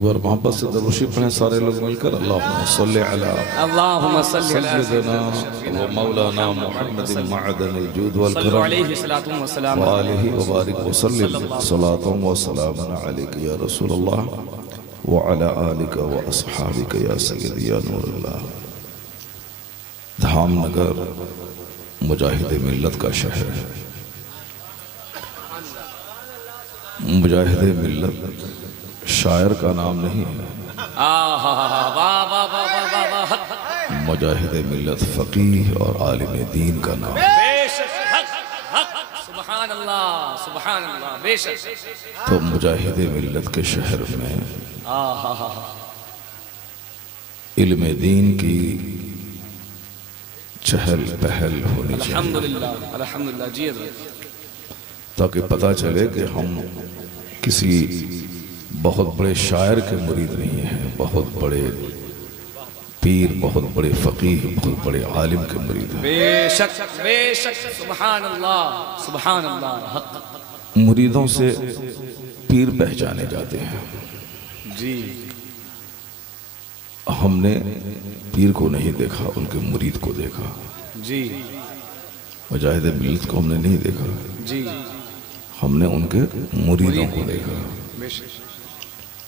और मोहब्बत से दरूशी पढ़ें सारे लोग मिलकर अल्लाहुम्मा सल्ली अला सय्यिदना व मौलाना मुहम्मदिन मअदनिल जूद वल करम व आलिहि व बारिक व सल्लिम सलातन व सलामन अलैका या रसूलल्लाह व अला आलिका व अस्हाबिका या सय्यदी या नूरुल्लाह। धामनगर मुजाहिद मिल्लत का शहर है। मुजाहिद मिल्लत शायर का नाम नहीं है। मुजाहिद मिल्लत फ़कीह और आलिम दीन का नाम है। तो मुजाहिद मिल्लत के शहर में इल्म दीन की चहल पहल होनी चाहिए, ताकि पता चले कि हम किसी बहुत बड़े शायर के मुरीद नहीं हैं, बहुत बड़े पीर, बहुत बड़े फ़कीह, बहुत बड़े आलिम के मुरीद हैं। बेशक बेशक, सुभान अल्लाह सुभान अल्लाह। मुरीदों से पीर पहचाने जाते हैं जी। हमने पीर को नहीं देखा, उनके मुरीद को देखा जी। मुजाहिद मिल्लत को हमने नहीं देखा जी, हमने उनके मुरीदों को देखा।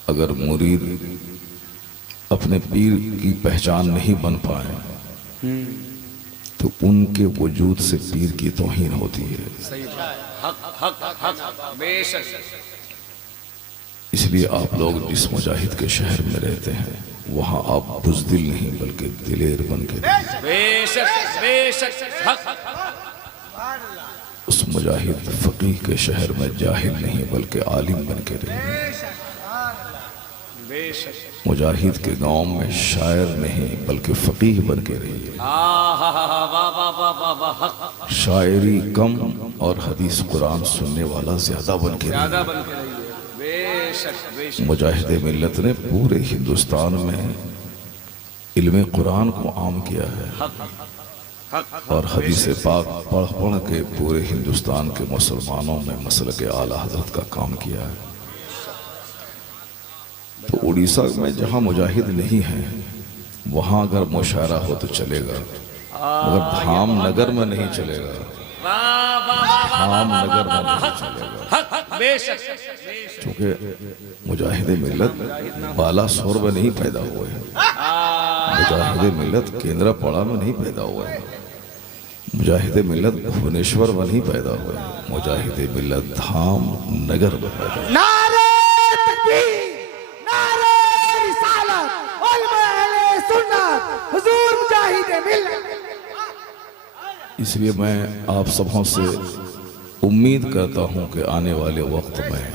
अगर मुरीद अपने पीर की पहचान नहीं बन पाए तो उनके वजूद से पीर की तौहीन होती है। इसलिए आप लोग जिस मुजाहिद के शहर में रहते हैं वहां आप बुज़दिल नहीं बल्कि दिलेर बन के उस मुजाहिद फ़कीह के शहर में जाहिल नहीं बल्कि आलिम बन के रहिए। मुजाहिद के गांव में शायर नहीं बल्कि फ़कीह बन के रहिए। शायरी कम और हदीस कुरान सुनने वाला ज्यादा बन के रहिए। मुजाहिद मिल्लत ने पूरे हिंदुस्तान में इल्म कुरान को आम किया है और हदीस पाक पढ़ पढ़ के पूरे हिंदुस्तान के मुसलमानों में मसलक आला हज़रत का काम किया है। तो उड़ीसा में जहाँ मुजाहिद नहीं है वहाँ अगर मुशायरा हो तो चलेगा, मगर धामनगर में नहीं चलेगा। धामनगर में नहीं चलेगा, क्योंकि मुजाहिद मिल्लत बालासोर में नहीं पैदा हुए हैं। मुजाहिद मिल्लत केंद्रापड़ा में नहीं पैदा हुए हैं। मुजाहिद मिल्लत भुवनेश्वर में नहीं पैदा हुए। मुजाहिद मिल्लत धामनगर में पैदा हुए। इसलिए मैं आप सबों से उम्मीद करता हूं कि आने वाले वक्त में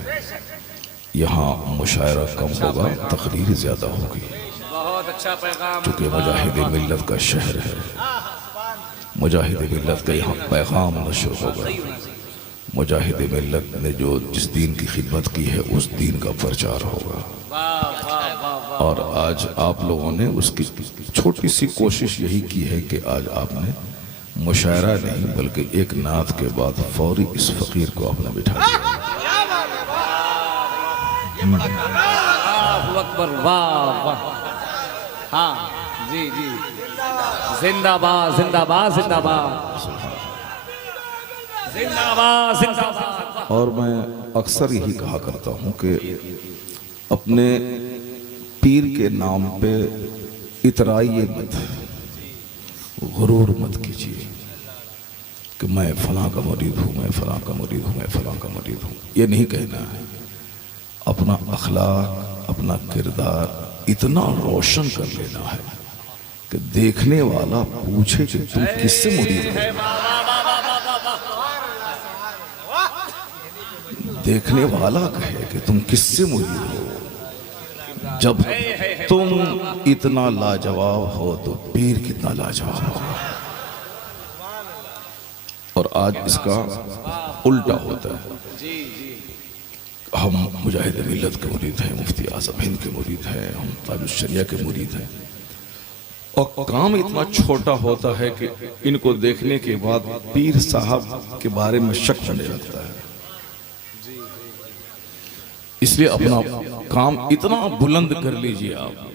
यहाँ मुशायरा कम होगा, तकरीर ज़्यादा होगी। बहुत अच्छा पैगाम, क्योंकि मुजाहिद मिल्लत का शहर है। मुजाहिद मिल्लत का यहाँ पैगाम नशर होगा। मुजाहिद मिल्लत ने जो जिस दीन की खिदमत की है उस दीन का प्रचार होगा। और आज आप लोगों ने उसकी छोटी सी कोशिश यही की है कि आज आपने मुशायरा नहीं बल्कि एक नात के बाद फौरी इस फकीर को आपने बिठा दिया। अकबर, वाह वाह। हाँ जी जी, जिंदाबाद जिंदाबाद जिंदाबाद जिंदाबाद जिंदाबाद। और मैं अक्सर यही कहा करता हूँ कि अपने पीर के नाम पे इतराइए मत, गुरूर मत कीजिए कि मैं फलां का मुरीद हूँ, मैं फलां का मुरीद हूँ, मैं फलां का मुरीद हूँ। ये नहीं कहना है। अपना अखलाक, अपना किरदार इतना रोशन कर लेना है कि देखने वाला पूछे कि तुम किससे मुरीद हो। देखने वाला कहे कि तुम किससे मुरीद हो। जब तुम इतना लाजवाब हो तो पीर कितना लाजवाब होगा। और आज इसका उल्टा होता है। हम मुजाहिद मिल्लत के मुरीद हैं, मुफ्ती आज़म हिंद के मुरीद हैं, हम ताजुश शरिया के मुरीद हैं, और काम इतना छोटा होता है कि इनको देखने के बाद पीर साहब के बारे में शक होने लगता है। इसलिए अपना काम इतना बुलंद कर लीजिए आप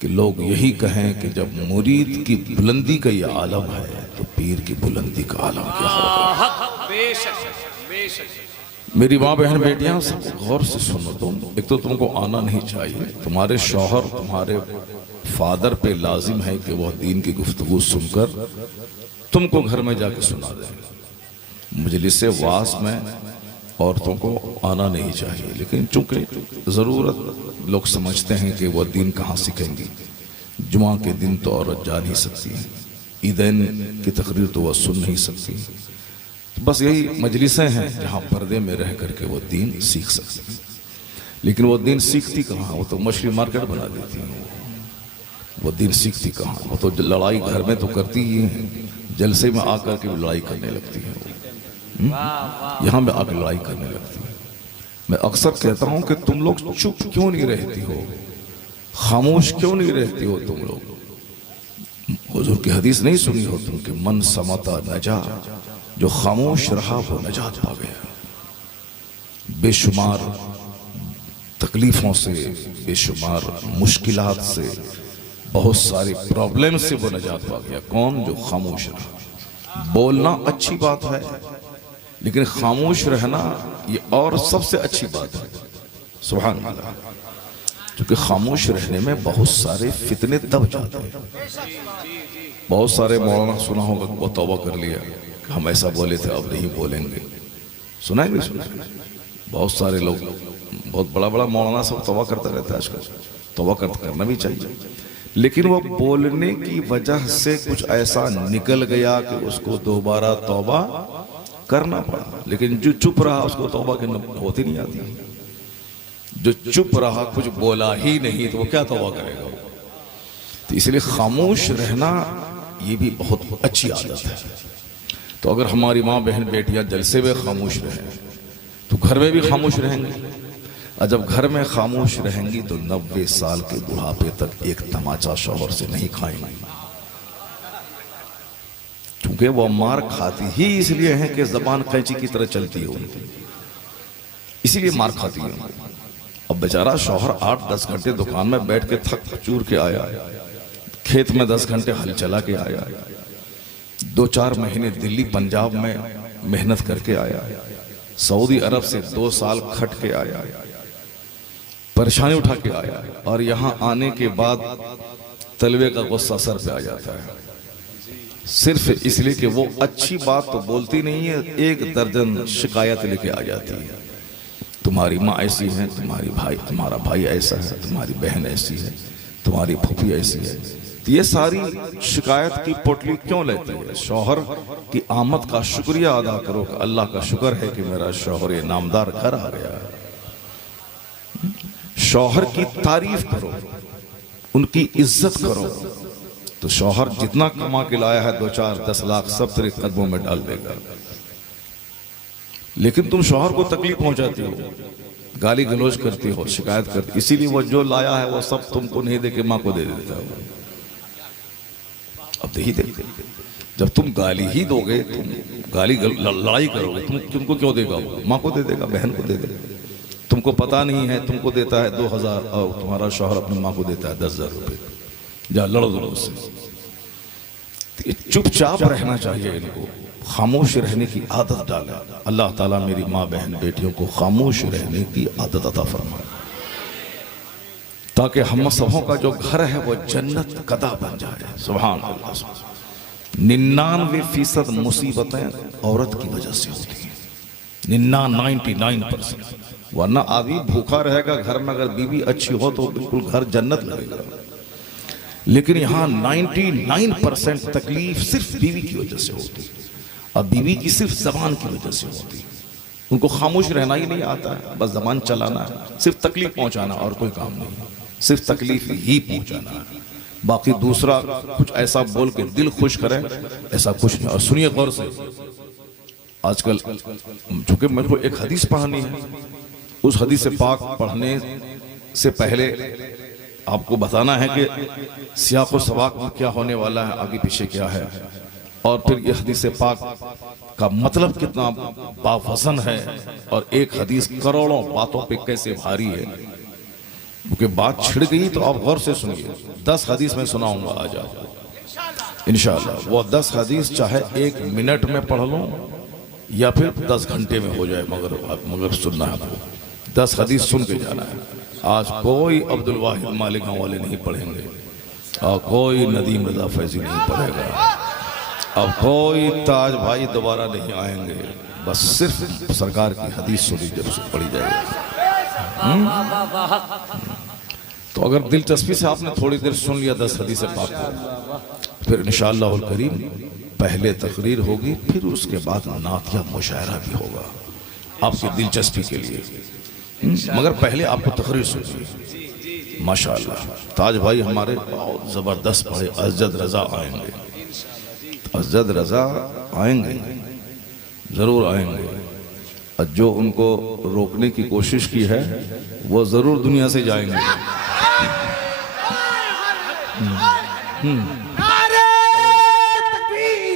कि लोग यही कहें कि जब मुरीद की बुलंदी का ये आलम है तो पीर की बुलंदी का आलम क्या होगा। बेशक बेशक। मेरी माँ बहन बेटियां सब गौर से सुनो। तुम एक तो तुमको आना नहीं चाहिए, तुम्हारे शौहर तुम्हारे फादर पे लाजिम है कि वह दीन की गुफ्तगू सुनकर तुमको घर में जाके सुना दें। मजलिस वास में औरतों को आना नहीं चाहिए, लेकिन चूंकि ज़रूरत लोग समझते हैं कि वह दीन कहाँ सीखेंगी। जुमा के दिन तो औरत जा नहीं सकती, ईदैन की तकरीर तो वह सुन नहीं सकती। तो बस यही मजलिसें हैं जहाँ पर्दे में रह करके वो दीन सीख सकती हैं। लेकिन वो दीन सीखती कहाँ, वो तो मछली मार्केट बना देती हैं। वो दीन सीखती कहाँ, वो तो लड़ाई घर में तो करती ही है, जलसे में आकर के लड़ाई करने लगती है। यहाँ में आकर लड़ाई करने लगती है। मैं अक्सर कहता हूँ कि तुम लोग चुप क्यों नहीं रहती हो, खामोश क्यों नहीं रहती हो। तुम लोग हुजूर की हदीस नहीं सुनी हो तुम कि मन समता नजा, जो खामोश रहा वो नजात पा गया। बेशुमार तकलीफों से, बेशुमार मुश्किलात से, बहुत सारी प्रॉब्लम से वो नजात पा गया। कौन? जो खामोश रहा। बोलना अच्छी बात है, लेकिन खामोश रहना ये और सबसे अच्छी बात है। सुभान अल्लाह। क्योंकि खामोश रहने में बहुत सारे फितने दब जाते हैं। बहुत सारे मौलाना सुना होगा वो तौबा कर लिया, हम ऐसा बोले थे अब नहीं बोलेंगे। सुना है नहीं सुना? बहुत सारे लोग, बहुत बड़ा बड़ा मौलाना सब तौबा करते रहते हैं आजकल। तौबा करना भी चाहिए, लेकिन वो बोलने की वजह से कुछ ऐसा निकल गया कि उसको दोबारा तौबा करना पड़ा। लेकिन जो चुप रहा उसको तौबा करना होती नहीं आती। जो चुप रहा, कुछ बोला ही नहीं, तो वो क्या तौबा करेगा वो। तो इसलिए खामोश रहना ये भी बहुत अच्छी आदत है। तो अगर हमारी माँ बहन बेटियां जलसे में खामोश रहें तो घर में भी खामोश रहेंगे, और जब घर में खामोश रहेंगी तो 90 साल के बुढ़ापे तक एक तमाचा शौहर से नहीं खाएंगी। क्योंकि वो मार खाती ही इसलिए है कि जबान कैंची की तरह चलती है उनकी, इसीलिए मार खाती है। अब बेचारा शौहर 8-10 घंटे दुकान में बैठ के थक चूर के आया, खेत में 10 घंटे हल चला के आया, 2-4 महीने दिल्ली पंजाब में मेहनत करके आया, सऊदी अरब से 2 साल खट के आया, परेशानी उठा के आया, और यहाँ आने के बाद तलवे का गुस्सा सर पे आ जाता है, सिर्फ इसलिए कि वो अच्छी बात तो बोलती नहीं है, 1 दर्जन शिकायत लेके आ जाती है। तुम्हारी माँ ऐसी है, तुम्हारा भाई ऐसा है, तुम्हारी बहन ऐसी है, तुम्हारी फूफी ऐसी है। तो ये सारी शिकायत की पोटली क्यों लेते हैं? शौहर की आमद का शुक्रिया अदा करो कि अल्लाह का शुक्र है कि मेरा शौहर ये नामदार घर आ गया है। शौहर की तारीफ करो, उनकी इज्जत करो, तो शौहर जितना कमा के लाया है 2-4-10 लाख सब तेरे कदमों में डाल देगा। लेकिन तुम शौहर को तकलीफ पहुंचाती हो, गाली गलौज करती हो, शिकायत करती, इसीलिए वो जो लाया है वो सब तुमको नहीं दे के माँ को दे देता है। अब ही दे, जब तुम गाली ही दोगे, तुम गाली लड़ाई करोगे, तुमको क्यों देगा वो? माँ को दे देगा, बहन को दे देगा। तुमको पता नहीं है, तुमको देता है 2000 और तुम्हारा शौहर अपनी माँ को देता है 10,000 रुपये। जा लड़ो दो उससे। चुपचाप रहना चाहिए, इनको खामोश रहने की आदत डालें। अल्लाह ताला मेरी माँ बहन बेटियों को खामोश रहने की आदत अता फरमाए, ताकि हम सबों का जो घर है वो जन्नत कदा बन जाए। सुभान अल्लाह। 99% मुसीबतें औरत की वजह से होती हैं, 99%। वरना आदमी भूखा रहेगा घर में, अगर बीवी अच्छी हो तो बिल्कुल घर जन्नत लगेगा। लेकिन यहाँ 99% तकलीफ सिर्फ बीवी की वजह से होती है, और बीवी की सिर्फ जबान की वजह से होती है। उनको खामोश रहना ही नहीं आता है, बस जबान चलाना है, सिर्फ तकलीफ पहुंचाना और कोई काम नहीं, सिर्फ तकलीफ ही पहुंचाना है। बाकी दूसरा कुछ ऐसा बोल के दिल खुश करें, ऐसा कुछ नहीं। और सुनिए गौर से, आजकल चूंकि मेरे को एक हदीस पढ़नी है, उस हदीस पाक पढ़ने से पहले आपको बताना है कि सियाक़ व सबाक़ में क्या होने वाला है, आगे पीछे क्या है, और फिर यह हदीस पाक का मतलब कितना बावजन है और एक हदीस करोड़ों बातों पे कैसे भारी है। क्योंकि बात छिड़ गई तो आप गौर से सुनिए। 10 हदीस मैं सुनाऊंगा आज आप इंशाअल्लाह। वो 10 हदीस चाहे 1 मिनट में पढ़ लो या फिर 10 घंटे में हो जाए, मगर सुनना है आपको। 10 हदीस सुन के जाना है। आज कोई अब्दुल वाहिद मालिका वाले नहीं पढ़ेंगे और कोई नदीम रजा फैजी नहीं पढ़ेगा, अब कोई ताज भाई दोबारा नहीं आएंगे। बस सिर्फ सरकार की हदीस सुनी जब पढ़ी जाएगी। तो अगर दिलचस्पी से आपने थोड़ी देर सुन लिया 10 हदीस पाक को, फिर इंशाअल्लाहुल करीम पहले तकरीर होगी, फिर उसके बाद नातिया मुशायरा भी होगा आपकी दिलचस्पी के लिए। मगर पहले आपको तकरीर सुनिए। माशाअल्लाह ताज भाई हमारे बहुत जबरदस्त पढ़े। अजद रजा आएंगे, अजद रजा आएंगे, जरूर आएंगे। और जो उनको रोकने की कोशिश की है वो जरूर दुनिया से जाएंगे। नारे तकबीर,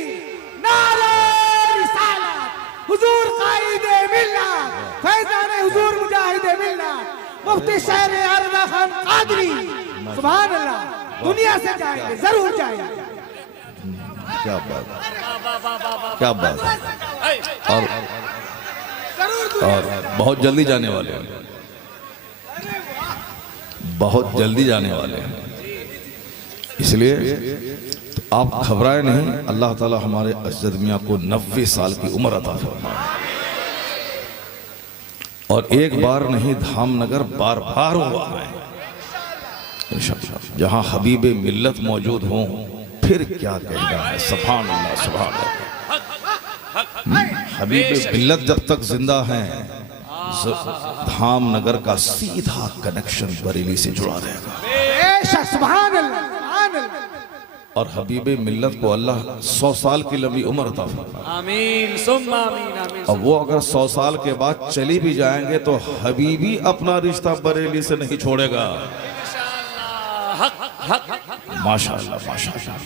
नारे रिसालत, हुजूर कायदे मिल्लत, फैज़ान हुजूर मुजाहिदे मिल्लत, मुफ्ती शहर अरदा खान कादरी, सुभान अल्लाह, दुनिया से जाएंगे, जरूर जाएंगे। क्या बात, क्या बात। और बहुत जल्दी जाने वाले हैं, बहुत जल्दी जाने वाले हैं। इसलिए तो आप घबराए नहीं। अल्लाह ताला हमारे अजद मियां को 90 साल की उम्र अता फरमाए और एक बार नहीं धामनगर बार बार हुआ है इंशाअल्लाह। जहां हबीब मिल्लत मौजूद हों फिर क्या कहना है। सुभान अल्लाह, सुभान अल्लाह। हबीब मिल्लत जब तक जिंदा हैं धामनगर का सीधा कनेक्शन बरेली से जुड़ा रहेगा। बेशक, सुभान अल्लाह, सुभान अल्लाह। और हबीब मिल्लत को अल्लाह 100 साल की लंबी उम्र अता फरमाए। आमीन सुम्मा आमीन आमीन। अब वो अगर 100 साल के बाद चली भी जाएंगे तो हबीबी अपना रिश्ता बरेली से नहीं छोड़ेगा। माशाअल्लाह, माशाअल्लाह।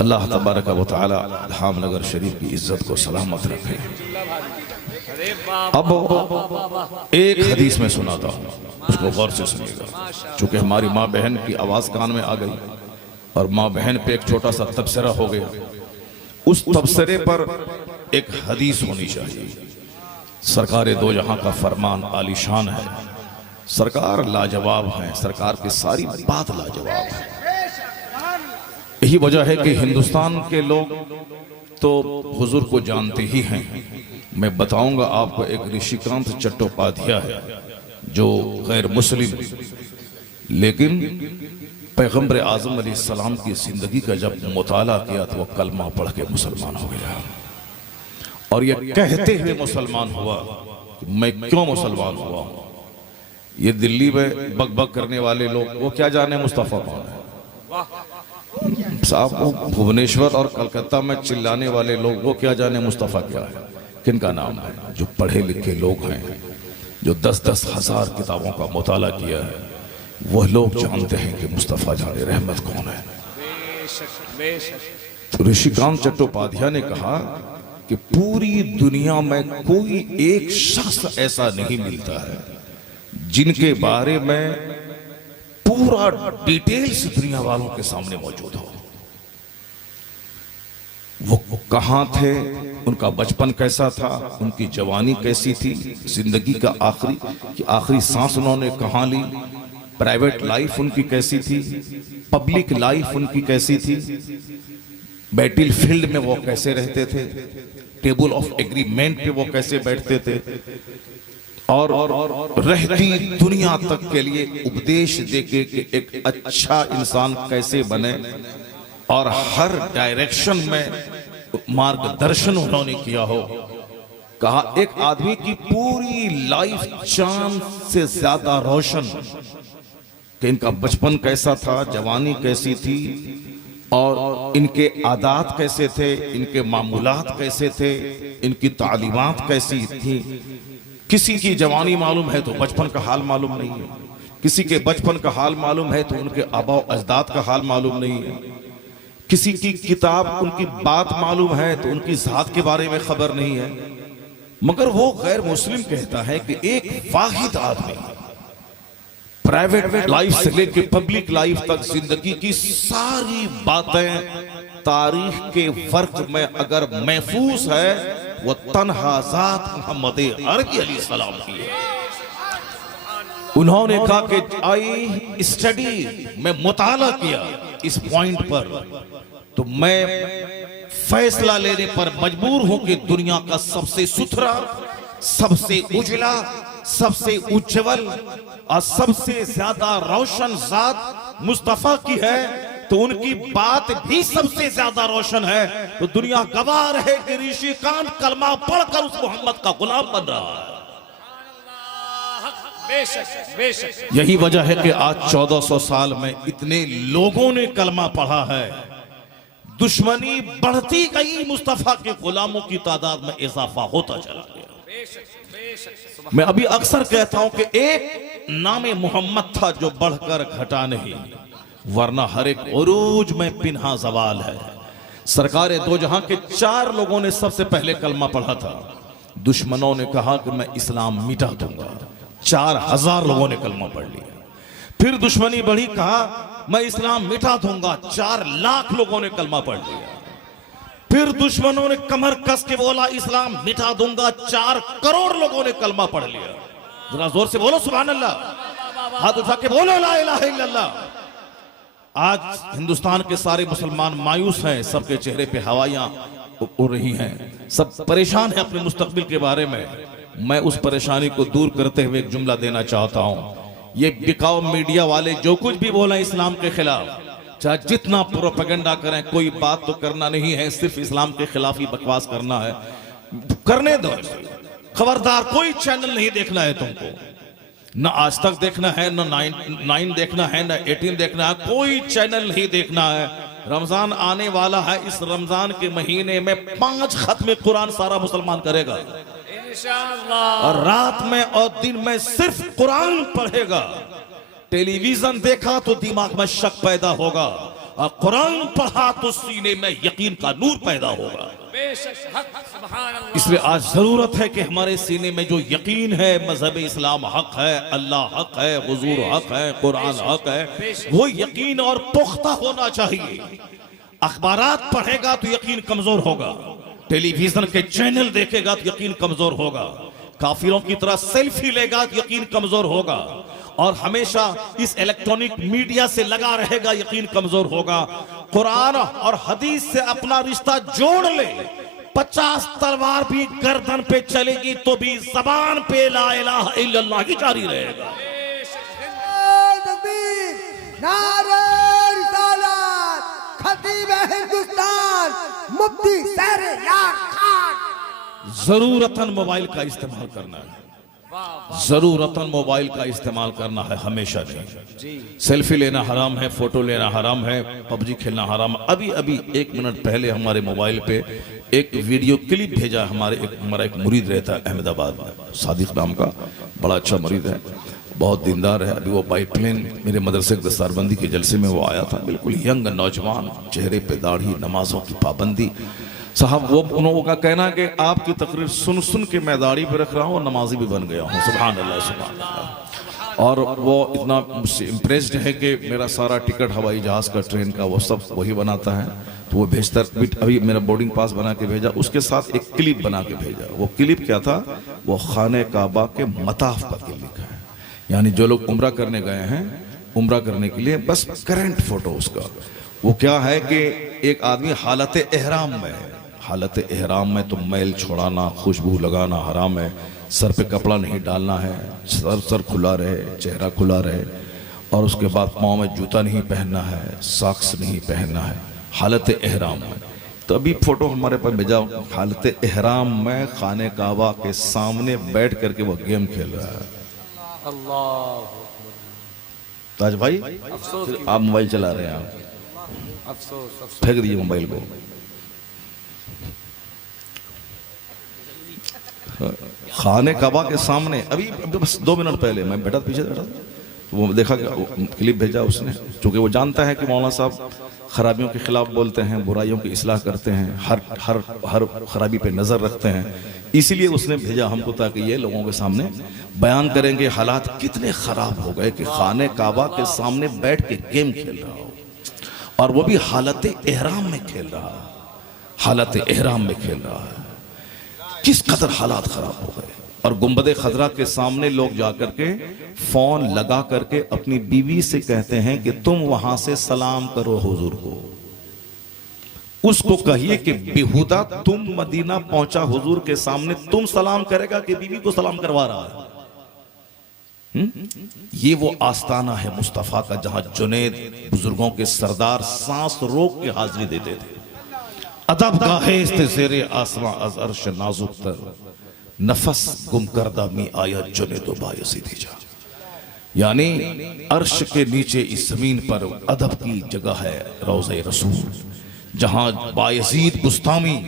अल्लाह तबारक व तआला धामनगर शरीफ की इज्जत को सलामत रखे। अब एक हदीस में सुनाता हूँ, उसको गौर से सुनिएगा। चूंकि हमारी माँ बहन की आवाज कान में आ गई और माँ बहन पे एक छोटा सा तबसरा हो गया, उस तबसरे पर एक हदीस होनी चाहिए। सरकार दो जहां का फरमान आलीशान है, सरकार लाजवाब है, सरकार की सारी बात लाजवाब है। यही वजह है कि हिंदुस्तान के लोग तो हुजूर को जानते ही हैं। मैं बताऊंगा आपको, एक ऋषिकांत चट्टोपाध्याय है जो गैर मुस्लिम, लेकिन पैगंबर आजम अलैहिस्सलाम की जिंदगी का जब मुताला किया तो वह कलमा पढ़ के मुसलमान हो गया और ये कहते हुए मुसलमान हुआ कि मैं क्यों मुसलमान हुआ हूं। ये दिल्ली में बकबक करने वाले लोग वो क्या जाने मुस्तफ़ा कौन है साहब, वो भुवनेश्वर और कलकत्ता में चिल्लाने वाले लोग वो क्या जाने मुस्तफ़ा क्या है, किनका नाम है। जो पढ़े लिखे लोग हैं, जो 10-10 हज़ार किताबों का मुताला किया है, वह लोग जानते हैं कि मुस्तफ़ा जाने रहमत कौन है। तो ऋषिकांत चट्टोपाध्याय ने कहा कि पूरी दुनिया में कोई एक शख्स ऐसा नहीं मिलता है जिनके बारे में पूरा डिटेल्स दुनिया वालों के सामने मौजूद हो। वो कहां थे, उनका बचपन कैसा था, उनकी जवानी कैसी थी, जिंदगी का आखिरी सांस उन्होंने कहां ली, प्राइवेट लाइफ उनकी कैसी थी, पब्लिक लाइफ उनकी कैसी थी, बैटल फील्ड में वो कैसे रहते थे, टेबल ऑफ एग्रीमेंट पे वो कैसे बैठते थे, और रहती दुनिया तक के लिए उपदेश देके कि एक अच्छा इंसान कैसे बने, और हर डायरेक्शन में मार्गदर्शन उन्होंने किया हो। कहा एक आदमी की पूरी लाइफ चांद से ज्यादा रोशन, कि इनका बचपन कैसा था, जवानी कैसी थी, और इनके आदात कैसे थे, इनके मामूलात कैसे थे, इनकी तालीमात कैसी थी। किसी की जवानी मालूम है तो बचपन का हाल मालूम नहीं है, किसी के बचपन का हाल मालूम है तो उनके आबा अजदाद का हाल मालूम नहीं है, किसी की किताब उनकी बात मालूम है तो उनकी जात के बारे में खबर नहीं है, मगर वो गैर मुस्लिम कहता है कि एक वाहिद आदमी प्राइवेट लाइफ से लेकर पब्लिक लाइफ तक जिंदगी की सारी बातें तारीख के वर्क में अगर महफूज है, वो तन्हा जात मोहम्मद अरबी अलैहिस्सलाम की है। उन्होंने कहा कि आई स्टडी, मैं मुताला किया इस पॉइंट पर, तो मैं फैसला लेने पर मजबूर हूं कि दुनिया का सबसे सुथरा, सबसे उजला, सबसे उज्जवल और सबसे ज्यादा रोशन जात मुस्तफा की है, तो उनकी बात भी सबसे ज्यादा रोशन है। तो दुनिया गवाह रहे कि ऋषि कांत कलमा पढ़कर उस मोहम्मद का गुलाम बन रहा है। बेशक बेशक। यही वजह है कि आज 1400 साल में इतने लोगों ने कलमा पढ़ा है। दुश्मनी बढ़ती गई, मुस्तफा के गुलामों की तादाद में इजाफा होता चला गया। मैं अभी अक्सर कहता हूं कि एक नाम मोहम्मद था जो बढ़कर घटा नहीं, वरना हर एक उरूज में पिन्हा सवाल है। सरकारे दो जहां के 4 लोगों ने सबसे पहले कलमा पढ़ा था। दुश्मनों ने कहा कि मैं इस्लाम मिटा दूंगा, 4000 लोगों ने कलमा पढ़ लिया। फिर दुश्मनी बढ़ी, कहा मैं इस्लाम मिटा दूंगा, 4 लाख लोगों ने कलमा पढ़ लिया। फिर दुश्मनों ने कमर कस के बोला इस्लाम मिटा दूंगा, 4 करोड़ लोगों ने कलमा पढ़ लिया। जरा जोर से बोलो सुभान अल्लाह, हाथ उठा के बोलो ला इलाहा इल्लल्लाह। आज हिंदुस्तान के सारे मुसलमान मायूस हैं, सबके चेहरे पे हवाइयां उड़ रही हैं, सब परेशान हैं अपने मुस्तकबिल के बारे में। मैं उस परेशानी को दूर करते हुए एक जुमला देना चाहता हूं। ये बिकाऊ मीडिया वाले जो कुछ भी बोला इस्लाम के खिलाफ, चाहे जितना प्रोपेगेंडा करें, कोई बात तो करना नहीं है, सिर्फ इस्लाम के खिलाफ ही बकवास करना है, करने दो। खबरदार, कोई चैनल नहीं देखना है तुमको, न आज तक देखना है, न 9 देखना है, न 18 देखना है, कोई चैनल नहीं देखना है। रमजान आने वाला है, इस रमजान के महीने में 5 खत्म कुरान सारा मुसलमान करेगा, और रात में और दिन में सिर्फ कुरान पढ़ेगा। टेलीविजन देखा तो दिमाग में शक पैदा होगा, और कुरान पढ़ा तो सीने में यकीन का नूर पैदा होगा। इसलिए आज जरूरत है कि हमारे सीने में जो यकीन है, मजहब इस्लाम हक है, अल्लाह हक है, हुजूर हक है, कुरान हक है, वो यकीन और पुख्ता होना चाहिए। अखबारात पढ़ेगा तो यकीन कमजोर होगा, टेलीविजन के चैनल देखेगा तो यकीन कमजोर होगा, काफिरों की तरह सेल्फी लेगा तो यकीन कमजोर होगा, और हमेशा इस इलेक्ट्रॉनिक मीडिया से लगा रहेगा, यकीन कमजोर होगा। कुरान और हदीस से अपना रिश्ता जोड़ ले, 50 तलवार भी गर्दन पे चलेगी तो भी जबान पे ला इलाहा इल्लल्लाह ही जारी रहेगा। नारे रिसालत, खतीब हिंदुस्तान, मुफ्ती शेर यार खान। जरूरतन मोबाइल का इस्तेमाल करना है, जरूरतन मोबाइल का इस्तेमाल करना है, हमेशा नहीं। सेल्फी लेना हराम है, फोटो लेना हराम है, पबजी खेलना हराम। अभी 1 मिनट पहले हमारे मोबाइल पे एक वीडियो क्लिप भेजा। हमारा एक मुरीद रहता है अहमदाबाद में, सादिक नाम का, बड़ा अच्छा मुरीद है, बहुत दीनदार है। अभी वो बाई प्लेन मेरे मदरसे के दस्तारबंदी के जलसे में वो आया था, बिल्कुल यंग नौजवान, चेहरे पे दाढ़ी, नमाजों की पाबंदी। साहब वो उन्होंने कहना कि आपकी तकरीर सुन सुन के मैं दाढ़ी पे रख रहा हूँ और नमाजी भी बन गया हूँ, सुभान अल्लाह सुभान अल्लाह। और वो इतना इम्प्रेस्ड है कि मेरा सारा टिकट हवाई जहाज़ का, ट्रेन का, वो सब वही बनाता है। तो वो भेजता, अभी मेरा बोर्डिंग पास बना के भेजा, उसके साथ एक क्लिप बना के भेजा। वो क्लिप क्या था? वो खाने काबा के मताफ का क्लिप है, यानी जो लोग उम्रा करने गए हैं, उम्रा करने के लिए बस करंट फोटो उसका। वो क्या है कि एक आदमी हालत एहराम में है, हालत एहराम में तो मैल छोड़ाना, खुशबू लगाना हराम है, सर पे कपड़ा नहीं डालना है, सर खुला रहे, चेहरा खुला रहे, और उसके बाद पाँव में जूता नहीं पहनना है, सॉक्स नहीं पहनना है, हालत एहराम में। तो अभी फोटो हमारे पास भेजा, हालत एहराम में खाने काबा के सामने बैठ करके वो गेम खेल रहा है। ताज भाई आप मोबाइल चला रहे हैं, आप फेंक दीजिए मोबाइल को। खाने काबा के सामने अभी बस 2 मिनट पहले मैं बैठा, पीछे बैठा, वो देखा क्लिप भेजा उसने, क्योंकि वो जानता है कि मौलाना साहब खराबियों के खिलाफ बोलते हैं, बुराइयों की इस्लाह करते हैं, हर खराबी पे नज़र रखते हैं, इसीलिए उसने भेजा हमको ताकि ये लोगों के सामने बयान करेंगे हालात कितने ख़राब हो गए कि खाने काबा के सामने बैठ के गेम खेल रहा हो, और वो भी हालत एहराम में खेल रहा है, हालत एहराम में खेल रहा है। किस कदर हालात ख़राब हो गए। और गुंबद खजरा के सामने लोग जाकर के फोन लगा करके अपनी बीवी से कहते हैं कि तुम वहां से सलाम करो हुजूर को, उसको कहिए कि बेहुदा तुम मदीना पहुंचा हुजूर के सामने तुम सलाम करेगा कि बीवी को सलाम करवा रहा है। ये वो आस्ताना है मुस्तफा का जहां जुनैद बुजुर्गों के सरदार सांस रोक के हाजिरी देते थे। अदब गाहे ज़ेरे आसमां अज़ अर्श नाजुक तर, नफस गुम करदा में आया जुनैद बायज़ीद जा। यानी अर्श के नीचे इस जमीन पर अदब की जगह है रोज़े रसूल, जहां बायज़ीद बुस्तामी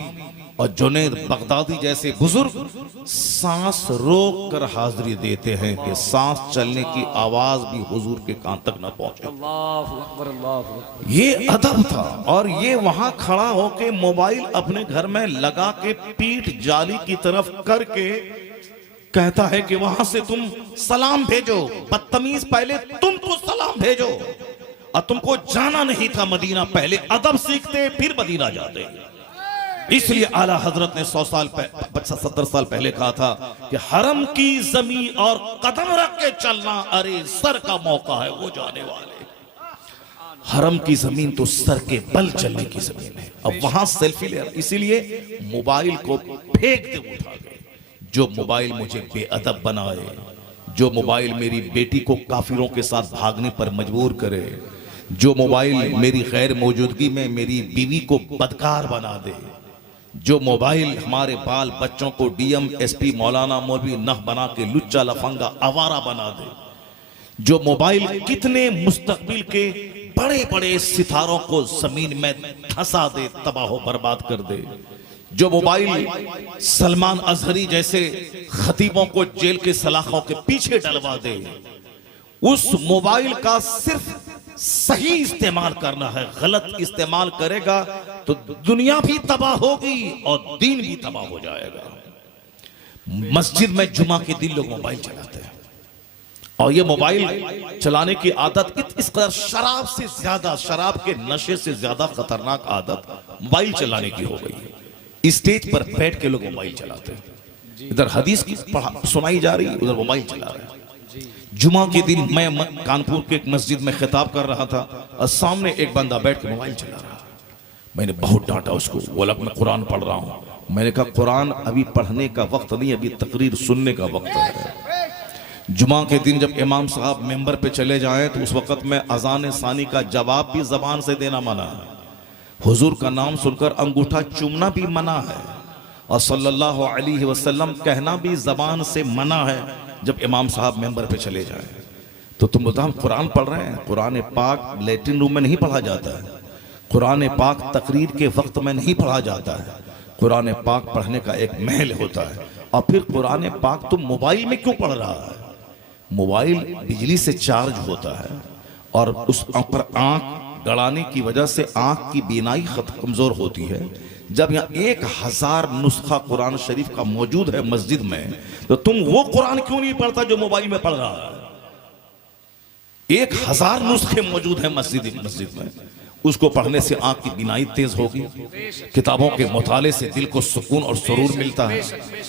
और जुनैद बगदादी जैसे बुजुर्ग सांस रोक कर हाजिरी देते हैं कि सांस चलने की आवाज भी हुजूर के कान तक न पहुंचे। अल्लाहु अकबर, अल्लाहु अकबर। ये अदब था। और ये वहां खड़ा होके मोबाइल अपने घर में लगा के पीठ जाली की तरफ करके कहता है कि वहां से तुम सलाम भेजो। बदतमीज, पहले तुम तो सलाम भेजो, और तुमको जाना नहीं था मदीना, पहले अदब सीखते फिर मदीना जाते। इसलिए आला हजरत ने 70 साल पहले कहा था कि हरम की जमीन और कदम रख के चलना, अरे सर का मौका है वो जाने वाले। हरम की जमीन तो सर के बल चलने की जमीन है। अब वहां सेल्फी ले, इसीलिए मोबाइल को फेंक दे उठा के। जो मोबाइल मुझे बेअदब बनाए, जो मोबाइल मेरी बेटी को काफिरों के साथ भागने पर मजबूर करे, जो मोबाइल मेरी गैर मौजूदगी में मेरी बीवी को बदकार बना दे, जो मोबाइल हमारे बाल बच्चों को डीएम एसपी मौलाना मौलवी नह बना के लुच्चा लफंगा आवारा बना दे, जो मोबाइल कितने मुस्तकबिल के बड़े बड़े सितारों को जमीन में धंसा दे, तबाह बर्बाद कर दे, जो मोबाइल सलमान अजहरी जैसे खतीबों को जेल के सलाखों के पीछे डलवा दे, उस मोबाइल का सिर्फ सही इस्तेमाल करना है। गलत इस्तेमाल करेगा तो दुनिया भी तबाह होगी और दीन भी तबाह हो जाएगा। मस्जिद में जुमा के दिन लोग मोबाइल चलाते हैं, और ये मोबाइल चलाने की आदत इस कदर शराब से ज्यादा, शराब के नशे से ज्यादा खतरनाक आदत मोबाइल चलाने की हो गई है। स्टेज पर बैठ के लोग मोबाइल चलाते हैं, इधर हदीस की सुनाई जा रही, उधर मोबाइल चला रहे हैं। जुमा के दिन मैं कानपुर के एक मस्जिद में खिताब कर रहा था, और सामने एक बंदा बैठ के मोबाइल चला रहा। मैंने बहुत डांटा उसको, बोला मैं कुरान पढ़ रहा हूं। मैंने कहा कुरान अभी पढ़ने का वक्त नहीं, अभी तकरीर सुनने का वक्त है। जुमा के दिन जब इमाम साहब मेंबर पे चले जाएं तो उस वक्त में अजान सानी का जवाब भी जबान से देना मना है, हुजूर का नाम सुनकर अंगूठा चूमना भी मना है, और सल्लल्लाहु अलैहि वसल्लम कहना भी जबान से मना है। जब इमाम साहब मेंबर पे चले जाए तो तुम बताओ हम कुरान पढ़ रहे हैं। कुरान पाक लैट्रिन रूम में नहीं पढ़ा जाता है, कुरान पाक तकरीर के वक्त में नहीं पढ़ा जाता है। कुरान पाक पढ़ने का एक महल होता है। और फिर कुरान पाक तुम मोबाइल में क्यों पढ़ रहा है? मोबाइल बिजली से चार्ज होता है, और उस पर आंख गड़ाने की वजह से आंख की बीनाई कमजोर होती है। जब यहाँ 1000 नुस्खा कुरान शरीफ का मौजूद है मस्जिद में, तो तुम वो कुरान क्यों नहीं पढ़ता जो मोबाइल में पढ़ रहा है? 1000 नुस्खे मौजूद है मस्जिद में, उसको पढ़ने से आंख की बीनाई तेज होगी, किताबों के मुताले से दिल को सुकून और सुरूर मिलता है।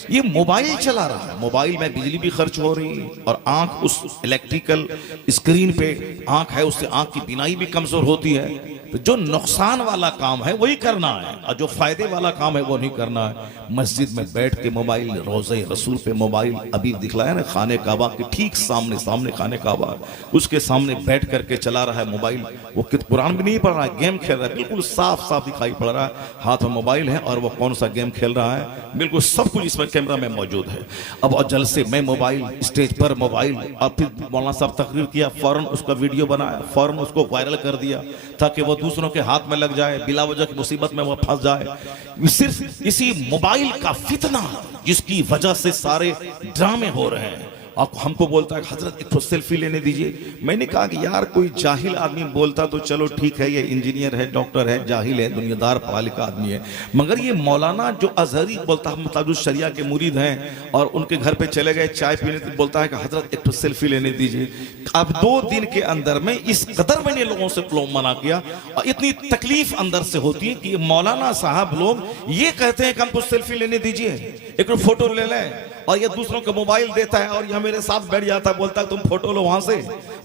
ये मोबाइल चला रहा है, मोबाइल में बिजली भी खर्च हो रही है, और आंख उस इलेक्ट्रिकल स्क्रीन पे आंख है, उससे आंख की बीनाई भी कमजोर होती है। तो जो नुकसान वाला काम है वही करना है, और जो फायदे वाला काम है वो नहीं करना है। मस्जिद में बैठ के मोबाइल, रोज़े रसूल पे मोबाइल, अभी दिखलाया ना खाने काबा के ठीक सामने खाने काबा, उसके सामने बैठ करके चला रहा है मोबाइल। वो कुरान भी नहीं पढ़ रहा है, गेम खेल रहा है, बिल्कुल साफ साफ दिखाई पड़ रहा है, हाथ में मोबाइल है और वो कौन सा गेम खेल रहा है, बिल्कुल सब कुछ इसमें कैमरा में मौजूद है। अब और जलसे में मोबाइल, स्टेज पर मोबाइल, और फिर मौलाना साहब तकरीर किया, फौरन उसका वीडियो बनाया, फौरन उसको वायरल कर दिया ताकि वो दूसरों के हाथ में लग जाए, बिला वजह की मुसीबत में वो फंस जाए। सिर्फ इसी मोबाइल का फितना जिसकी वजह से सारे ड्रामे हो रहे हैं, और हमको बोलता है हजरत एक तो सेल्फी लेने दीजिए। मैंने कहा कि यार कोई जाहिल आदमी बोलता तो चलो ठीक है, ये इंजीनियर है, डॉक्टर है, जाहिल है, दुनियादार पढ़ा लिखा आदमी है, मगर ये मौलाना जो अजहरी बोलता है, मतलब शरिया के मुरीद हैं और उनके घर पे चले गए चाय पीने, तो बोलता है कि हजरत एक तो सेल्फी लेने दीजिए। अब 2 दिन के अंदर में इस कदर मैंने लोगों से मना किया और इतनी तकलीफ अंदर से होती है कि मौलाना साहब लोग ये कहते हैं कि हमको सेल्फी लेने दीजिए, एक फोटो ले लें, और ये दूसरों को मोबाइल देता है और यह मेरे साथ बैठ जाता है, बोलता है तुम फोटो लो वहां से,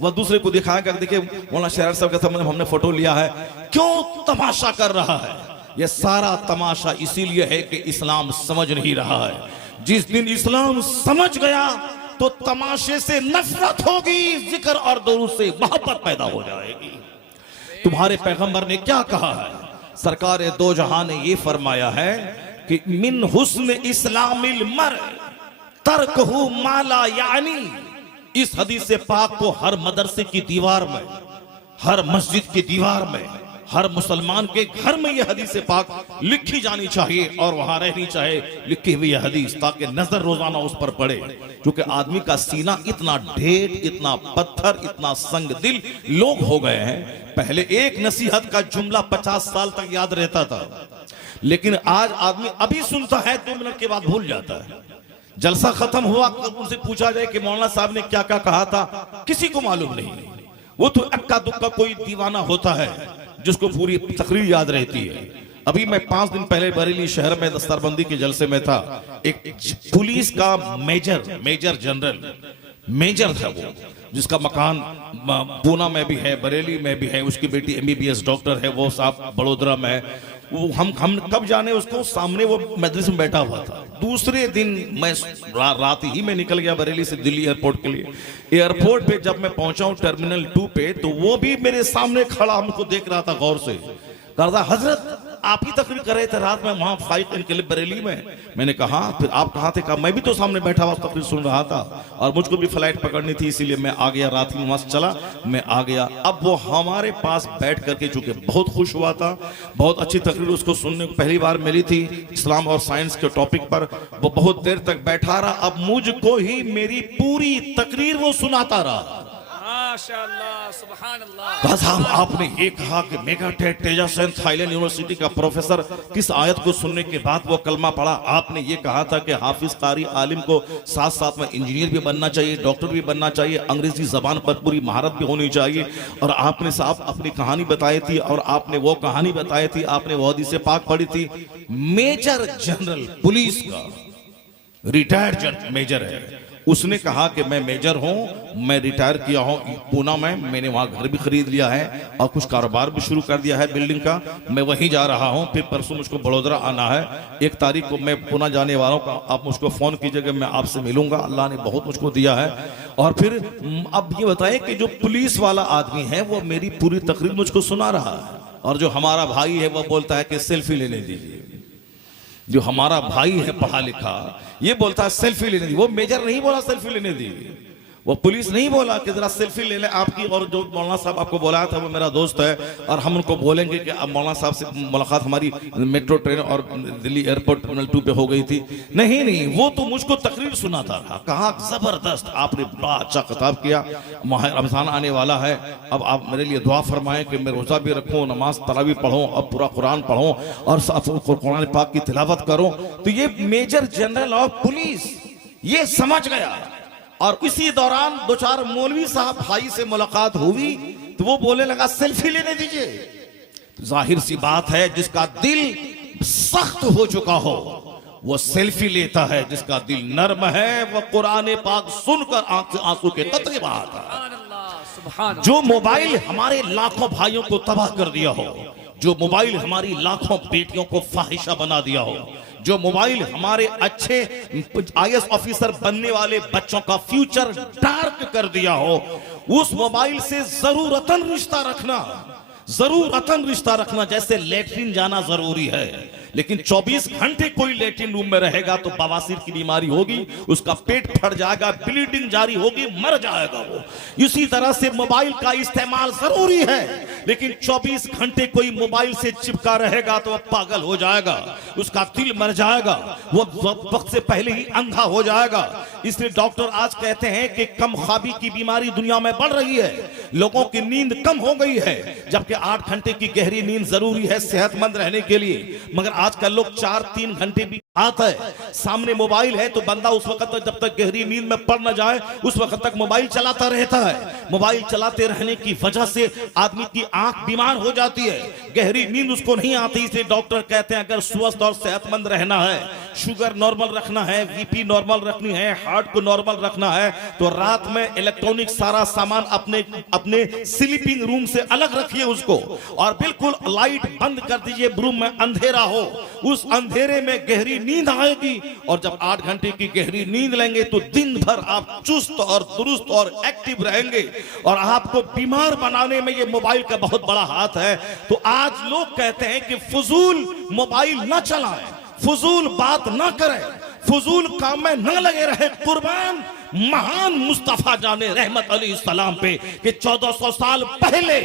वह दूसरे को दिखाएगा देखिए मौलाना शहर साहब कहता है हमने फोटो लिया है। क्यों तमाशा कर रहा है? यह सारा तमाशा इसीलिए है कि इस्लाम समझ नहीं रहा है। जिस दिन इस्लाम समझ गया तो तमाशे से नफरत होगी, जिक्र और दुरूद से मोहब्बत पैदा हो जाएगी। तुम्हारे पैगंबर ने क्या कहा है? सरकार दो जहां ने यह फरमाया है कि मिन हुस्न इस्लामिल मर तरकहु माला यानी। इस हदीस से पाक को हर मदरसे की दीवार में, हर मस्जिद की दीवार में, हर मुसलमान के घर में यह हदीस पाक लिखी जानी चाहिए और वहां रहनी चाहिए लिखी हुई यह हदीस, ताकि नजर रोजाना उस पर पड़े। क्योंकि आदमी का सीना इतना ढेर, इतना पत्थर, इतना संग दिल लोग हो गए हैं। पहले एक नसीहत का जुमला 50 साल तक याद रहता था, लेकिन आज आदमी अभी सुनता है 2 मिनट के बाद भूल जाता है। जलसा खत्म हुआ, उनसे पूछा जाए कि मौलाना साहब ने क्या क्या कहा था, किसी को मालूम नहीं। वो तो अक्का दुक्का कोई दीवाना होता है जिसको पूरी तकरीर याद रहती है। अभी मैं 5 दिन पहले बरेली शहर में दस्तरबंदी के जलसे में था। एक पुलिस का मेजर जनरल मेजर था वो, जिसका मकान पूना में भी है, बरेली में भी है, उसकी बेटी MBBS डॉक्टर है, वो साहब बड़ोदरा में है। वो हम कब जाने उसको, सामने वो मजलिस में बैठा हुआ था। दूसरे दिन मैं रात ही में निकल गया बरेली से दिल्ली एयरपोर्ट के लिए। एयरपोर्ट पे जब मैं पहुंचा हूं टर्मिनल 2 पे, तो वो भी मेरे सामने खड़ा हमको देख रहा था गौर से। कहता हजरत आप ही तकरीर कर रहे थे रात में वहां फाइट के लिए बरेली में। मैंने कहा फिर आप कहाँ थे? कहा मैं भी तो सामने बैठा हुआ तकरीर सुन रहा था और मुझको भी फ्लाइट पकड़नी थी, इसीलिए मैं आ गया, रात में वहां से चला, मैं आ गया। अब वो हमारे पास बैठ करके चूंकि बहुत खुश हुआ था, बहुत अच्छी तकरीर उसको सुनने को पहली बार मिली थी इस्लाम और साइंस के टॉपिक पर, वो बहुत देर तक बैठा रहा। अब मुझको ही मेरी पूरी तकरीर वो सुनाता रहा। माशाअल्लाह, सुभान अल्लाह। कहा साहब आपने ये कहा कि मेगा टेट तेजासेन थाईलैंड यूनिवर्सिटी का प्रोफेसर किस आयत को सुनने के बाद वो कलमा पढ़ा। आपने ये कहा था कि हाफिज कारी आलिम को साथ साथ में इंजीनियर भी बनना चाहिए, डॉक्टर भी बनना चाहिए, अंग्रेजी जबान पर पूरी महारत भी होनी चाहिए। और आपने साहब अपनी कहानी बताई थी और आपने वो कहानी बताई थी, आपने वो हदीस पाक पढ़ी थी। मेजर जनरल पुलिस का रिटायर्ड मेजर है, उसने कहा कि मैं मेजर हूं, मैं रिटायर किया हूं पूना में, मैंने वहां घर भी खरीद लिया है और कुछ कारोबार भी शुरू कर दिया है बिल्डिंग का, मैं वहीं जा रहा हूं, फिर परसों मुझको बड़ोदरा आना है, 1 तारीख को मैं पूना जाने वाला हूं, आप मुझको फोन कीजिएगा, मैं आपसे मिलूंगा, अल्लाह ने बहुत मुझको दिया है। और फिर अब ये बताएं कि जो पुलिस वाला आदमी है वो मेरी पूरी तकरीर मुझको सुना रहा है, और जो हमारा भाई है वो बोलता है कि सेल्फी लेने दीजिए। जो हमारा भाई है पढ़ा लिखा ये बोलता है सेल्फी लेने दी। वो मेजर नहीं बोला सेल्फी लेने दी, वो पुलिस नहीं बोला कि जरा सेल्फी ले ले आपकी। और जो मौलाना साहब आपको बुलाया था वो मेरा दोस्त है और हम उनको बोलेंगे कि अब मौलाना साहब से मुलाकात हमारी मेट्रो ट्रेन और दिल्ली एयरपोर्ट टर्मिनल 2 पे हो गई थी। नहीं, वो तो मुझको तकरीर सुनाता था। कहा जबरदस्त, आपने बड़ा अच्छा खिताब किया, माह रमजान आने वाला है, अब आप मेरे लिए दुआ फरमाएं कि मैं रोजा भी रखूं, नमाज तरावी पढ़ूं, अब पूरा कुरान पढ़ूं और कुरान पाक की तिलावत करूं। तो ये मेजर जनरल ऑफ पुलिस ये समझ गया। और इसी दौरान 2-4 मौलवी साहब भाई से मुलाकात हुई तो वो बोलने लगा सेल्फी लेने दीजिए। जाहिर सी बात है जिसका दिल सख्त हो चुका हो वो सेल्फी लेता है, जिसका दिल नर्म है वो कुरान पाक सुनकर आंख से आंसू के कतरे बहाता है। जो मोबाइल हमारे लाखों भाइयों को तबाह कर दिया हो, जो मोबाइल हमारी लाखों बेटियों को फाहिशा बना दिया हो, जो मोबाइल हमारे अच्छे IAS ऑफिसर बनने वाले बच्चों का फ्यूचर डार्क कर दिया हो, उस मोबाइल से जरूरतन रिश्ता रखना जैसे लेटरिन जाना जरूरी है। लेकिन 24 घंटे कोई लेटरिन रूम में रहेगा तो बवासीर की बीमारी होगी, उसका पेट फट जाएगा, ब्लीडिंग जारी होगी, मर जाएगा वो। इसी तरह से मोबाइल का इस्तेमाल जरूरी है, लेकिन 24 घंटे कोई मोबाइल से चिपका रहेगा तो वह पागल हो जाएगा, उसका दिल मर जाएगा, वो वक्त से पहले ही अंधा हो जाएगा। इसलिए डॉक्टर आज कहते हैं कि कम ख्वाबी की बीमारी दुनिया में बढ़ रही है, लोगों की नींद कम हो गई है, जबकि 8 घंटे की गहरी नींद जरूरी है सेहतमंद रहने के लिए। मगर आजकल लोग 4-3 घंटे भी आता है, सामने मोबाइल है तो बंदा उस वक्त तक जब तक गहरी नींद में पड़ न जाए उस वक्त तक मोबाइल चलाता रहता है। मोबाइल चलाते रहने की वजह से आदमी की आंख बीमार हो जाती है, गहरी नींद उसको नहीं आती। इसलिए डॉक्टर कहते हैं अगर स्वस्थ और सेहतमंद रहना है, शुगर नॉर्मल रखना है, बीपी नॉर्मल रखनी है, हार्ट को नॉर्मल रखना है, तो रात में इलेक्ट्रॉनिक सारा सामान अपने स्लीपिंग रूम से अलग रखिए उसको, और बिल्कुल लाइट बंद कर दीजिए, रूम में अंधेरा हो, उस अंधेरे में गहरी नींद आएगी। और जब 8 घंटे की गहरी नींद लेंगे तो दिन भर आप चुस्त और दुरुस्त और एक्टिव रहेंगे। और आपको बीमार बनाने में ये मोबाइल का बहुत बड़ा हाथ है। तो आज लोग कहते हैं कि फजूल मोबाइल ना चलाएं, फजूल बात ना करें, फजूल काम में न लगे रहे। कुर्बान महान मुस्तफा जाने रहमत अलैहिस्सलाम पे कि 1400 साल पहले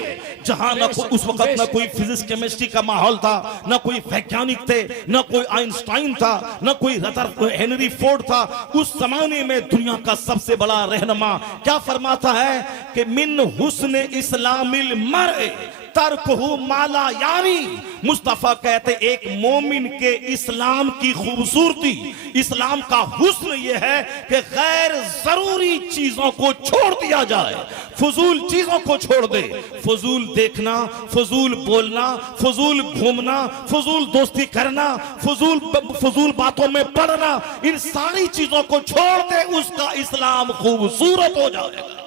जहां उस वक्त न कोई फिजिक्स केमिस्ट्री का माहौल था, न कोई वैज्ञानिक थे, न कोई आइंस्टाइन था, न कोई रदरफोर्ड हेनरी फोर्ड था, उस जमाने में दुनिया का सबसे बड़ा रहनुमा क्या फरमाता है कि मिन हुस्न इस्लामिल मर्इ तरकहु माला यानी। मुस्तफा कहते एक मोमिन के इस्लाम की खूबसूरती, इस्लाम का हुस्न यह है कि गैर जरूरी चीजों को छोड़ दिया जाए, फजूल चीजों को छोड़ दे। फजूल देखना, फजूल बोलना, फजूल घूमना, फजूल दोस्ती करना, फजूल बातों में पड़ना, इन सारी चीजों को छोड़ दे, उसका इस्लाम खूबसूरत हो जाएगा।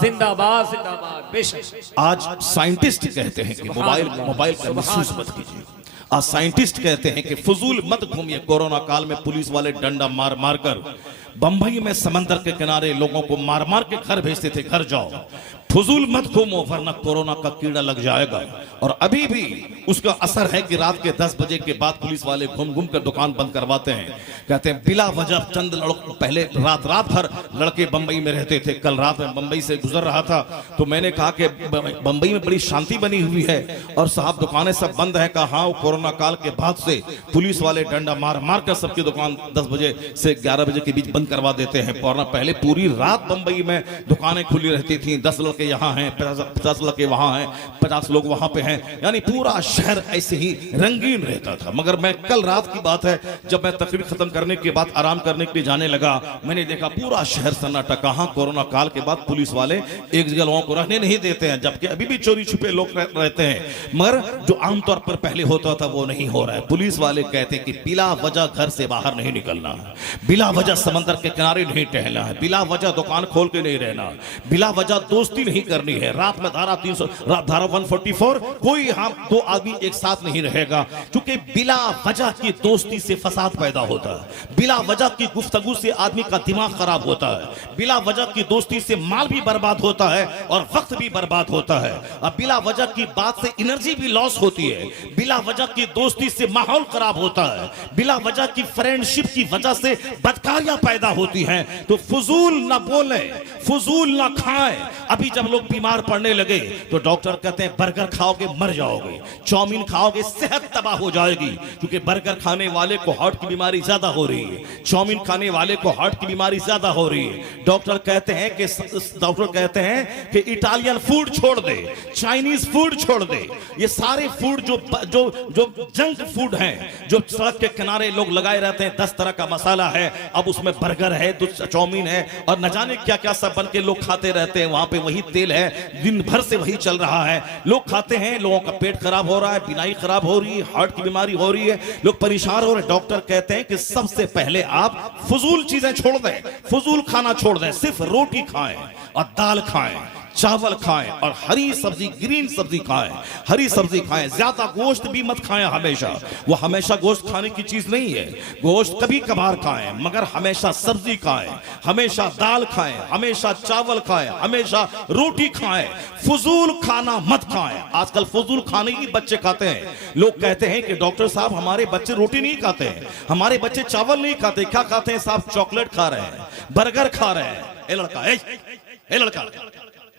जिंदाबाद जिंदाबाद। बेशक आज साइंटिस्ट कहते हैं कि मोबाइल का मिसयूज मत कीजिए। आज साइंटिस्ट कहते हैं कि फजूल मत घूमिए। कोरोना काल में पुलिस वाले डंडा मार मार कर बंबई में समंदर के किनारे लोगों को मार मार के घर भेजते थे, घर जाओ, फजूल मत घूमो वरना कोरोना का कीड़ा लग जाएगा। और अभी भी उसका असर है कि रात के 10 बजे के बाद पुलिस वाले घूम घूम कर दुकान बंद करवाते हैं। कहते हैं बिला वजह चंद पहले रात भर लड़के बंबई में रहते थे। कल रात में बंबई से गुजर रहा था तो मैंने कहा कि बंबई में बड़ी शांति बनी हुई है और साहब दुकानें सब बंद है। कहा हाँ, कोरोना काल के बाद से पुलिस वाले डंडा मार मार कर सबकी दुकान 10 बजे से 11 बजे के बीच बंद करवा देते हैं। पहले पूरी रात बंबई में दुकानें खुली रहती थी, 10 लड़के यहाँ हैं, 50 लड़के वहां हैं, 50 लोग वहां पे हैं, यानी पूरा शहर ऐसे ही रंगीन रहता था। मगर मैं कल रात की बात है, जब मैं तकरीर खत्म करने के बाद आराम करने के लिए जाने लगा, मैंने देखा पूरा शहर सन्नाटा। कहां कोरोना काल के बाद पुलिस वाले एक जगह लोगों को रहने नहीं देते हैं, जबकि अभी भी चोरी छुपे लोग रहते हैं। मगर जो आमतौर पर पहले होता था वो नहीं हो रहा है। पुलिस वाले कहते हैं कि बिला वजह घर से बाहर नहीं निकलना है, बिला वजह समंदर के किनारे नहीं टहलना है, बिला वजह दुकान खोल के नहीं रहना, बिला वजह दोस्ती नहीं करनी है। रात में धारा 144 कोई हम 2 आदमी एक साथ नहीं रहेगा, क्योंकि बिला वजह की दोस्ती से फसाद पैदा होता है, बिला वजह की गुफ्तगू से आदमी का दिमाग खराब होता है, बिला वजह की दोस्ती से माल भी बर्बाद होता है और वक्त भी बर्बाद होता है, और बिला वजह की बात से एनर्जी भी लॉस होती है, बिला वजह की दोस्ती से माहौल खराब होता है, बिला वजह की फ्रेंडशिप की वजह से बदकारियां पैदा होती हैं। तो फजूल ना बोले, फजूल ना खाएं। अभी जब लोग बीमार पड़ने लगे तो डॉक्टर कहते हैं बर्गर खाओगे मर जाओगे, चाउमीन खाओगे सेहत तबाह हो जाएगी, क्योंकि बर्गर खाने वाले को हार्ट की बीमारी ज्यादा हो रही है, चाउमीन खाने वाले को हार्ट की बीमारी ज्यादा हो रही है। डॉक्टर कहते हैं कि इटालियन फूड छोड़ दे, चाइनीज फूड छोड़ दे, ये सारे फूड जो जंक फूड हैं, जो सड़क के किनारे लोग लगाए रहते हैं, 10 तरह का मसाला है, अब उसमें बर्गर है तो चाउमीन है और न जाने क्या क्या सब बन के लोग खाते रहते हैं। वहां पे वही तेल है, दिन भर से वही चल रहा है, लोग खाते हैं, लोगों का पेट खराब हो रहा है, बिनाई खराब हो रही है, हार्ट की बीमारी हो रही है, लोग परेशान हो रहे हैं। डॉक्टर कहते हैं कि सबसे पहले आप फजूल चीजें छोड़ दें, फजूल खाना छोड़ दें, सिर्फ रोटी खाएं और दाल खाएं, चावल खाएं और हरी सब्जी, ग्रीन सब्जी खाएं, हरी सब्जी खाएं। ज्यादा गोश्त भी मत खाएं, वो हमेशा गोश्त खाने की चीज नहीं है, गोश्त कभी कभार खाएं, मगर हमेशा सब्जी खाएं, हमेशा दाल खाएं, हमेशा चावल खाएं, हमेशा रोटी खाएं, फजूल खाना मत खाएं। आजकल फजूल खाने ही बच्चे खाते हैं। लोग कहते हैं कि डॉक्टर साहब हमारे बच्चे रोटी नहीं खाते हैं, हमारे बच्चे चावल नहीं खाते, क्या खाते हैं साहब? चॉकलेट खा रहे हैं, बर्गर खा रहे हैं। ए लड़का, ए लड़का,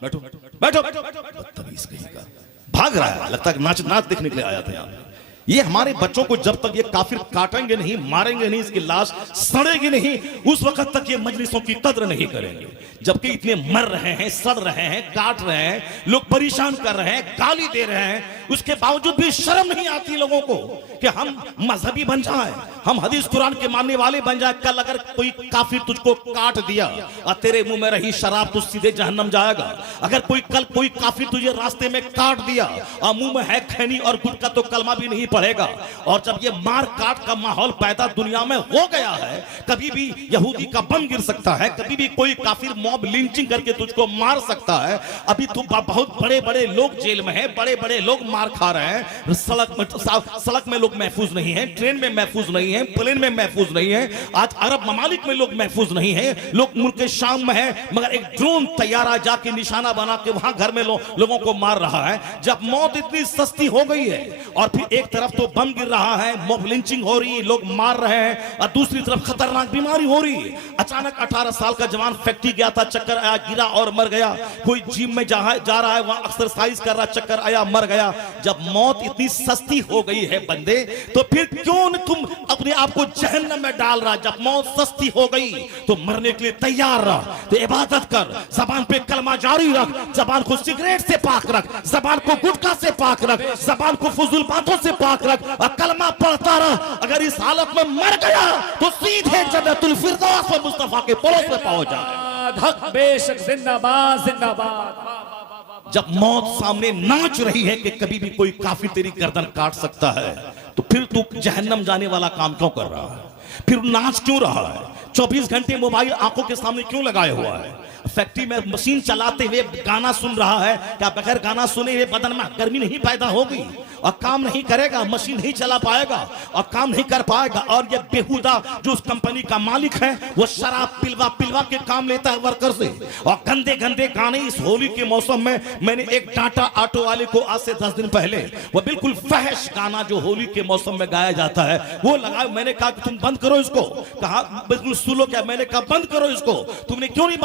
बैठो बैठो बैठो। बदतमीज कहीं का, भाग रहा है, लगता है नाच नाच देखने के लिए आया था यहाँ। ये हमारे बच्चों को जब तक ये काफिर काटेंगे नहीं, मारेंगे नहीं, इसकी लाश सड़ेगी नहीं, उस वक्त तक ये मजलिसों की कद्र नहीं करेंगे। जबकि इतने मर रहे हैं, सड़ रहे हैं, काट रहे हैं, लोग परेशान कर रहे हैं, गाली दे रहे हैं, उसके बावजूद भी शर्म नहीं आती लोगों को कि हम मजहबी बन जाए, हम हदीस कुरान के मानने वाले बन जाए। कल अगर कोई काफिर तुझको काट दिया और तेरे मुंह में रही शराब, तो सीधे जहन्नम जाएगा। अगर कल कोई काफिर तुझे रास्ते में काट दिया और मुंह में है खैनी और गुटखा, तो कलमा भी नहीं पड़ेगा। और जब ये मार काट का माहौल पैदा दुनिया में हो गया है, कभी भी यहूदी का बम गिर सकता है, कभी भी कोई काफिर मॉब लिंचिंग करके तुझको मार सकता है। अभी तो बहुत बड़े बड़े लोग जेल में हैं, बड़े बड़े लोग मार खा रहे हैं, सड़क में लोग महफूज नहीं हैं, ट्रेन में महफूज नहीं है, प्लेन में महफूज नहीं है। आज अरब ममालिक में लोग महफूज नहीं है, लोग मुल्क शाम में है, मगर एक ड्रोन तैयारा जाके निशाना बना के वहां घर में लोगों को मार रहा है। जब मौत इतनी सस्ती हो गई है और फिर एक तरफ तो बम गिर रहा है, मॉब लिंचिंग हो रही है, लोग मार रहे हैं, और दूसरी तरफ खतरनाक बीमारी हो रही है। अचानक 18 साल का जवान फैक्ट्री गया था, चक्कर आया, गिरा और मर गया। कोई जिम में जा रहा है, वहां एक्सरसाइज कर रहा, चक्कर आया, मर गया। जब मौत इतनी सस्ती हो गई है बंदे, तो फिर क्यों न तुम अपने आप को जहन्नम में डाल रहा? जब मौत सस्ती हो गई तो मरने के लिए तैयार रह, तो इबादत कर, जबान पे कलमा जारी रख, जबान को सिगरेट से पाक रख, जबान को गुटखा से पाक रख, जबान को फजूल बातों से पाक रख, और कलमा पढ़ता रह। अगर इस हालत में मर गया तो सीधे जन्नतुल फिरदौस में मुस्तफा के पड़ोस में पहुंच जाए। हक बेशक, जिंदाबाद जिंदाबाद। जब मौत सामने नाच रही है कि कभी भी कोई काफिर तेरी गर्दन काट सकता है, तो फिर तू जहन्नम जाने वाला काम क्यों कर रहा है? फिर नाच क्यों रहा है? 24 घंटे मोबाइल आंखों के सामने क्यों लगाए हुआ है? फैक्ट्री में मशीन चलाते हुए गाना सुन रहा है, क्या बगैर गाना सुने हुए बदन में गर्मी नहीं पैदा होगी और काम नहीं करेगा, मशीन नहीं चला पाएगा और काम नहीं कर पाएगा। और ये बेहुदा जो उस कंपनी का मालिक है, वो शराब पिलवा के काम लेता है वर्कर से, और गंदे गंदे गाने। इस होली के मौसम में मैंने एक टाटा ऑटो वाले को आज से 10 दिन पहले, वो बिल्कुल फहश गाना जो होली के मौसम में गाया जाता है वो लगाया। मैंने कहा कि तुम बंद करो इसको, कहा बिल्कुल सुनो क्या, मैंने कहा बंद करो इसको। तुमने क्यों नहीं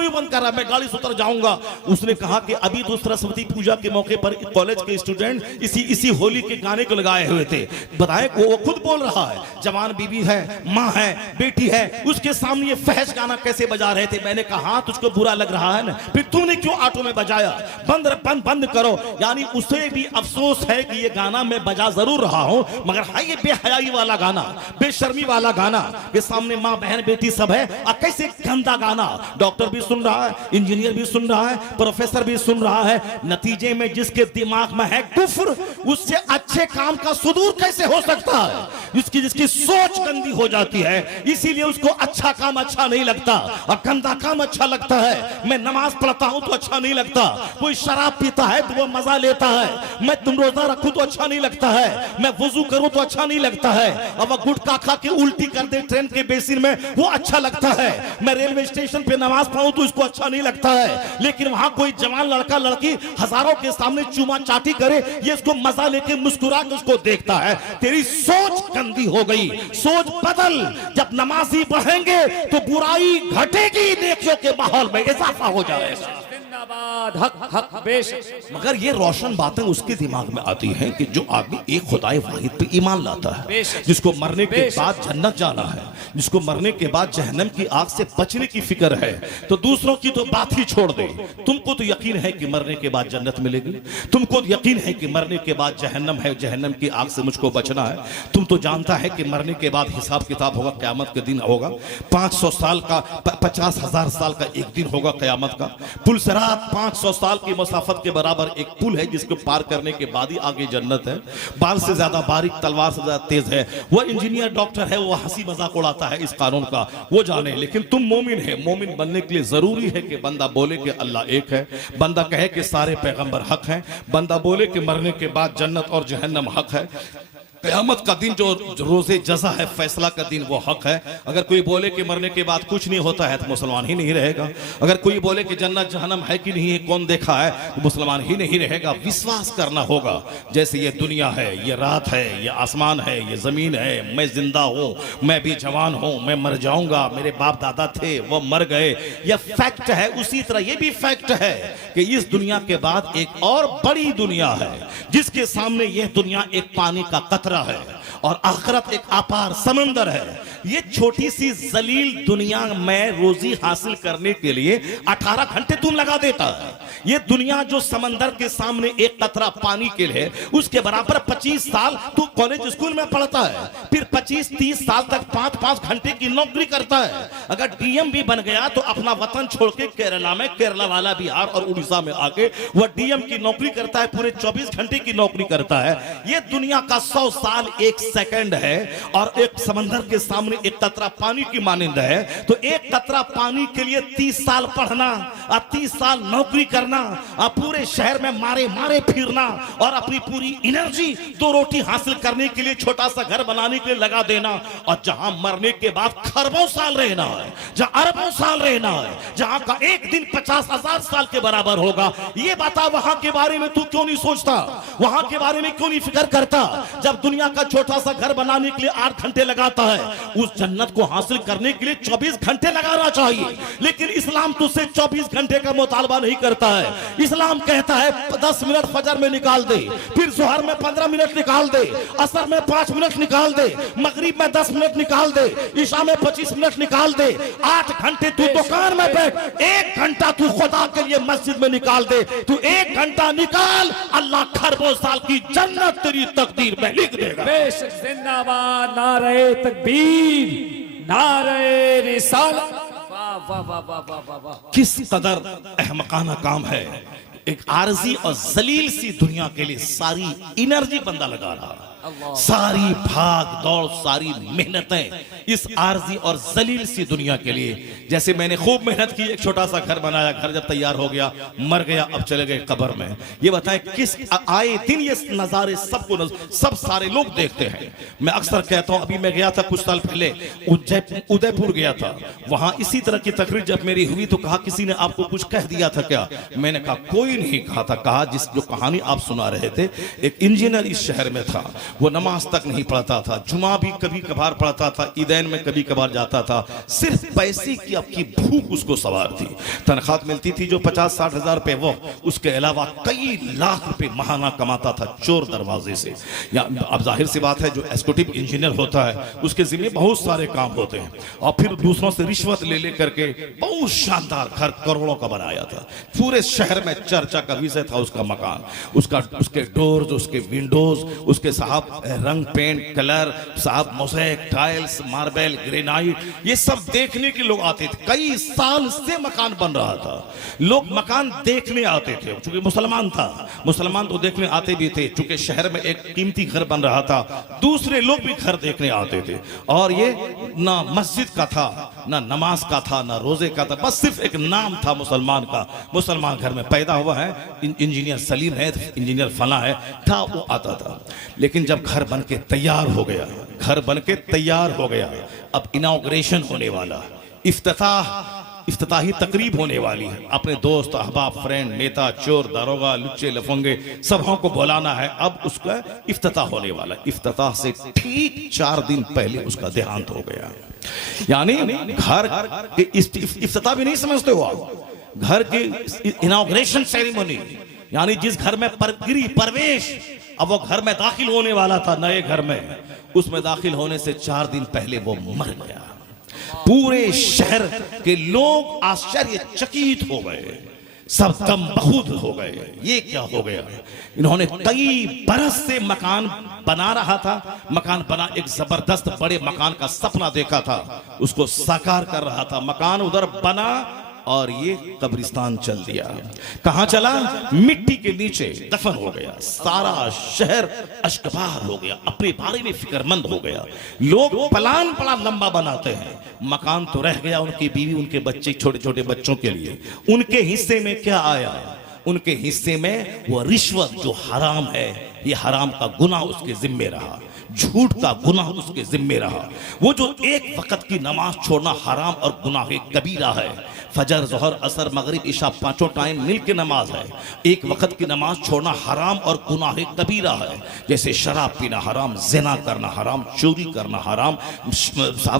बंद कर रहा? मैं गाड़ी से उतर जाऊंगा। उसने कहा कि अभी तो सरस्वती पूजा के मौके पर कॉलेज के स्टूडेंट इसी होली के गाने को लगाए हुए थे। बताए वो खुद बोल रहा है, जवान बीबी है, माँ है, बेटी है, उसके सामने ये फहश गाना कैसे बजा रहे थे? मैंने कहा हाँ, तुझको बुरा लग रहा है ना, फिर तुमने क्यों ऑटो में बजाया? बंद करो। यानी उसे भी अफसोस है कि ये गाना मैं बजा जरूर रहा हूं, मगर है ये बेहयाई वाला गाना, बेशर्मी वाला गाना, के सामने माँ बहन बेटी सब है, और कैसे गंदा गाना। डॉक्टर भी सुन रहा है, इंजीनियर भी सुन रहा है, प्रोफेसर भी सुन रहा है। नतीजे में जिसके दिमाग में है कुफ्र, उससे अच्छे काम का सुदूर कैसे हो सकता है? जिसकी सोच गंदी हो जाती है, इसीलिए उसको अच्छा काम अच्छा नहीं लगता और गंदा काम अच्छा लगता है। मैं नमाज पढ़ता हूं तो अच्छा नहीं लगता, कोई शराब पीता है तो वो मजा लेता है, मैं तुम रोजा रखूं तो अच्छा नहीं लगता है, मैं वुजू करूं तो अच्छा नहीं लगता है, और वह गुटखा खा के उल्टी कर दे ट्रेन के बेसिन में, वो अच्छा लगता है। मैं रेलवे स्टेशन पे नमाज पढ़ूं तो इसको अच्छा नहीं लगता है, लेकिन वहां कोई जवान लड़का लड़की हजारों के सामने चूमा चाटी करे, ये इसको मजा लेके मुस्कुरा के उसको देखता है। तेरी सोच गंदी हो गई, सोच बदल। जब नमाजी बढ़ेंगे तो बुराई घटेगी, नेकियों के माहौल में इजाफा हो जाएगा। हक बेशक। मगर ये रोशन बातें उसके दिमाग में आती हैं कि जो आदमी एक खुदाए वाहिद पे ईमान लाता है, जिसको मरने के बाद जन्नत जाना है, जिसको मरने के बाद जहन्नम की आग से बचने की फिक्र है, तो दूसरों की तो बात ही छोड़ दे। तुमको तो यकीन है कि मरने के बाद जन्नत मिलेगी, तुमको यकीन है कि मरने के बाद जहन्नम है, जहन्नम की आग से मुझको बचना है। तुम तो जानता है कि मरने के बाद हिसाब किताब होगा, क़यामत के दिन होगा। 500 साल का 50,000 साल का एक दिन होगा क़यामत का। पुल सिरात 500 साल की मसाफत के बराबर एक पुल है, जिसको पार करने के बाद ही आगे जन्नत है। बाल से ज्यादा बारीक, तलवार से ज्यादा तेज है। वो इंजीनियर डॉक्टर है, वो हंसी मजाक उड़ाता है इस कानून का, वो जाने। लेकिन तुम मोमिन है, मोमिन बनने के लिए जरूरी है कि बंदा बोले कि अल्लाह एक है, बंदा कहे कि सारे पैगंबर हक हैं, बंदा बोले कि मरने के बाद जन्नत और जहन्नम हक है। क़यामत का दिन जो रोज़े जज़ा है, फैसला का दिन, वो हक है। अगर कोई बोले कि मरने के बाद कुछ नहीं होता है तो मुसलमान ही नहीं रहेगा। अगर कोई बोले कि जन्नत जहन्नम है कि नहीं है, कौन देखा है, तो मुसलमान ही नहीं रहेगा। विश्वास करना होगा जैसे ये दुनिया है, ये रात है, ये आसमान है, ये ज़मीन है, मैं जिंदा हूँ, मैं भी जवान हूँ, मैं मर जाऊंगा, मेरे बाप दादा थे वो मर गए, यह फैक्ट है। उसी तरह ये भी फैक्ट है कि इस दुनिया के बाद एक और बड़ी दुनिया है, जिसके सामने यह दुनिया एक पानी का कतरा है और आखिरत एक अपार समंदर है। ये छोटी सी जलील दुनिया में रोजी हासिल करने के लिए 18 घंटे तुम लगा देता है। ये दुनिया जो समंदर के सामने एक कतरा पानी के लिए, उसके बराबर 25 साल तू कॉलेज स्कूल में पढ़ता है, फिर 25-30 साल तक 5-5 घंटे की नौकरी करता है। अगर डीएम भी बन गया तो अपना वतन छोड़ के केरला में, केरला वाला बिहार और उड़ीसा में आके वह डीएम की नौकरी करता है, पूरे 24 घंटे की नौकरी करता है। ये दुनिया का 100 साल 1 सेकंड है और एक समंदर के सामने एक कतरा पानी की मानिंद है। तो एक कतरा पानी के लिए 30 साल पढ़ना और 30 साल नौकरी करना और पूरे शहर में मारे मारे फिरना और अपनी पूरी एनर्जी 2 रोटी हासिल करने के लिए, छोटा सा घर बनाने के लिए लगा देना, और जहां मरने के बाद खरबों साल रहना है, जहां अरबों साल रहना है, जहां का एक दिन 50,000 साल के बराबर होगा। ये बता वहां के बारे में तू क्यों नहीं सोचता, वहां के बारे में क्यों नहीं फिक्र करता? जब दुनिया का छोटा सा घर बनाने के लिए 8 घंटे लगाता है, उस जन्नत को हासिल करने के लिए 24 घंटे लगाना चाहिए। लेकिन इस्लाम तुझसे 24 घंटे का मुतालबा नहीं करता है। इस्लाम कहता है 10 मिनट फजर में निकाल दे, फिर जोहर में 15 मिनट निकाल दे, असर में 5 मिनट निकाल दे, मगरिब में 10 मिनट निकाल दे, ईशा में 25 मिनट निकाल दे। 8 घंटे तू दुकान में बैठ, 1 घंटा तू खुदा के लिए मस्जिद में निकाल दे। तू 1 घंटा निकाल, अल्लाह खरबों साल की जन्नत तेरी तकदीर में लिख देगा। बेशक जिंदाबाद, नारे तकबीर, नारे रिसालत। वाह वाह वाह वाह वाह वाह वाह। किस कदर अहमकाना काम है। एक आरजी और जलील सी दुनिया के लिए सारी एनर्जी बंदा लगा रहा है, सारी भाग दौड़, सारी मेहनतें इस आरजी और जलील सी दुनिया के लिए। जैसे मैंने खूब मेहनत की, एक छोटा सा घर बनाया, घर जब तैयार हो गया, मर गया, अब चले गए कब्र में। ये बताएं किस आए दिन ये नजारे सबको सब सारे लोग देखते हैं। मैं अक्सर कहता हूं, अभी मैं गया था कुछ साल पहले उदयपुर गया था, वहां इसी तरह की तकरीर जब मेरी हुई तो कहा किसी ने आपको कुछ कह दिया था क्या? मैंने कहा कोई नहीं कहा था। कहा जिस जो कहानी आप सुना रहे थे, एक इंजीनियर इस शहर में था, वो नमाज तक नहीं पढ़ता था, जुमा भी कभी कभार पढ़ता था, ईदैन में कभी कभार जाता था, सिर्फ पैसे की आपकी भूख उसको सवार थी। तनख्वाह मिलती थी जो 50-60 हजार रुपए, वो उसके अलावा कई लाख रुपए महाना कमाता था चोर दरवाजे से। या अब जाहिर सी बात है, जो एग्जीक्यूटिव इंजीनियर होता है उसके जिम्मे बहुत सारे काम होते हैं, और फिर दूसरों से रिश्वत ले ले करके बहुत शानदार घर करोड़ों का बनाया था। पूरे शहर में चर्चा का विषय था उसका मकान, उसके डोर्स, उसके विंडोज, उसके साहब रंग पेंट कलर, साहब मोज़ेक टाइल्स, मार्बल, ग्रेनाइट, ये सब देखने के लोग आते थे। कई साल से मकान बन रहा था, लोग मकान देखने आते थे। चूंकि मुसलमान था, मुसलमान तो देखने आते भी थे, चूंकि शहर में एक कीमती घर बन रहा था, दूसरे लोग भी घर देखने आते थे। और ये ना मस्जिद का था, ना नमाज का था, ना रोजे का था, बस सिर्फ एक नाम था मुसलमान का। मुसलमान घर में पैदा हुआ है, इंजीनियर सलीम है, इंजीनियर फला है, था, वो आता था। लेकिन जब घर बन के तैयार हो गया, घर बन के तैयार हो गया, अब इनॉग्रेशन होने वाला, इफ्तिताही तकरीब होने वाली है, अपने दोस्त अहबाब फ्रेंड नेता चोर दारोगा लुच्चे लफंगे सबों को बुलाना है। अब उसका इफ्तिताह होने वाला, इफ्तिताह से ठीक 4 दिन पहले उसका देहांत हो गया। यानी घर के इफ्तिताह भी नहीं समझते हो आप, घर की इनॉग्रेशन सेरेमनी, यानी जिस घर में प्रवेश, अब वो घर में दाखिल होने वाला था, नए घर में, उसमें दाखिल होने से 4 दिन पहले वो मर गया। पूरे शहर के लोग आश्चर्यचकित हो गए, सब दम बखूद हो गए, ये क्या हो गया? इन्होंने कई बरस से मकान बना रहा था, मकान बना, एक जबरदस्त बड़े मकान का सपना देखा था, उसको साकार कर रहा था। मकान उधर बना और ये कब्रिस्तान चल दिया। कहां चला? मिट्टी के नीचे दफन हो गया। सारा शहर अश्कबार हो गया, अपने बारे में फिक्रमंद हो गया। लोग प्लान बड़ा लंबा बनाते हैं, मकान तो रह गया, उनकी बीवी उनके बच्चे, छोटे छोटे बच्चों के लिए उनके हिस्से में क्या आया? उनके हिस्से में वो रिश्वत जो हराम है, ये हराम का गुनाह उसके जिम्मे रहा, झूठ का गुनाह उसके जिम्मे रहा। वो जो एक वक्त की नमाज छोड़ना हराम और गुनाह कबीरा है, फजर ज़ोहर असर मगरिब इशा पांचों टाइम मिल के नमाज है, एक वक्त की नमाज छोड़ना हराम और गुनाह कबीरा है। जैसे शराब पीना हराम, जिना करना हराम, चोरी करना हराम,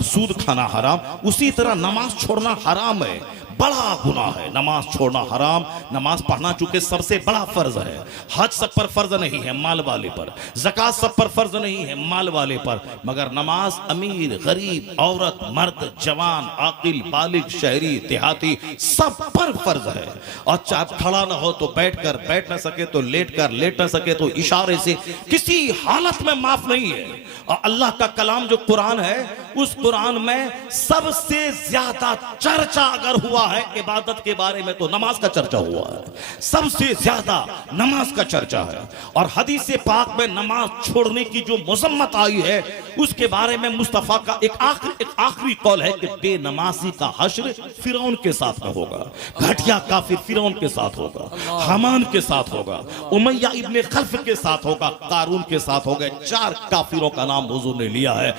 सूद खाना हराम, उसी तरह नमाज छोड़ना हराम है, बड़ा गुनाह है। नमाज छोड़ना हराम, नमाज पढ़ना चूंकि सबसे बड़ा फर्ज है। हज सब पर फर्ज नहीं है, माल वाले पर। ज़कात सब पर फर्ज नहीं है, माल वाले पर। मगर नमाज अमीर, गरीब, औरत, मर्द, जवान, आकिल, बालिग, शहरी, देहाती सब पर फर्ज है। और चाहे खड़ा ना हो तो बैठकर, बैठ ना सके तो लेटकर, लेट ना सके तो इशारे से, किसी हालत में माफ नहीं है। और अल्लाह का कलाम जो कुरान है, उस कुरान में सबसे ज्यादा चर्चा अगर हुआ है इबादत के बारे में तो नमाज का चर्चा हुआ है, सबसे ज्यादा नमाज का चर्चा है। और हदीस पाक में नमाज छोड़ने की जो मुज़म्मत आई है, उसके बारे में मुस्तफा का एक आखिरी कौल है कि बेनमाजी का हश्र फिरौन के साथ में होगा, घटिया काफिर फिरौन के साथ होगा, हमान के साथ होगा, उमैया इब्ने खल्फ के साथ होगा, कारून के साथ होगा। 4 काफिरों का नाम हुजूर ने लिया है,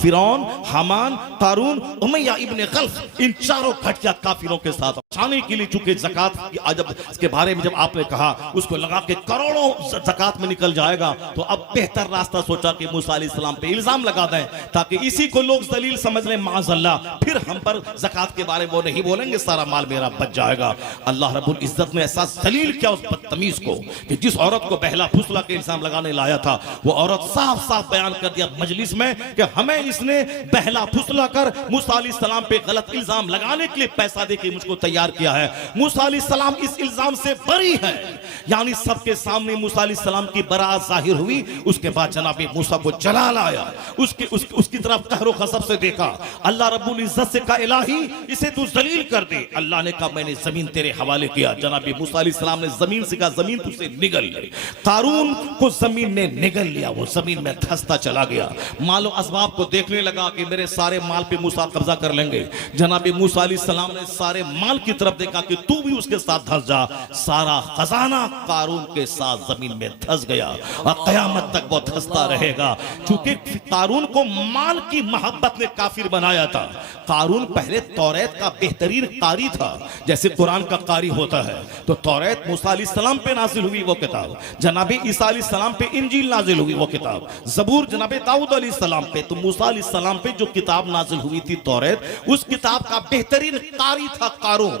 फिरौन, हमान, कारून, उमैया इब्ने खल्फ। इन चारों घटिया काफिरों के साथ बचाने के लिए, चूंकि ज़कात जब इसके बारे में जब आपने कहा उसको लगा के करोड़ों ज़कात में निकल जाएगा, तो अब बेहतर रास्ता सोचा कि मूसा अलैहिस्सलाम पे इल्जाम लगा दें ताकि इसी को लोग दलील समझ लें, माज़अल्लाह, फिर हम पर ज़कात के बारे में वो नहीं बोलेंगे, सारा माल मेरा बच जाएगा। अल्लाह रब्बुल इज्जत ने ऐसा दलील किया उस बदतमीज को कि जिस औरत को बहला फुसला के इल्जाम लगाने लाया था, वो औरत साफ साफ बयान कर दिया मजलिस में कि हमें इसने बहला फुसला कर मूसा अलैहिस्सलाम पे गलत इल्जाम लगाने के लिए पैसा देके मुझको तैयार किया है। मूसा अलैहिस्सलाम इस इल्जाम से बरी है, यानी सबके सामने मूसा अलैहिस्सलाम की बरात जाहिर हुई। उसके बाद जनाब मूसा को जलाल आया, उसकी तरफ कहरो खसब से देखा। अल्लाह रब्बुल इज्जत से कहा, इलाही इसे तू जलील कर दे। अल्लाह ने कहा, मैंने जमीन तेरे हवाले किया। जनाब मूसा अलैहिस्सलाम ने जमीन से कहा, जमीन तुझसे निगल ले। कारून को जमीन ने निगल लिया, वो जमीन में धंसता चला गया। मालो असबाब को देखने लगा कि मेरे सारे माल पे मूसा कब्जा कर लेंगे। जनाब मूसा अलैहिस्सलाम ने सारे माल की तरफ देखा कि तू भी उसके साथ धंस जा। सारा खजाना कारून के साथ जमीन में धंस गया और कयामत तक वो धंसता रहेगा, क्योंकि कारून को माल की मोहब्बत ने काफिर बनाया था। कारून पहले तौरात का बेहतरीन कारी था, जैसे कुरान का कारी होता है। तो तौरात मूसा अलैहिस्सलाम पे नाजिल हुई वो किताब, जनाब ईसा अलैहिस्सलाम पे इंजील नाजिल हुई वो किताब, जबूर जनाब दाऊद अलैहिस्सलाम पे। तो मूसा अलैहिस्सलाम पे जो किताब नाजिल हुई थी तौरात, उस किताब का बेहतरीन कारी था कारून।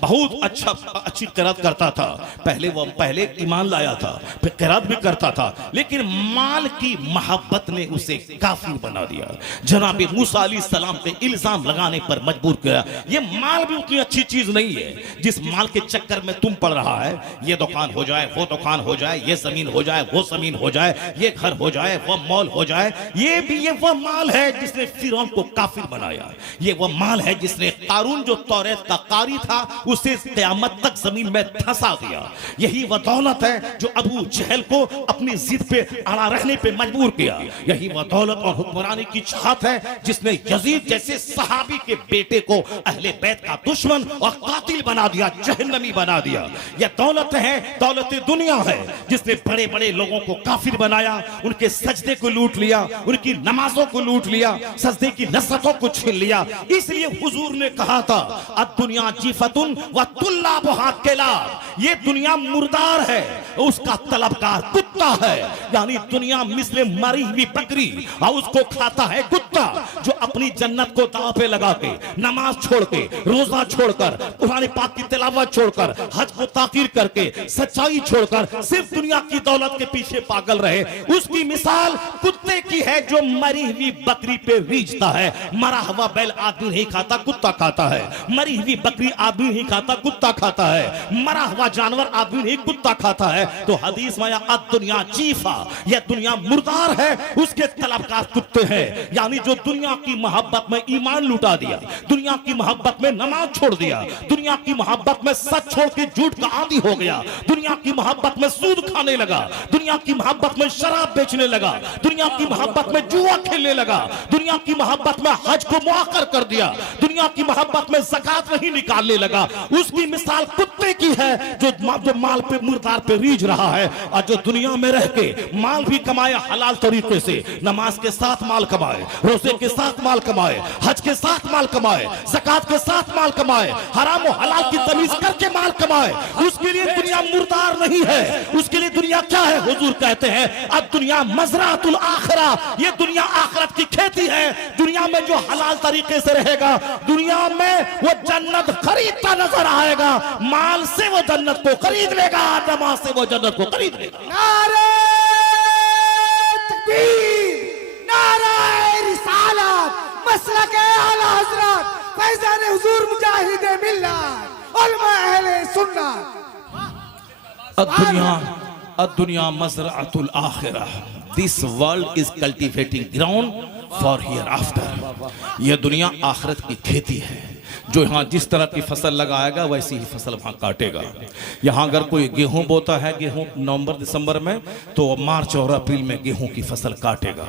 बहुत अच्छी किरात करता था। पहले ईमान लाया था, फिर किरात भी करता था, लेकिन माल की मोहब्बत ने उसे काफिर बना दिया। जनाब मूसा अलैहिस्सलाम पे इल्जाम लगाने पर मजबूर किया। ये माल भी उतनी अच्छी चीज नहीं है जिस माल के चक्कर में तुम पड़ रहा है। ये दुकान हो जाए, वो दुकान हो जाए, ये जमीन हो जाए, वो जमीन हो जाए, ये घर हो जाए, वो मॉल हो जाए। ये वो माल है जिसने फिरौन को काफिर बनाया। ये वो माल है जिसने कारून जो तौरात का कारी था उसे क़यामत तक जमीन में धंसा दिया। यही वह दौलत है जो अबू जहल को अपनी जिद पे अड़ा रहने पे मजबूर किया। यही वह दौलत और हुक्मरानी की चाहत है जिसने यजीद जैसे सहाबी के बेटे को अहले बैत का दुश्मन और कातिल बना दिया, जहन्नमी बना दिया। यह दौलत है, दौलत दुनिया है, जिसने बड़े बड़े लोगों को काफिर बनाया, उनके सजदे को लूट लिया, उनकी नमाजों को लूट लिया, सजदे की नसरतों को छीन लिया। इसलिए हुजूर ने कहा था, अद-दुनिया जीफतुन व तुल्लाबुहा किलाब, ये दुनिया मुर्दार है, उसका तलबगार कुत्ता है। यानी दुनिया मिस्ले मरी हुई बकरी, और उसको खाता है कुत्ता, जो अपनी जन्नत को दांव पे लगा के, नमाज छोड़ के, रोजा छोड़कर, कुरान पाक की तिलावत छोड़कर, हज को ताकीर करके, सच्चाई छोड़कर सिर्फ दुनिया की दौलत के पीछे पागल रहे, उसकी मिसाल कुत्ते की है जो मरी हुई बकरी पे रीझता है। मरा हुआ बैल आदमी नहीं खाता, कुत्ता खाता है। मरी हुई बकरी आदमी नहीं खाता, कुत्ता खाता है। मरा हुआ जानवर आदमी नहीं, कुत्ता खाता है। तो हदीस में दुनिया चीफा, यह दुनिया मुर्दार है, उसके तलबगार कुत्ते हैं। यानी जो दुनिया की मोहब्बत में ईमान लुटा दिया, दुनिया की मोहब्बत में नमाज छोड़ दिया, दुनिया की मोहब्बत में सच छोड़ के झूठ का आदी हो गया, दुनिया की मोहब्बत में सूद खाने लगा, दुनिया की मोहब्बत में शराब बेचने लगा, दुनिया की मोहब्बत में जुआ खेलने लगा, दुनिया की मोहब्बत में हज को मुआक्कर कर दिया, दुनिया की मोहब्बत में ज़कात नहीं निकालने लगा, उसकी मिसाल कुत्ते की है जो माल पे मुर्दार पे रीझ रहा है, और जो दुनिया में रह के माल भी कमाए हलाल तरीके से, नमाज के साथ माल कमाए, रोजे के साथ माल कमाए, हज के साथ माल कमाए, ज़कात के साथ माल कमाए, हराम और हलाल की तमीज करके माल कमाए, उसके लिए दुनिया मुर्दार नहीं है। उसके लिए दुनिया क्या है? हुजूर कहते हैं अब दुनिया मज़राअतुल आखिरा, ये दुनिया आखिरत की खेती है। दुनिया में जो हलाल तरीके से रहेगा, दुनिया में वो जन्नत खरीदता नजर आएगा। माल से वो जन्नत को खरीद लेगा, नमाज से वो जन्नत को खरीद लेगा। नारे तकबीर, नारे रिसालत, मसलक आला हजरत फैज़ान हुजूर मुजाहिद मिल्लत उलमा अहले सुन्नत। दुनिया मज़राअतुल आखिरा, this world is cultivating ground for hereafter. यह दुनिया आखिरत की खेती है। जो यहाँ जिस तरह की फसल लगाएगा वैसी ही फसल वहाँ काटेगा। यहाँ अगर कोई गेहूं बोता है, गेहूं नवंबर दिसंबर में, तो मार्च और अप्रैल में गेहूं की फसल काटेगा।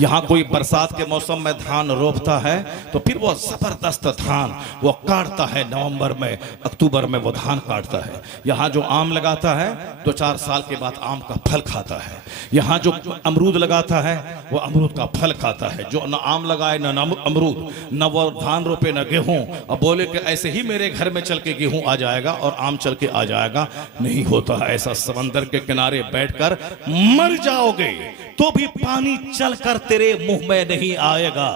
यहाँ कोई बरसात के मौसम में धान रोपता है तो फिर वो जबरदस्त धान वो काटता है नवंबर में, अक्टूबर में वो धान काटता है। यहाँ जो आम लगाता है 2-4 साल के बाद आम का फल खाता है। यहाँ जो अमरूद लगाता है वो अमरूद का फल खाता है। जो न आम लगाए न अमरूद, न वो धान रोपे न गेहूं, अब बोले कि ऐसे ही मेरे घर में चल के गेहूं आ जाएगा और आम चल के आ जाएगा, नहीं होता है ऐसा। समंदर के किनारे बैठकर मर जाओगे तो भी पानी चलकर तेरे मुंह में नहीं आएगा।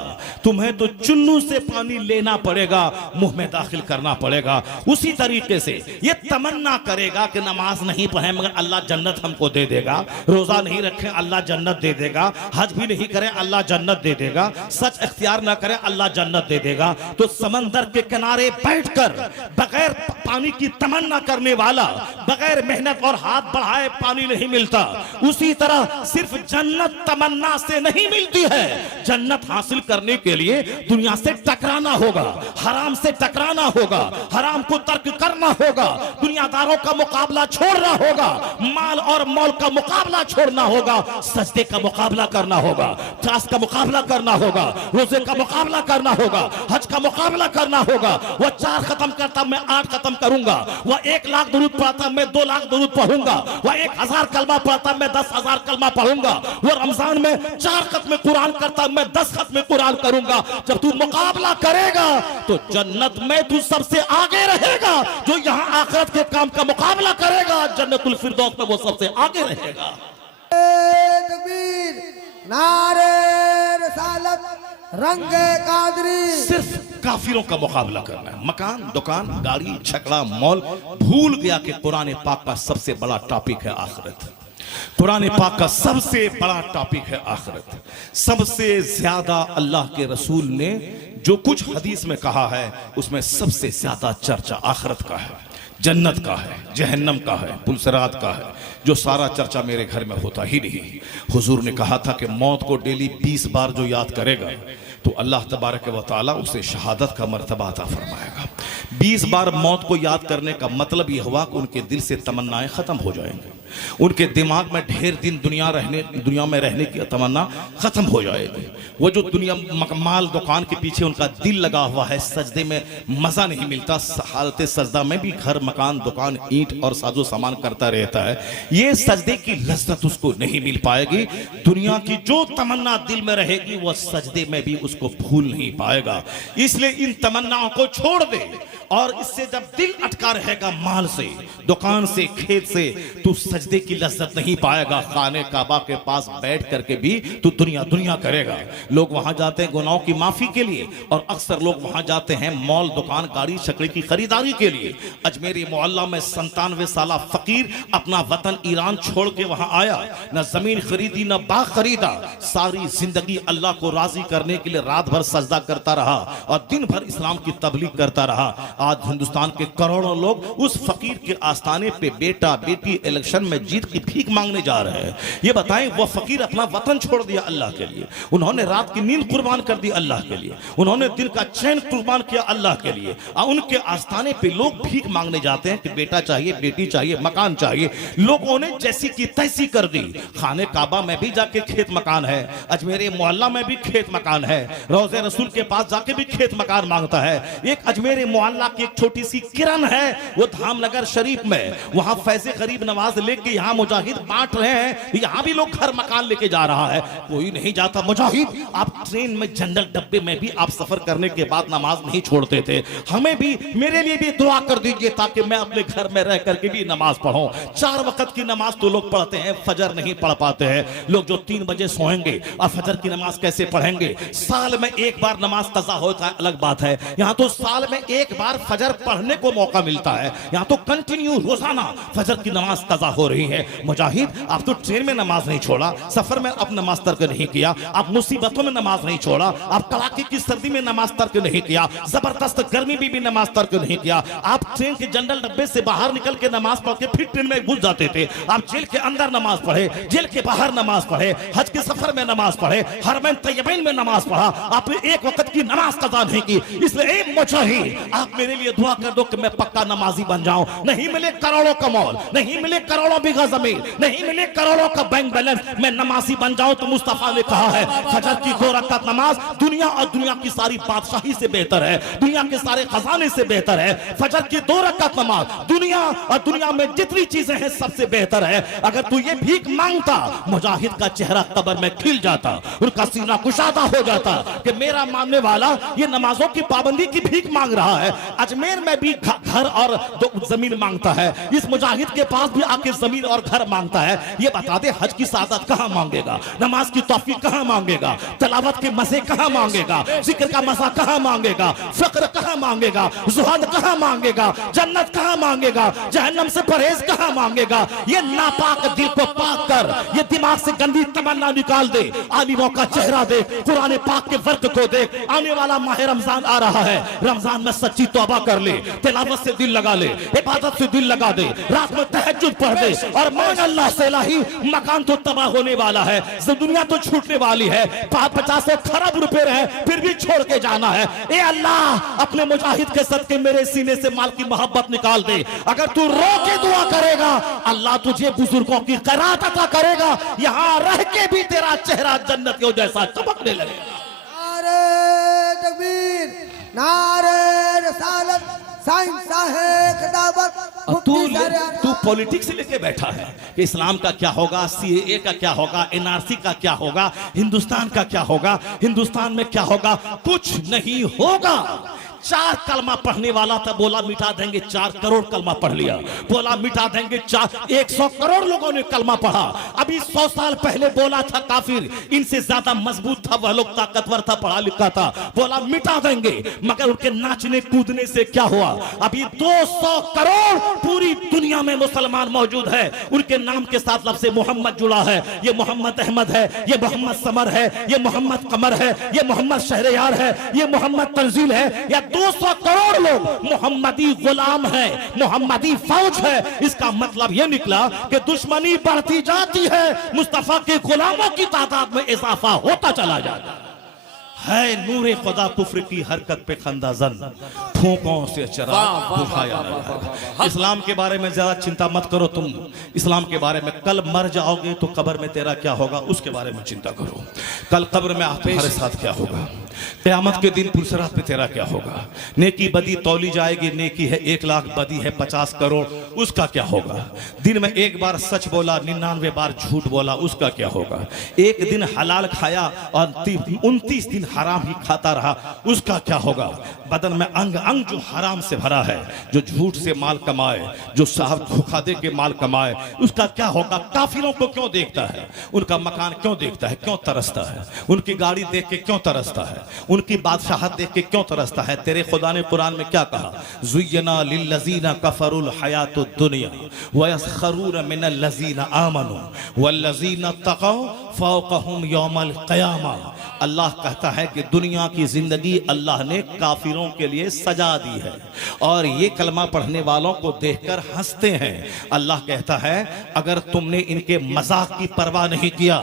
तुम्हें तो चुल्लू से पानी लेना पड़ेगा, मुंह में दाखिल करना पड़ेगा। उसी तरीके से ये तमन्ना करेगा कि नमाज नहीं पढ़े मगर अल्लाह जन्नत हमको दे देगा, रोजा नहीं रखें अल्लाह जन्नत दे देगा, हज भी नहीं करें अल्लाह जन्नत दे देगा, सच इख्तियार ना करें अल्लाह जन्नत दे देगा। तो समंदर के किनारे बैठकर बगैर पानी की तमन्ना करने वाला, बगैर मेहनत और हाथ बढ़ाए पानी नहीं मिलता। उसी तरह सिर्फ जन्नत तमन्ना से नहीं मिलती है। जन्नत हासिल करने के लिए दुनिया से टकराना होगा, हराम से टकराना होगा, हराम को तर्क करना होगा, दुनियादारों का मुकाबला छोड़ना होगा, माल और मौल का मुकाबला छोड़ना होगा, सजदे का मुकाबला करना होगा, चास का मुकाबला करना होगा, रोजे का मुकाबला करना होगा, हज का मुकाबला करना होगा। वह 4 खत्म करता मैं 8 खत्म करूंगा, वह 1 लाख दुरूद पढ़ता मैं 2 लाख दुरूद पढ़ूंगा, वह 1000 कलमा पढ़ता मैं 10,000 कलमा पढ़ूंगा, वह रमजान में 4 खत्म कुरान करता मैं 10 खत्म कुरान करूंगा। जब तू मुकाबला करेगा तो जन्नत में तू सबसे आगे रहेगा। जो यहाँ आखिरत के काम का मुकाबला करेगा जन्नतुल फिरदौस में वो सबसे आगे रहेगा। तकबीर, नारे रिसालत, रंगे कादरी। सिर्फ काफिरों का मुकाबला करना है। मकान, दुकान, गाड़ी, छकड़ा, मॉल, भूल गया कि कुरान पाक का सबसे बड़ा टॉपिक है आखिरत। कुरान पाक का सबसे बड़ा टॉपिक है आखिरत। सबसे ज्यादा अल्लाह के रसूल ने जो कुछ हदीस में कहा है उसमें सबसे ज्यादा चर्चा आखिरत का है, जन्नत का है, जहन्नम का है, पुलसरात का है, जो सारा चर्चा मेरे घर में होता ही नहीं। हुजूर ने कहा था कि मौत को डेली 20 बार जो याद करेगा तो अल्लाह तबारक व तआला उसे शहादत का मर्तबा अता फरमाएगा। 20 बार मौत को याद करने का मतलब यह हुआ कि उनके दिल से तमन्नाएं खत्म हो जाएंगी, उनके दिमाग में ढेर दिन दुनिया में रहने की तमन्ना खत्म हो जाएगी। वो जो दुनिया माल दुकान के पीछे उनका दिल लगा हुआ है, सजदे में मजा नहीं मिलता, हालत सजदा में भी घर मकान दुकान ईंट और साजो सामान करता रहता है, ये सजदे की लज्जत उसको नहीं मिल पाएगी। दुनिया की जो तमन्ना दिल में रहेगी वह सजदे में भी उसको भूल नहीं पाएगा। इसलिए इन तमन्नाओं को छोड़ दे, और इससे जब दिल अटका रहेगा माल से, दुकान से, खेत से, तू सजदे की लज्जत नहीं पाएगा। खाने काबा के पास बैठ करके भी तू दुनिया करेगा। लोग वहां जाते हैं गुनाहों की माफी के लिए, और अक्सर लोग वहां जाते हैं मॉल दुकान गाड़ी छकड़ी की खरीदारी के लिए। अजमेरी मोहल्ला में 97 साला फकीर अपना वतन ईरान छोड़ के वहां आया, न जमीन खरीदी न बाग खरीदा, सारी जिंदगी अल्लाह को राजी करने के लिए रात भर सजदा करता रहा और दिन भर इस्लाम की तबलीग करता रहा। आज हिंदुस्तान के करोड़ों लोग उस फकीर के आस्थाने पे बेटा बेटी इलेक्शन में जीत की भीख मांगने जा रहे हैं। ये बताएं, वो फकीर अपना वतन छोड़ दिया अल्लाह के लिए, उन्होंने रात की नींद कुर्बान कर दी अल्लाह के लिए, उन्होंने दिन का चैन कुर्बान किया अल्लाह के लिए, और उनके आस्थाने पे लोग भीख मांगने जाते हैं कि बेटा चाहिए, बेटी चाहिए, मकान चाहिए। लोगों ने जैसी की तैसी कर दी। खाने काबा में भी जाके खेत मकान है, अजमेरी मोहल्ला में भी खेत मकान है, रोज़े रसूल के पास जाके भी खेत मकान मांगता है। एक अजमेरी मोहल्ला अल्लाह की एक छोटी सी किरण है, वो धामनगर शरीफ में, वहां फैज़े गरीब नवाज लेके यहाँ मुजाहिद बांट रहे हैं। यहाँ भी लोग घर मकान लेके जा रहा है, कोई नहीं जाता। मुजाहिद आप ट्रेन में जनरल डब्बे में भी आप सफर करने के बाद नमाज नहीं छोड़ते थे। हमें भी, मेरे लिए भी दुआ कर दीजिए ताकि मैं अपने घर में रह करके भी नमाज पढ़ूं। 4 वक्त की नमाज तो लोग पढ़ते हैं, फजर नहीं पढ़ पाते हैं। लोग जो 3 बजे सोएंगे और फजर की नमाज कैसे पढ़ेंगे? साल में एक बार नमाज कज़ा होता है, अलग बात है। यहाँ तो साल में एक बार फजर पढ़ने को मौका मिलता है, यहाँ तो कंटिन्यू रोजाना फजर की नमाज कज़ा हो रही है। मुजाहिद आप तो ट्रेन में नमाज नहीं छोड़ा, सफर में आप नमाज तर्क नहीं किया, आप मुसीबतों में नमाज नहीं छोड़ा, आप कड़ाके की सर्दी में नमाज तर्क नहीं किया, जबरदस्त गर्मी में भी नमाज तर्क नहीं किया। आप ट्रेन के जनरल डब्बे से बाहर निकल के नमाज पढ़ के फिर ट्रेन में घुस जाते थे। आप जेल के अंदर नमाज पढ़े, जेल के बाहर नमाज पढ़े, हज के सफर में नमाज पढ़े, हरमैन तैयबैन में नमाज पढ़ा, आपने एक वक्त की नमाज कज़ा नहीं की। इसलिए मुजाहिद आप मेरे लिए दुआ कर दो कि मैं पक्का नमाजी बन जाऊं। नहीं मिले करोड़ों का मॉल, नहीं मिले करोड़ों बीघा जमीन, नहीं मिले करोड़ों का बैंक बैलेंस, मैं नमाजी बन जाऊं तो मुस्तफा ने कहा है फजर की 2 रकात नमाज दुनिया और दुनिया की सारी बादशाही से बेहतर है, दुनिया के सारे खजाने से बेहतर है। फजर की 2 रकात नमाज दुनिया और दुनिया में जितनी चीजें हैं सबसे बेहतर है। अगर तू ये भीख मांगता, मुजाहिद का चेहरा कब्र में खिल जाता, उनका सीना कुशादा हो जाता कि मेरा मानने वाला ये नमाजों की पाबंदी की भीख मांग रहा है। अजमेर में भी घर और जमीन मांगता है, इस मुजाहिद के पास भी आके जमीन और घर मांगता है। ये बता दे हज की सादत कहां मांगेगा, नमाज की तौफीक कहां मांगेगा, तलावत के मजे कहां मांगेगा, जिक्र का मजा कहां मांगेगा, फक्र कहां मांगेगा, जुहद कहां मांगेगा, जन्नत कहां मांगेगा, जहन्नम से परहेज कहां मांगेगा। ये नापाक दिल को पाक कर, ये दिमाग से गंदी तमन्ना निकाल दे, आलिमों का चेहरा देख, कुरान पाक के वर्क को देख। आने वाला माह रमजान आ रहा है, रमजान में सच्ची तौबा कर ले, तिलावत से दिल लगा ले, इबादत से दिल लगा दे, रात में तहज्जुद पढ़ दे और मान अल्लाह से इलाही मकान तो तबाह होने वाला है, दुनिया तो छूटने वाली है, 50 खरब रुपए रहे फिर भी छोड़ के जाना है। ए अल्लाह अपने मुजाहिद के सदके मेरे सीने से माल की मोहब्बत निकाल दे। अगर तू रो के दुआ करेगा, अल्लाह तुझे बुजुर्गों की खैरात अता करेगा, यहां रह के भी तेरा चेहरा जन्नत के जैसा चमकने लगेगा। नारे तकबीर, नारे रसालत, साइंस साहेब खिताबत। तू पॉलिटिक्स लेके बैठा है कि इस्लाम का क्या होगा, सीएए का क्या होगा, एनआरसी का क्या होगा, हिंदुस्तान का क्या होगा, हिंदुस्तान में क्या होगा। कुछ नहीं होगा। 4 कलमा पढ़ने वाला था, बोला मिटा देंगे, 4 करोड़ कलमा पढ़ लिया, बोला मिटा देंगे 100 करोड़ लोगों ने कलमा पढ़ा। अभी 100 साल पहले बोला था काफिर, इनसे ज्यादा मजबूत था, वह लोग ताकतवर था, पढ़ा लिखा था, बोला मिटा देंगे, मगर उनके नाचने कूदने से क्या हुआ। अभी 200 करोड़ पूरी दुनिया में मुसलमान मौजूद है, उनके नाम के साथ लफ्ज़ मोहम्मद जुड़ा है। ये मोहम्मद अहमद है, ये मोहम्मद समर है, ये मोहम्मद कमर है, ये मोहम्मद शहरयार है, ये मोहम्मद तंजील है। या 200 करोड़ लोग मोहम्मदी गुलाम है, मोहम्मदी फौज है। इसका मतलब यह निकला कि दुश्मनी बढ़ती जाती है, मुस्तफा के गुलामों की तादाद में इजाफा होता चला जाता है। नूरे खुदा कुफ्र की हरकत पे खंदाजन, फूंकों से चराग बुझाया न जाएगा। इस्लाम के बारे में ज्यादा चिंता मत करो तुम, इस्लाम के बारे में कल मर जाओगे तो कब्र में तेरा क्या होगा उसके बारे में चिंता करो। कल कब्र में तुम्हारे साथ क्या होगा, क़यामत के दिन पुरसरात पे तेरा क्या होगा। नेकी बदी तौली जाएगी, नेकी है 1 लाख, बदी है 50 करोड़, उसका क्या होगा। दिन में 1 बार सच बोला, 99 बार झूठ बोला, उसका क्या होगा। 1 दिन हलाल खाया और 29 दिन हराम ही खाता रहा, उसका क्या होगा। बदन में अंग अंग जो हराम से भरा है, जो झूठ से माल कमाए, जो साहब धोखा दे के माल कमाए, उसका क्या होगा। काफिरों को क्यों देखता है, उनका मकान क्यों देखता है, क्यों तरसता है, उनकी गाड़ी देख के क्यों तरसता है, उनकी बादशाहत देख के क्यों तरसता है। तेरे खुदा ने कुरान में क्या कहा, ज़ुय्यना लिल्लज़ीना कफ़रुल हयातुद दुनिया व यस्खरून मिनल लज़ीना आमनू वल्लज़ीना तक़ौ फ़ौक़हुम यौमल क़यामा। अल्लाह कहता है कि दुनिया की जिंदगी अल्लाह ने काफिरों के लिए सजा दी है और ये कलमा पढ़ने वालों को देखकर हंसते हैं। अल्लाह कहता है अगर तुमने इनके मजाक की परवाह नहीं किया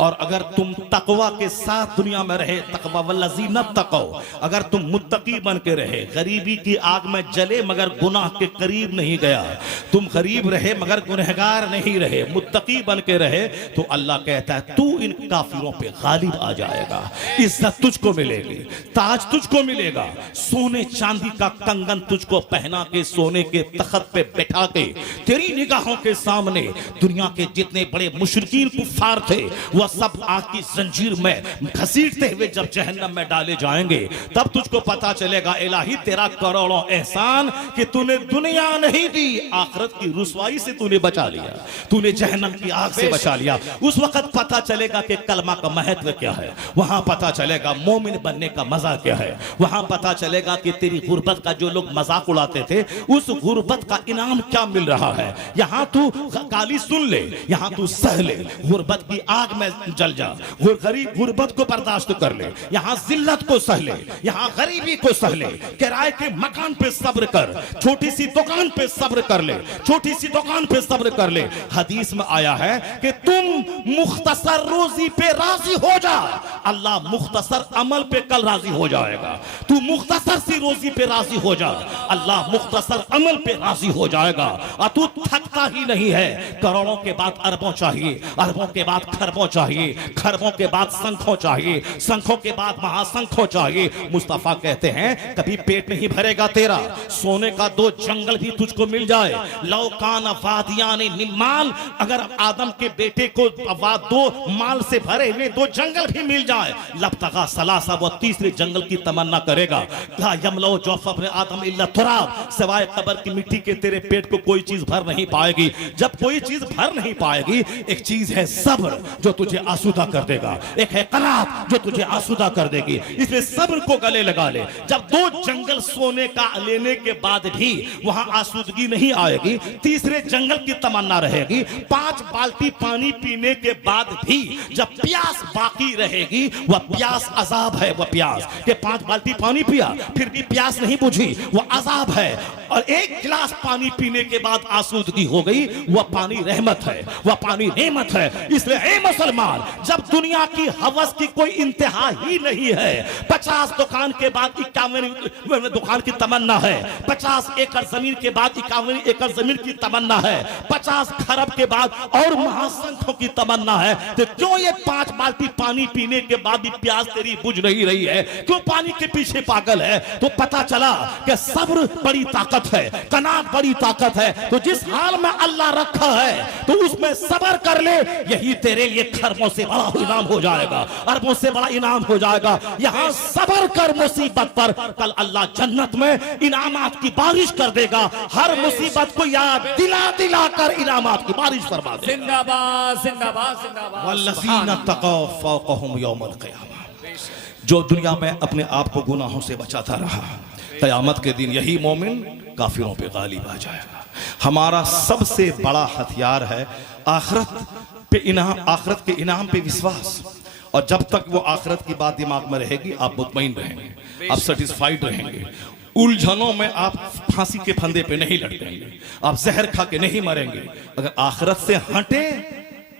और अगर तुम तकवा के साथ दुनिया में रहे, तकवा वल्लज़ीना तक़ौ, अगर तुम मुत्तकी बन के रहे, गरीबी की आग में जले मगर गुनाह के करीब नहीं गया, तुम गरीब रहे मगर गुनहगार नहीं रहे, मुत्तकी बन के रहे, तो अल्लाह कहता है तू इन काफिरों पे गालिब आ जाएगा, इज्जत तुझको मिलेगी, ताज तुझको मिलेगा, सोने चांदी का कंगन तुझको पहना के सोने के तख्त पे बैठा के तेरी निगाहों के सामने दुनिया के जितने बड़े मुशरिकीन कुफ्फार थे वह सब आग की जंजीर में घसीटते हुए जब जहन्नम में डाले जाएंगे, तब तुझको पता चलेगा इलाही तेरा करोड़ों एहसान कि तूने दुनिया नहीं दी, आखिरत की रुसवाई से तूने बचा लिया, तूने जहन्नम की आग से बचा लिया। उस वक्त पता चलेगा कि कलमा का महत्व क्या है, वहां पता चलेगा मोमिन बनने का मजा क्या है, वहां पता चलेगा कि तेरी गुर्बत का जो लोग मजाक उड़ाते थे उस गुर्बत का इनाम क्या मिल रहा है। यहां तू गाली सुन ले, यहां तू सह ले, गुर्बत की आग में जल जा, गरीब गुर्बत को बर्दाश्त कर ले, यहां जिल्लत को सह ले, यहां गरीबी को सह ले, किराए के मकान पे सब्र कर, छोटी सी दुकान पे सब्र कर ले, छोटी सी दुकान पे सब्र कर ले। हदीस में आया है कि तुम मुख्तसर रोजी पे राजी हो जा, अल्लाह मुख्तसर अमल पे कल राजी हो जाएगा। तू मुख्तसर सी रोजी पे राजी हो जा, अल्लाह मुख्तसर अमल पे राजी हो जाएगा। और तू थकता ही नहीं है, करोड़ों के बाद अरबों चाहिए, अरबों के बाद खरबों चाहिए, खरबों के बाद संखों चाहिए, संखों के बाद महासंखों चाहिए। मुस्तफा कहते हैं कभी पेट नहीं भरेगा तेरा, सोने का 2 जंगल भी तुझको मिल जाए, लौकान वादियान निमाल, अगर आदम के बेटे को 2 माल से भरे हुए 2 जंगल भी मिल जाए, लबतगा सलासा, वो तीसरे जंगल की तमन्ना करेगा। ला यमलो जौफ अपने आदम इल्ला तुराब, सिवाय कब्र की मिट्टी के तेरे पेट को कोई चीज भर नहीं पाएगी। जब कोई चीज भर नहीं पाएगी, एक चीज है सब्र जो तुझे आसूदा कर देगा, एक है कनात जो तुझे आसूदा कर देगी, इसलिए सब्र को गले लगा ले। जब 2 जंगल सोने का लेने के बाद भी वहां आसूदगी नहीं आएगी, तीसरे जंगल की तमन्ना रहेगी, 5 बाल्टी पानी पीने के बाद भी जब प्यास बाकी रहेगी, वह प्यास अजाब है, वह प्यास के 5 बाल्टी पानी पिया फिर भी प्यास नहीं बुझी, वह अजाब है। और 1 गिलास पानी पीने के बाद आसूदगी हो गई, वह पानी रहमत है, वह पानी नेमत है। इसलिए ए मुसलमान, जब दुनिया की हवस की कोई इंतहा ही नहीं है, 50 दुकान के बाद 51 दुकान की तमन्ना है, 50 एकड़ जमीन के बाद 51 एकड़ जमीन की तमन्ना है, 50 खरब के बाद और महासंखों की तमन्ना है, तो क्यों ये 5 बाल्टी पानी पीने के बाद भी प्यास तेरी बुझ नहीं रही है? क्यों पानी के पीछे पागल है? तो पता चला कि सब्र बड़ी ताकत है, कनात बड़ी ताकत है। तो जिस हाल में अल्लाह रखा है तो उसमें सब्र कर ले, यही तेरे लिए खरबों से बड़ा इनाम हो जाएगा, अरबों से बड़ा इनाम हो जाएगा। यहां सब्र कर मुसीबत पर, कल अल्लाह जन्नत में इनामात की बारिश कर देगा। हर मुसीबत को याद दिला दिला कर इनामात की बारिश फरमा देगा। जिंदाबाद जिंदाबाद जिंदाबाद। वल्लज़ीना तक़व फ़ौक़हुम यौमल क़ियामा, जो दुनिया में अपने आप को गुनाहों से बचाता रहा, क़यामत के दिन यही मोमिन काफिरों पे गालिब आ जाएगा। हमारा सबसे बड़ा हथियार है आखिरत पे इनाम, आखिरत के इनाम पे विश्वास। और जब तक वो आखिरत की बात दिमाग में रहेगी, आप मुतमईन रहेंगे, आप सेटिस्फाइड रहेंगे, उलझनों में आप फांसी के फंदे पे नहीं लटकेंगे, आप जहर खा के नहीं मरेंगे। अगर आखिरत से हटे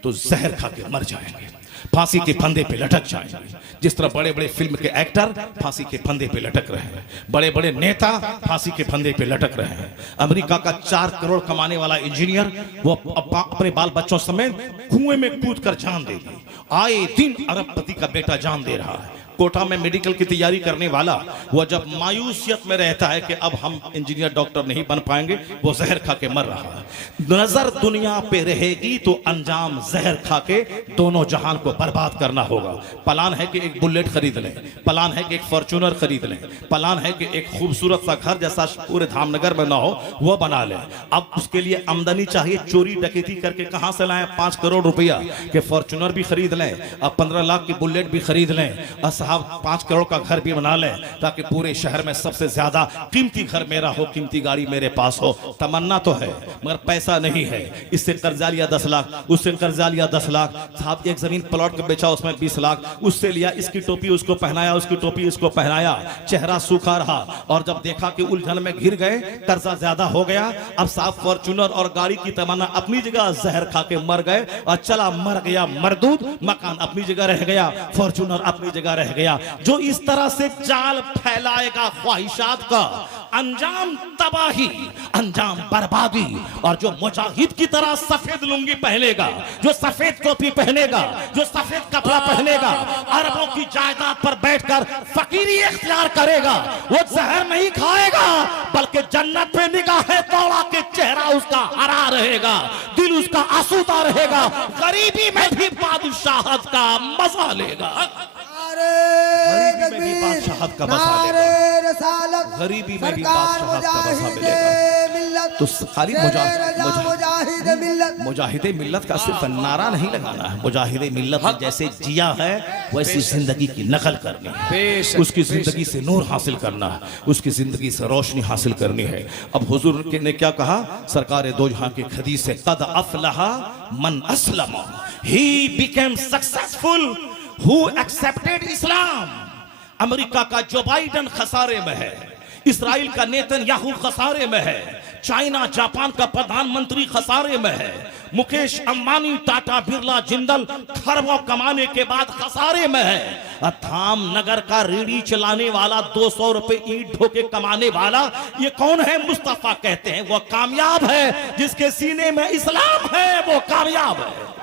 तो जहर खा के मर जाएंगे, फांसी के फंदे पे लटक जाएंगे। जिस तरह बड़े बड़े फिल्म के एक्टर फांसी के फंदे पे लटक रहे हैं, बड़े बड़े नेता फांसी के फंदे पे लटक रहे हैं। अमेरिका का 4 करोड़ कमाने वाला इंजीनियर वो अपने बाल बच्चों समेत कुएं में कूद कर जान दे दी। आए दिन अरबपति का बेटा जान दे रहा है। कोटा में मेडिकल की तैयारी करने वाला वो जब मायूसियत में रहता है कि अब हम इंजीनियर डॉक्टर नहीं बन पाएंगे, वो जहर खा के मर रहा है। नजर दुनिया पे रहेगी तो अंजाम जहर खा के दोनों जहान को बर्बाद करना होगा। प्लान है कि एक बुलेट खरीद लें, प्लान है कि एक फॉर्च्यूनर खरीद लें, प्लान है कि एक खूबसूरत सा घर जैसा पूरे धामनगर में ना हो वो बना लें। अब उसके लिए आमदनी चाहिए, चोरी डकैती करके कहां से लाएं 5 करोड़ रुपया के फॉर्च्यूनर भी खरीद लें, अब 15 लाख की बुलेट भी खरीद लें, और साहब 5 करोड़ का घर भी बना लें ताकि पूरे शहर में सबसे ज्यादा कीमती घर मेरा हो, कीमती गाड़ी मेरे पास हो। तमन्ना तो है मगर पैसा नहीं है। इससे कर्जा लिया 10 लाख, उससे कर्जा लिया 10 लाख, साहब एक जमीन प्लॉट का बेचा उसमें 20 लाख, उससे लिया, इसकी टोपी उसको पहनाया, उसकी टोपी इसको पहनाया, चेहरा सूखा रहा। और जब देखा कि उलझन में घिर गए, कर्जा ज्यादा हो गया, अब साहब फॉर्च्यूनर और गाड़ी की तमन्ना अपनी जगह जहर खा के मर गए और चला मर गया मरदूद। मकान अपनी जगह रह गया, फॉर्च्यूनर अपनी जगह रह गया। जो इस तरह से जाल फैलाएगा ख्वाहिशात का, अंजाम तबाही, अंजाम बर्बादी। और जो मुजाहिद की तरह सफेद लुंगी पहनेगा, जो सफेद टोपी पहनेगा, जो सफेद कपड़ा पहनेगा, अरबों की जायदाद पर बैठकर फकीरी इख्तियार करेगा, वो जहर नहीं खाएगा बल्कि जन्नत पे निगाहें दौड़ा के चेहरा उसका हरा रहेगा, दिल उसका आसूदा रहेगा, गरीबी में भी बादशाहत का मजा लेगा। गरीबी में भी बादशाहत का मजा लेगा, गरीबी में भी बादशाहत का मजा मिलेगा। तो खाली मुजाहिदे मिल्लत का सिर्फ नारा नहीं लगाना है, मुजाहिदे मिल्लत ने जैसे जिया है वैसी जिंदगी की नकल करनी है, उसकी जिंदगी से नूर हासिल करना है, उसकी जिंदगी से रोशनी हासिल करनी है। अब हुजूर ने क्या कहा, सरकार दो जहां के हदीस से, कद अफलहा मन Aslam, he became successful who accepted Islam. America का जो बाइडन खसारे में है, इसराइल का नेतन्याहू खसारे में है, चाइना जापान का प्रधानमंत्री खसारे में है, मुकेश अंबानी टाटा बिरला जिंदल खरबों कमाने के बाद खसारे में है। थाम नगर का रेडी चलाने वाला 200 रुपए ईंट ढो के कमाने वाला, ये कौन है? मुस्तफा कहते हैं वो कामयाब है जिसके सीने में इस्लाम है, वो कामयाब है,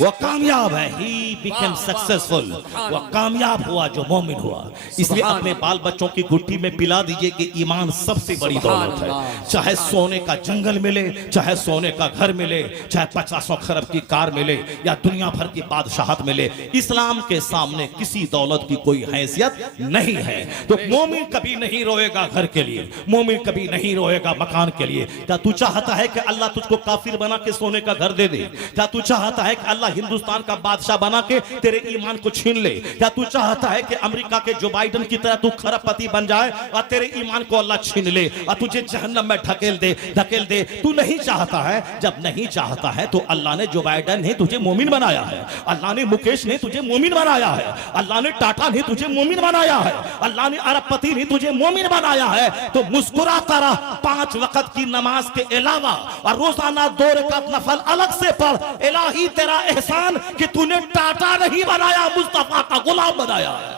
वो कामयाब है। ही बिकेम सक्सेसफुल, वो कामयाब हुआ जो मोमिन हुआ। इसलिए अपने बाल बच्चों की गुट्ठी में पिला दीजिए कि ईमान सबसे बड़ी दौलत है। चाहे सोने का जंगल मिले, चाहे सोने का घर मिले, चाहे 50 खरब की कार मिले या दुनिया भर की बादशाहत मिले, इस्लाम के सामने किसी दौलत की कोई हैसियत नहीं है। तो मोमिन कभी नहीं रोएगा घर के लिए, मोमिन कभी नहीं रोएगा मकान के लिए। क्या तू चाहता है कि अल्लाह तुझको काफिर बना के सोने का घर दे दे? क्या तू चाहता है कि अल्लाह हिंदुस्तान का बादशाह बना के तेरे ईमान को छीन ले? क्या तू चाहता है कि अमेरिका के जो बाइडन की तरह तू खरबपति बन जाए और तेरे ईमान को अल्लाह छीन ले और तुझे जहन्नम में ढकेल दे? तू नहीं चाहता है। जब नहीं चाहता है तो अल्लाह ने जो बाइडन है तुझे मोमिन बनाया है, अल्लाह ने मुकेश ने तुझे मोमिन बनाया है, अल्लाह ने टाटा ने तुझे मोमिन बनाया है, अल्लाह ने अरबपति ने तुझे मोमिन बनाया है। तो मुस्कुराता रह, 5 वक्त की नमाज के अलावा और रोजाना 2 रकात नफल अलग से पढ़। इलाही तेरा एहसान कि तूने टाटा नहीं बनाया, मुस्तफा का गुलाम बनाया है।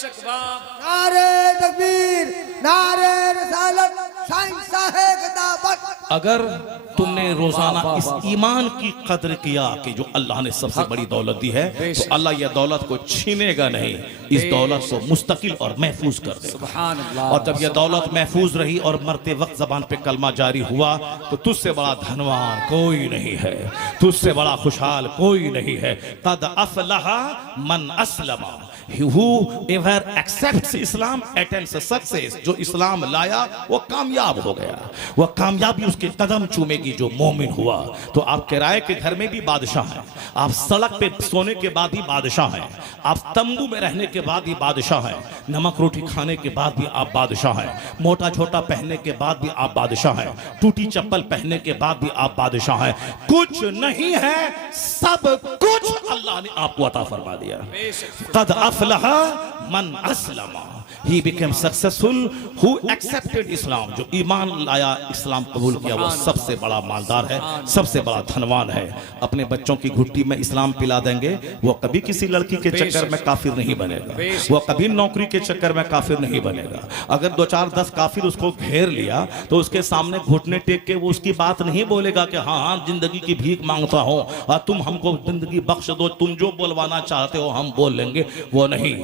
नारे तकबीर, नारे रिसालत, शहंशाह खिलाफत। अगर तुमने रोजाना इस ईमान की कदर किया कि जो अल्लाह ने सबसे बड़ी दौलत दी है, तो अल्लाह यह दौलत को छीनेगा नहीं, इस दौलत को मुस्तकिल और महफूज कर देगा। और जब यह दौलत महफूज रही और मरते वक्त जबान पे कलमा जारी हुआ, तो तुझसे बड़ा धनवान कोई नहीं है, तुझसे बड़ा खुशहाल कोई नहीं है। कद अफलहा मन अस्लमा, whoever accepts Islam attains success। जो इस्लाम लाया वो कामयाब हो गया, वो कामयाबी उसके कदम चूमेगी जो मोमिन हुआ। तो आप किराए के घर में भी बादशाह हैं, आप सड़क पे सोने के बाद भी बादशाह हैं, आप तंबू में रहने के बाद भी बादशाह हैं, नमक रोटी खाने के बाद भी आप बादशाह हैं, मोटा छोटा पहनने के बाद भी आप बादशाह हैं, टूटी चप्पल पहनने के बाद भी आप बादशाह हैं। कुछ नहीं है, सब कुछ अल्लाह ने आपको अता फरमा दिया। कद अफलहा मन अस्लमा, he became successful who accepted Islam। जो ईमान लाया, इस्लाम कबूल किया, वो सबसे बड़ा मालदार है, सबसे बड़ा धनवान है। अपने बच्चों की घुट्टी में इस्लाम पिला देंगे, वो कभी किसी लड़की के चक्कर में काफिर नहीं बनेगा, वो कभी नौकरी के चक्कर में काफिर नहीं बनेगा। अगर 2-4-10 काफिर उसको घेर लिया तो उसके सामने घुटने टेक के वो उसकी बात नहीं बोलेगा कि हाँ हाँ जिंदगी की भीख मांगता हो और तुम हमको जिंदगी बख्श दो, तुम जो बोलवाना चाहते हो हम बोल लेंगे, वो नहीं।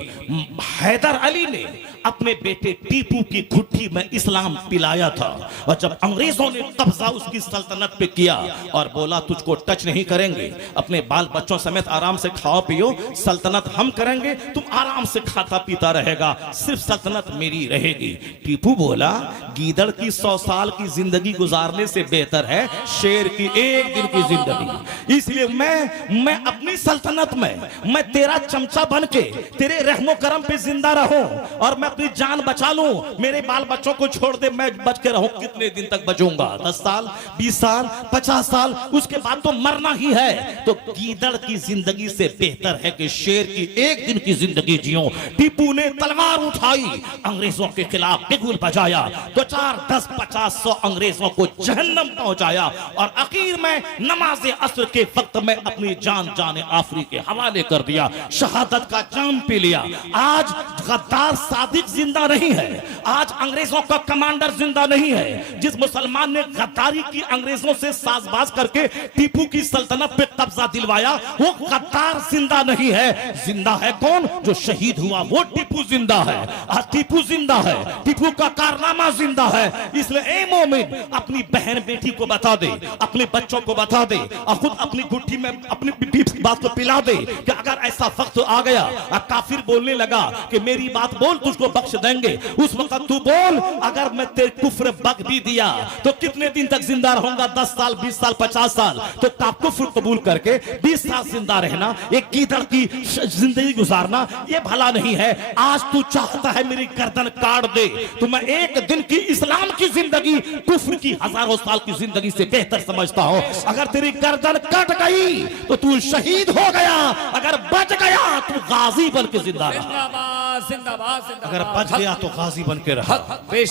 हैदर अली ने अपने बेटे टीपू की घुट्टी में इस्लाम पिलाया था, और जब अंग्रेजों ने कब्जा उसकी सल्तनत पे किया और बोला तुझको टच नहीं करेंगे, अपने बाल बच्चों समेत आराम से खाओ पियो, सल्तनत हम करेंगे, तुम आराम से खाता पीता रहेगा, सिर्फ सल्तनत मेरी रहेगी। टीपू बोला गीदड़ की 100 साल की जिंदगी गुजारने से बेहतर है शेर की 1 दिन की जिंदगी। इसलिए मैं अपनी सल्तनत में मैं तेरा चमचा बन के तेरे रहमो करम पे जिंदा रहूं और मैं अपनी जान बचा लूं, मेरे बाल बच्चों को छोड़ दे, मैं बच के रहूं। कितने दिन तक बचूंगा? 10 साल, 20 साल, 50 साल, उसके बाद तो मरना ही है। तो गीदड़ की जिंदगी से बेहतर है कि शेर की एक दिन की जिंदगी जियो। टीपू ने तलवार उठाई, अंग्रेजों के खिलाफ बिगुल बजाया, 2, 4, 10, 50, 100 अंग्रेजों को जहन्नम पहुंचाया और आखिर में नमाज असर के वक्त में अपनी जान जाने आफरी के हवाले कर दिया, शहादत का जाम पी लिया। आज गद्दार सादिक जिंदा नहीं है, आज अंग्रेजों का कमांडर जिंदा नहीं है। जिस मुसलमान ने गद्दारी की, अंग्रेजों से साजबाज करके टीपू की सल्तनत पे कब्जा दिलवाया, वो गद्दार जिंदा नहीं है। जिंदा है कौन? जो शहीद हुआ, वो टीपू जिंदा है। आज टीपू जिंदा है, टीपू का कारनामा जिंदा है। इसलिए ए मोमिन, अपनी बहन बेटी को बता दे, अपने बच्चों को बता दे और खुद अपनी गुट्ठी में अपनी बात को पिला दे कि अगर ऐसा वक्त आ गया और काफिर बोलने लगा कि मेरी बात बोल, तुझको बख्श देंगे, उस वक्त तू बोल, अगर मैं तेरे कुफ्र बक भी दिया तो कितने दिन तक जिंदा रहूंगा? 10 साल, 20 साल, 50 साल। तो कुफ्र कबूल करके 20 साल जिंदा रहना, एक गीदड़ की जिंदगी गुजारना, ये भला नहीं है। आज तू चाहता है मेरी गर्दन काट दे, तो मैं एक दिन की इस्लाम की जिंदगी कुफ्र की हजारों साल की जिंदगी से बेहतर समझता हूं। अगर तेरी गर्दन कट गई तो तू शहीद हो गया, अगर बच गया तो गाजी बन के जिंदा रहा। जिंदाबाद जिंदाबाद जिंदाबाद। अगर बच गया तो गाजी बन के रहा,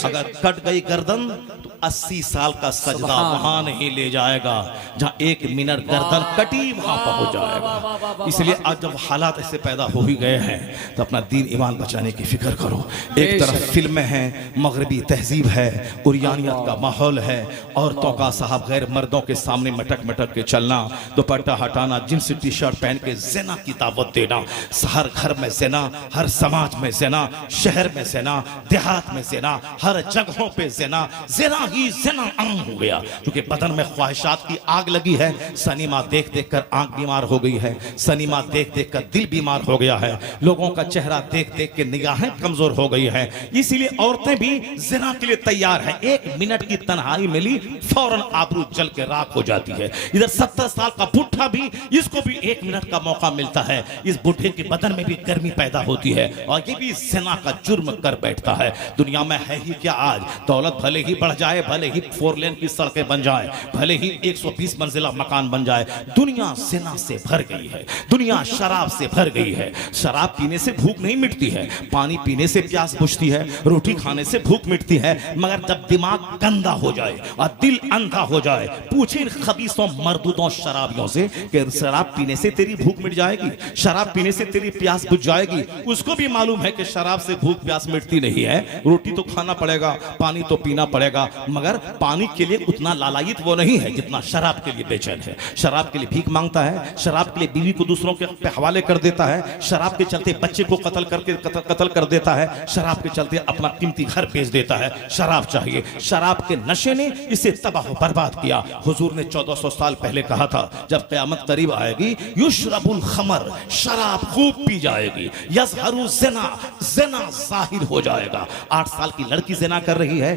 अगर कट गई गर्दन तो 80 साल का सजदा वहां नहीं ले जाएगा जहां 1 मिनट गर्दन कटी वहां पहुंच जाएगा। इसलिए आज जब हालात ऐसे पैदा हो ही गए हैं तो अपना दीन ईमान बचाने की फिक्र करो। एक तरफ फिल्में हैं, मगरबी तहजीब है, उरियानियत का माहौल है, औरतों का साहब गैर मर्दों के सामने मटक मटक के चलना, दुपट्टा हटाना, जींस टी शर्ट पहन के ज़िना की दावत देना, हर घर में ज़िना, हर समाज में ज़िना, शहर में ज़िना, देहात में ज़िना, हर जगहों पे ज़िना, ज़िना ही ज़िना आम हो गया। क्योंकि बदन में ख्वाहिशात की आग लगी है, सनीमा देख देख कर आंख बीमार हो गई है, सनीमा देख देख कर दिल बीमार हो गया है, लोगों का चेहरा देख देख के निगाहें कमजोर हो गई है। इसीलिए औरतें भी ज़िना के लिए तैयार हैं। 1 मिनट की तन्हाई मिली, फौरन आबरू जल के राख हो जाती है। इधर 70 साल का बुढ़ा भी, इसको भी 1 मिनट का मौका मिलता है, इस बुढ़े के बदन में भी गर्मी पैदा होती है और ये भी ज़िना का जुर्म कर बैठता है। दुनिया में है ही क्या आज? दौलत भले ही बढ़ जाए, भले ही 4 लेन की सड़कें बन जाए, भले ही 120 मंजिला मकान बन जाए, दुनिया ज़िना से भर गई है, दुनिया शराब से भर गई है। शराब पीने से भूख नहीं मिटती है, पानी पीने से प्यास बुझती है, रोटी खाने से भूख मिटती है, मगर जब दिमाग गंदा हो जाए और दिल अंधा हो जाए, पूछे इन खबीसों मर्दूदों शराबियों से कि शराब पीने से तेरी भूख मिट जाएगी, शराब पीने से तेरी प्यास बुझ जाएगी। उसको भी मालूम है कि शराब से भूख प्यास मिटती नहीं है, रोटी तो खाना पड़ेगा, पानी तो पीना पड़ेगा, मगर पानी के लिए उतना लालायित वो नहीं है जितना शराब के लिए बेचैन है। शराब के लिए भीख मांगता है, शराब के लिए बीवी को दूसरों के हवाले कर देता है, शराब के चलते बच्चे को कत्ल कर देता है, शराब के चलते अपना कीमती घर बेच देता है। शराब चाहिए, शराब के नशे ने इसे तबाह बर्बाद किया। हुजूर ने 1400 साल पहले कहा था, जब क़यामत करीब आएगी, युशरबुल खमर, शराब खूब पी जाएगी, यज़हरु ज़िना, ज़िना जाहिर हो जाएगा। 8 साल की लड़की ज़िना कर रही है,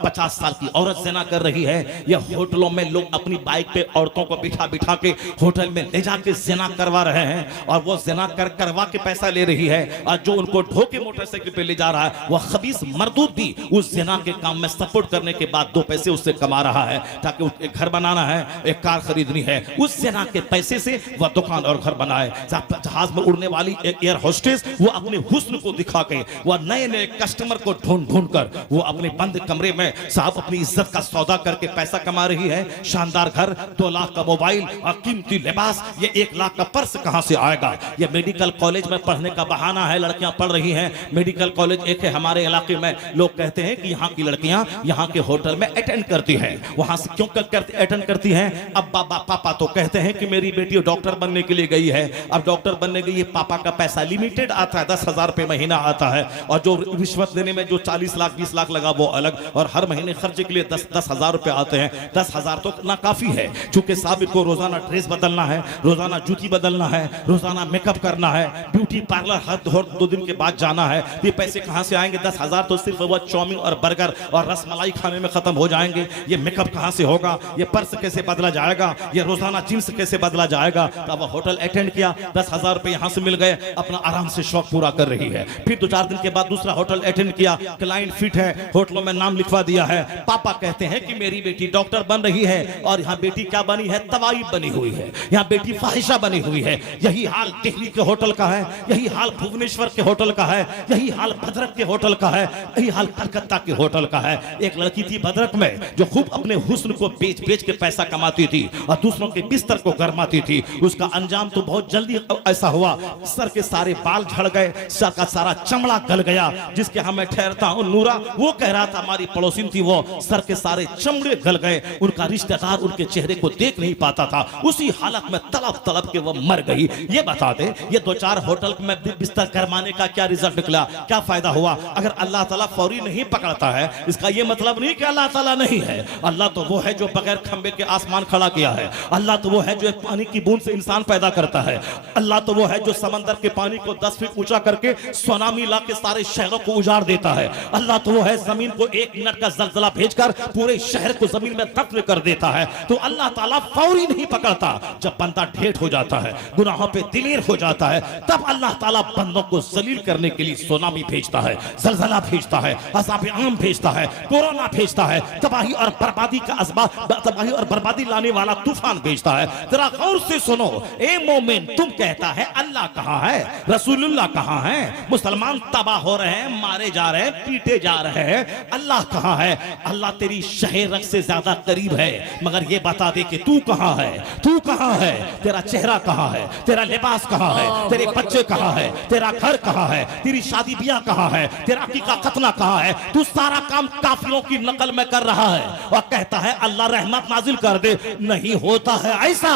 50 साल की औरत ज़िना कर रही है। यह होटलों में लोग अपनी बाइक पे औरतों को बिठा बिठा के होटल में ले जाके ज़िना करवा रहे हैं और वो ज़िना करवा के पैसा ले रही है, और जो उनको ढोके मोटरसाइकिल पे ले जा रहा है वह खबीस मर्दूद भी उस ज़िना के काम में सपोर्ट करने के बाद 2 पैसे उससे कमा रहा है, ताकि एक घर बनाना है, एक कार खरीदनी है, उस ज़िना के पैसे से वह दुकान और घर बनाए। जहाज में उड़ने वाली एक एयर होस्टेस, वो अपने हुस्न को दिखा के वह नए नए कस्टमर को ढूंढ कर वो अपने बंद कमरे में साहब अपनी इज्जत का सौदा करके पैसा कमा रही है। शानदार घर, 2 लाख का मोबाइल और कीमती लिबास, ये 1 लाख का पर्स कहां से आएगा? ये मेडिकल कॉलेज में पढ़ने का बहाना है, लड़कियां पढ़ रही हैं। मेडिकल कॉलेज एक है हमारे इलाके में, लोग कहते हैं कि यहाँ की लड़कियां यहाँ के होटल में अटेंड करती हैं। वहां से क्यों अटेंड करती हैं? अब पापा तो कहते हैं कि मेरी बेटी डॉक्टर बनने के लिए गई है, अब डॉक्टर बनने के लिए पापा का पैसा लिमिटेड आता है, 10,000 रुपए महीना आता है, और जो रिश्वत देने में जो 40 लाख 20 लाख लगा वो अलग, और हर महीने खर्चे के लिए 10,000 रुपए आते हैं। 10,000 तो ना काफी है, चूंकि साबिर को रोजाना ड्रेस बदलना है, रोजाना जूती बदलना है, रोजाना मेकअप करना है, ब्यूटी पार्लर हर 2 दिन के बाद जाना है। ये पैसे कहां से आएंगे? 10,000 तो सिर्फ वो चाउमीन और बर्गर और रसमलाई खाने में खत्म हो जाएंगे। ये मेकअप कहां से होगा? ये पर्स कैसे बदला जाएगा? ये रोजाना जींस कैसे बदला जाएगा? तो अब होटल अटेंड किया, 10,000 रुपए यहां से मिल गए, अपना आराम से शौक पूरा कर रही है। फिर 2-4 दिन के बाद दूसरा होटल अटेंड किया, क्लाइंट फिट है, होटलों में नाम लिखवा दिया है। पापा कहते हैं कि मेरी बेटी डॉक्टर बन रही है और यहाँ बेटी क्या बनी है, तवाई बनी हुई है, यहाँ बेटी फाहिशा बनी हुई है। यही हाल दिल्ली के होटल का है, यही हाल भुवनेश्वर के होटल का है, यही हाल भद्रक के होटल का है, यही हाल कलकत्ता के होटल का है। एक लड़की थी भद्रक में जो खूब अपने हुस्न को बेच बेच के पैसा कमाती थी और दूसरों के बिस्तर को गरमाती थी। उसका अंजाम तो बहुत जल्दी ऐसा हुआ, सर के सारे बाल झड़ गए, सर का सारा चमड़ा गल गया। जिसके यहाँ मैं ठहरता हूँ नूरा, वो कह रहा था हमारी पड़ोसिन थी, वो सर के सारे चमड़े गल गए, उनका रिश्तेदार उनके चेहरे को देख नहीं पाता था। उसी हालत में तड़प तड़प के वो मर गई। ये बता दे, ये 2-4 होटल में बिस्तर गरमाने का क्या रिजल्ट निकला, क्या फायदा हुआ? अगर अल्लाह ताला फौरी नहीं पकड़ता है, इसका ये मतलब नहीं कि अल्लाह ताला नहीं है। अल्लाह तो वो है जो बगैर खंबे के आसमान खड़ा किया है। अल्लाह तो वो है जो एक पानी की बूंद से इंसान पैदा करता है। अल्लाह तो वो है जो समंदर के पानी को 10 फीट ऊंचा करके सुनामी ला के सारे शहरों को उजाड़ देता है। अल्लाह तो वो है जमीन को 1 मिनट का जलजला भेजकर पूरे शहर को जमीन में दफन कर देता है। तो अल्लाह ताला फौरी नहीं पकड़ता। जब बंदा ढेठ हो जाता है, गुनाहों पे दिलेर हो जाता है, तब अल्लाह ताला बंदों को जलील करने के लिए सुनामी भेजता है, जलजला भेजता है, अज़ाब आम भेजता है, कोरोना भेजता है, तबाही और बर्बादी का असबाब, तबाही और बर्बादी लाने वाला तूफान भेजता है। जरा गौर से सुनो, ए मोमिन, तुम कहता है अल्लाह कहाँ है, रसूलुल्लाह कहाँ है, मुसलमान तबाह हो रहे हैं, मारे जा रहे हैं, पीटे जा रहे हैं, अल्लाह कहाँ है? अल्लाह तेरी शहर से ज्यादा करीब है, मगर ये बता दे कि तू कहाँ है, तू कहाँ है, तेरा चेहरा कहाँ है, तेरा लिबास कहाँ है, तेरे बच्चे कहाँ है, तेरा घर कहाँ है, तेरी शादी ब्याह कहाँ है, तेरा अकीका खतना कहाँ है? तू सारा काम काफिरों की नकल में कर रहा है और कहता है अल्लाह रहमत नाजिल कर दे। नहीं होता है ऐसा।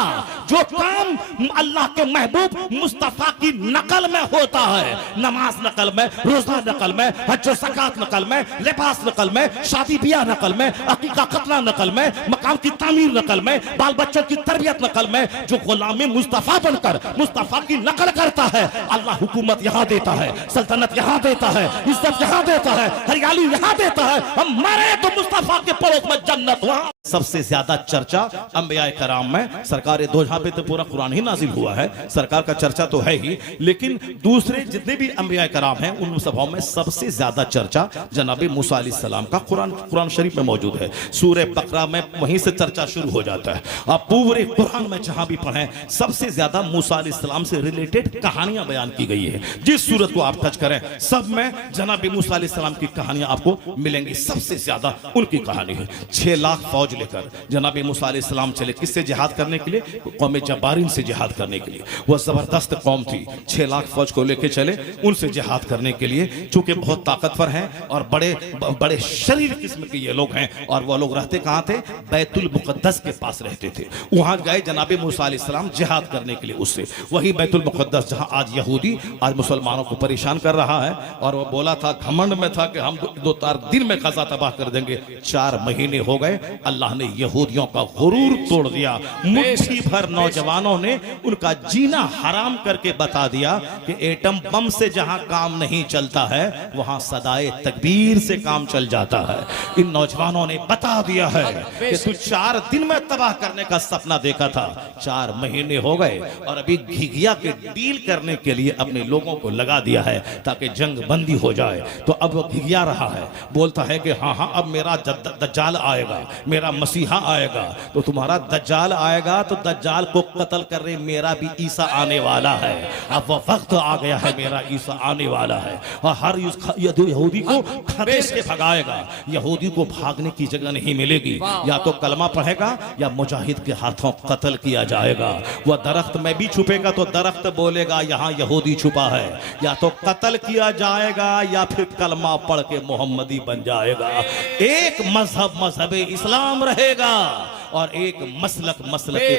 जो काम अल्लाह के महबूब मुस्तफा की नकल में होता है, नमाज नकल में, रोजा नकल में, हज ज़कात नकल में, लिबास नकल में, शादी ब्याह नकल में, अकीका खतना नकल में, मकाम की तामीर नकल में, बाल बच्चों की तरबियत नकल में, जो गुलाम मुस्तफा बनकर मुस्तफा की नकल करता है, अल्लाह हुकूमत यहाँ देता है, सल्तनत यहाँ देता है, इज्जत यहाँ देता है, हरियाली यहाँ देता है। हम मरे तो मुस्तफा के पड़ोस में जन्नत वहाँ। सबसे ज्यादा चर्चा अंबिया कराम में, सरकार दो जहां पे तो पूरा कुरान ही नाजिल हुआ है, सरकार का चर्चा तो है ही, लेकिन दूसरे जितने भी अंबिया कराम हैं उन सभाओं में सबसे ज्यादा चर्चा जनाब मूसा अलैहिस्सलाम का कुरान शरीफ में मौजूद है। सूरह बकरा में वहीं से चर्चा शुरू हो जाता है। अब पूरे कुरान में जहां भी पढ़ें सबसे ज्यादा मूसा अलैहिस्सलाम से रिलेटेड कहानियां बयान की गई है। जिस सूरत को आप टच करें सब में जनाब मूसा अलैहिस्सलाम की कहानियां आपको मिलेंगी। सबसे ज्यादा उनकी कहानी है। 6 लाख फौज लेकर जनाब मूसा अलैहिस्सलाम चले, किससे जिहाद करने के लिए? कौम जब्बारीन से जिहाद करने के लिए। वह जबरदस्त कौम थी, 6 लाख फौज को लेकर चले उनसे जिहाद करने के लिए। चूंकि बहुत ताकतवर हैं और बड़े शरीर किस्म के ये लोग हैं, और वह लोग रहते कहां थे? बैतुल मुकद्दस के पास रहते थे। वहां गए जनाब मूसा अलैहिस्सलाम जिहाद करने के लिए उससे। वही बैतुल मुकद्दस जहां आज यहूदी आज मुसलमानों को परेशान कर रहा है, और वह बोला था, घमंड में था कि हम 2-4 दिन में ग़ज़ा तबाह कर देंगे। 4 महीने हो गए, अल्लाह ने यहूदियों का गुरूर तोड़ दिया। मुट्ठी भर नौजवानों ने उनका जीना हराम करके बता दिया कि एटम बम से जहां काम नहीं चलता है वहां सदाए तकबीर से काम चल जाता है। इन नौजवानों ने बता दिया है कि तू 4 दिन में तबाह करने का सपना देखा था, 4 महीने हो गए और अभी घिघिया के डील करने के लिए अपने लोगों को लगा दिया है ताकि जंग बंदी हो जाए। तो अब वो घिघिया रहा है, बोलता है कि हाँ हाँ अब मेरा दज्जाल आएगा, मेरा मसीहा आएगा। तो तुम्हारा दज्जाल आएगा तो दज्जाल को कत्ल कर रहे, मेरा भी ईसा आने वाला है। अब वह वक्त आ गया है, मेरा ईसा आने वाला है। और हर यहूदी को खदेश के भगाएगा। यहूदी को भागने की जगह नहीं मिलेगी, या तो कलमा पढ़ेगा या मुजाहिद के हाथों कत्ल किया जाएगा। वह दरख्त में भी छुपेगा तो दरख्त बोलेगा यहाँ यहूदी छुपा है, या तो कत्ल किया जाएगा या फिर कलमा पढ़ के मोहम्मदी बन जाएगा। एक मजहब इस्लाम रहेगा और एक मसलक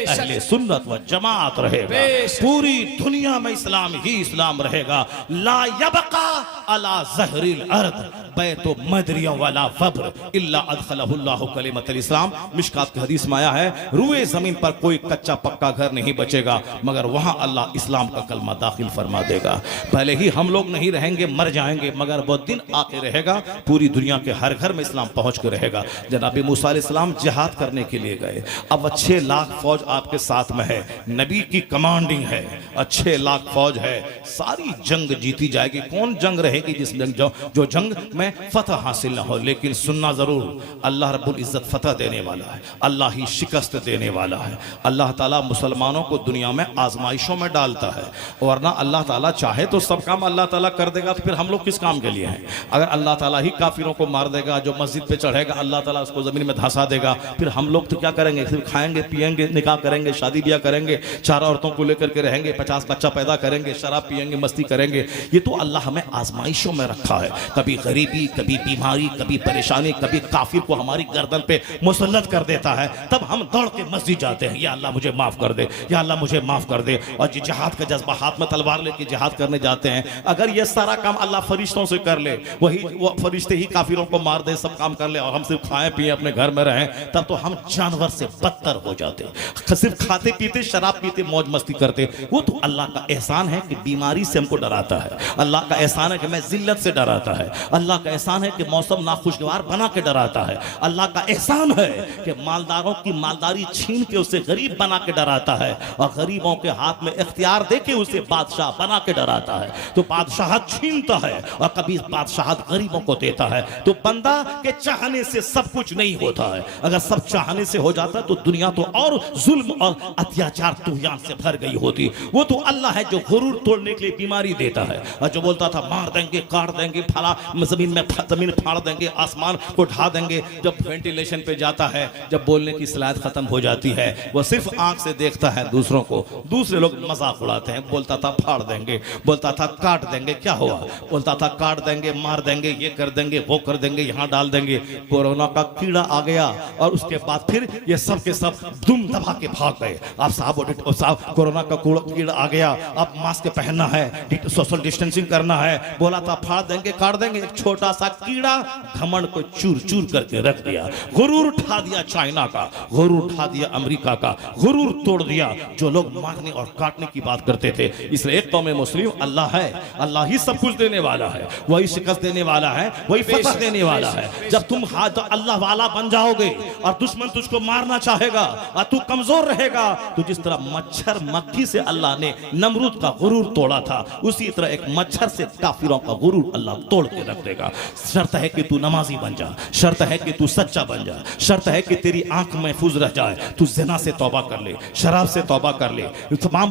अहले सुन्नत व जमात रहेगा। पूरी दुनिया में इस्लाम ही इस्लाम रहेगा। ला यबका अला ज़हरिल अर्द बैतु मदरिया वाला फब्र इल्ला अदखलहुल्लाहु कलिमतल इस्लाम। मिशकात की हदीस में आया है, रुए जमीन पर कोई कच्चा पक्का घर नहीं बचेगा मगर वहां अल्लाह इस्लाम का कलमा दाखिल फरमा देगा। भले ही हम लोग नहीं रहेंगे, मर जाएंगे, मगर वो दिन आके रहेगा, पूरी दुनिया के हर घर में इस्लाम पहुंच के रहेगा। जनाब मूसा अलैहिस्सलाम जिहाद करने के लिए गए। अब 6 लाख फौज आपके साथ में है, नबी की कमांडिंग है, 6 लाख फौज है, सारी जंग जीती जाएगी। कौन जंग रहेगी जिस जो जंग में फतह हासिल ना हो, लेकिन सुनना जरूर, अल्लाह रब्बुल इज्जत फतह देने वाला है, अल्लाह ही शिकस्त देने वाला है। अल्लाह ताला मुसलमानों को दुनिया में आजमाइशों में डालता है, वरना अल्लाह ताला चाहे तो सब काम अल्लाह ताला कर देगा, तो फिर हम लोग किस काम के लिए हैं? अगर अल्लाह ताला ही काफिरों को मार देगा, जो मस्जिद पे चढ़ेगा अल्लाह ताला उसको जमीन में धंसा देगा, फिर हम लोग तो क्या करेंगे? सिर्फ खाएंगे पिएंगे, निकाह करेंगे, शादी ब्याह करेंगे, 4 औरतों को लेकर के रहेंगे, 50 बच्चा पैदा करेंगे, शराब पिएंगे, मस्ती करेंगे। ये तो अल्लाह हमें आजमाइशों में रखा है, कभी गरीबी, कभी बीमारी, कभी परेशानी, कभी काफिर को हमारी गर्दन पे मुसल्लत कर देता है, तब हम दौड़ के मस्जिद जाते हैं, या अल्लाह मुझे माफ कर दे, या अल्लाह मुझे माफ कर दे। और जिहाद का जज्बा, हाथ में तलवार लेके जिहाद करने जाते हैं। अगर ये सारा काम अल्लाह फरिश्तों से कर ले, वो फरिश्ते ही काफिरों को मार दे, सब काम कर ले, और हम सिर्फ खाएं पिए अपने घर में रहें, तब तो हम जानवर से बदतर हो जाते। सिर्फ खाते पीते, शराब पीते, मौज मस्ती करते। वो तो अल्लाह का एहसान है कि बीमारी से हमको डराता है, अल्लाह का एहसान है कि मैं जिल्लत से डराता है, अल्लाह का एहसान है कि मौसम नाखुशगवार बना के डराता है, अल्लाह का एहसान है कि मालदारों की मालदारी छीन के उसे गरीब बना के डराता है, और गरीबों के हाथ में इख्तियार देके उसे बादशाह बना के डराता है। तो बादशाह छीनता है और कभी बादशाह गरीबों को देता है। तो बंदा के चाहने से सब कुछ नहीं होता है, अगर सब चाहने से हो जाता तो दुनिया तो और जुल्म और अत्याचार तुगयान से भर गई होती। वो तो अल्लाह है जो गुरूर तोड़ने के लिए बीमारी देता है, और जो बोलता था मार देंगे, काट देंगे, फला जमीन फाड़ देंगे, आसमान को ढा देंगे, जब वेंटिलेशन पे जाता है, जब बोलने की सलाहियत खत्म हो जाती है, वो सिर्फ आंख से देखता है दूसरों को, दूसरे लोग मजाक उड़ाते हैं। बोलता था फाड़ देंगे, बोलता था काट देंगे, क्या हुआ? बोलता था काट देंगे, मार देंगे, ये कर देंगे, वो कर देंगे, यहां डाल देंगे। कोरोना का कीड़ा आ गया और उसके बाद फिर ये सब के सब दुम दबा के भाग गए। आप साहब कोरोना का कीड़ा आ गया, अब मास्क पहनना है, सोशल डिस्टेंसिंग करना है, बोला था फाड़ देंगे, काट देंगे। एक छोटा सा कीड़ा घमंड को चूर चूर करके रख दिया, गुरूर उठा दिया चाइना का, गुरूर उठा दिया अमेरिका का, गुरूर तोड़ दिया जो लोग मारने और काटने की बात करते थे। इसलिए एक कौम मुस्लिम अल्लाह है, अल्लाह ही सब कुछ देने वाला है, वही शिकस्त देने वाला है, वही फतह देने वाला है। जब तुम हाथ अल्लाह वाला बन जाओगे और दुश्मन तुझको मारना चाहेगा और तू कमजोर रहेगा, तो जिस तरह मच्छर मक्खी से अल्लाह ने नमरूद का गुरूर तोड़ा था, उसी तरह एक मच्छर से काफिरों का गुरूर अल्लाह तोड़ के रख देगा। शर्त है कि तू नमाजी बन जा, शर्त है कि तू सच्चा बन जा, शर्त है कि तेरी आंख महफूज रह जाए, तू ज़िना से तौबा कर ले, शराब से तौबा कर ले, तमाम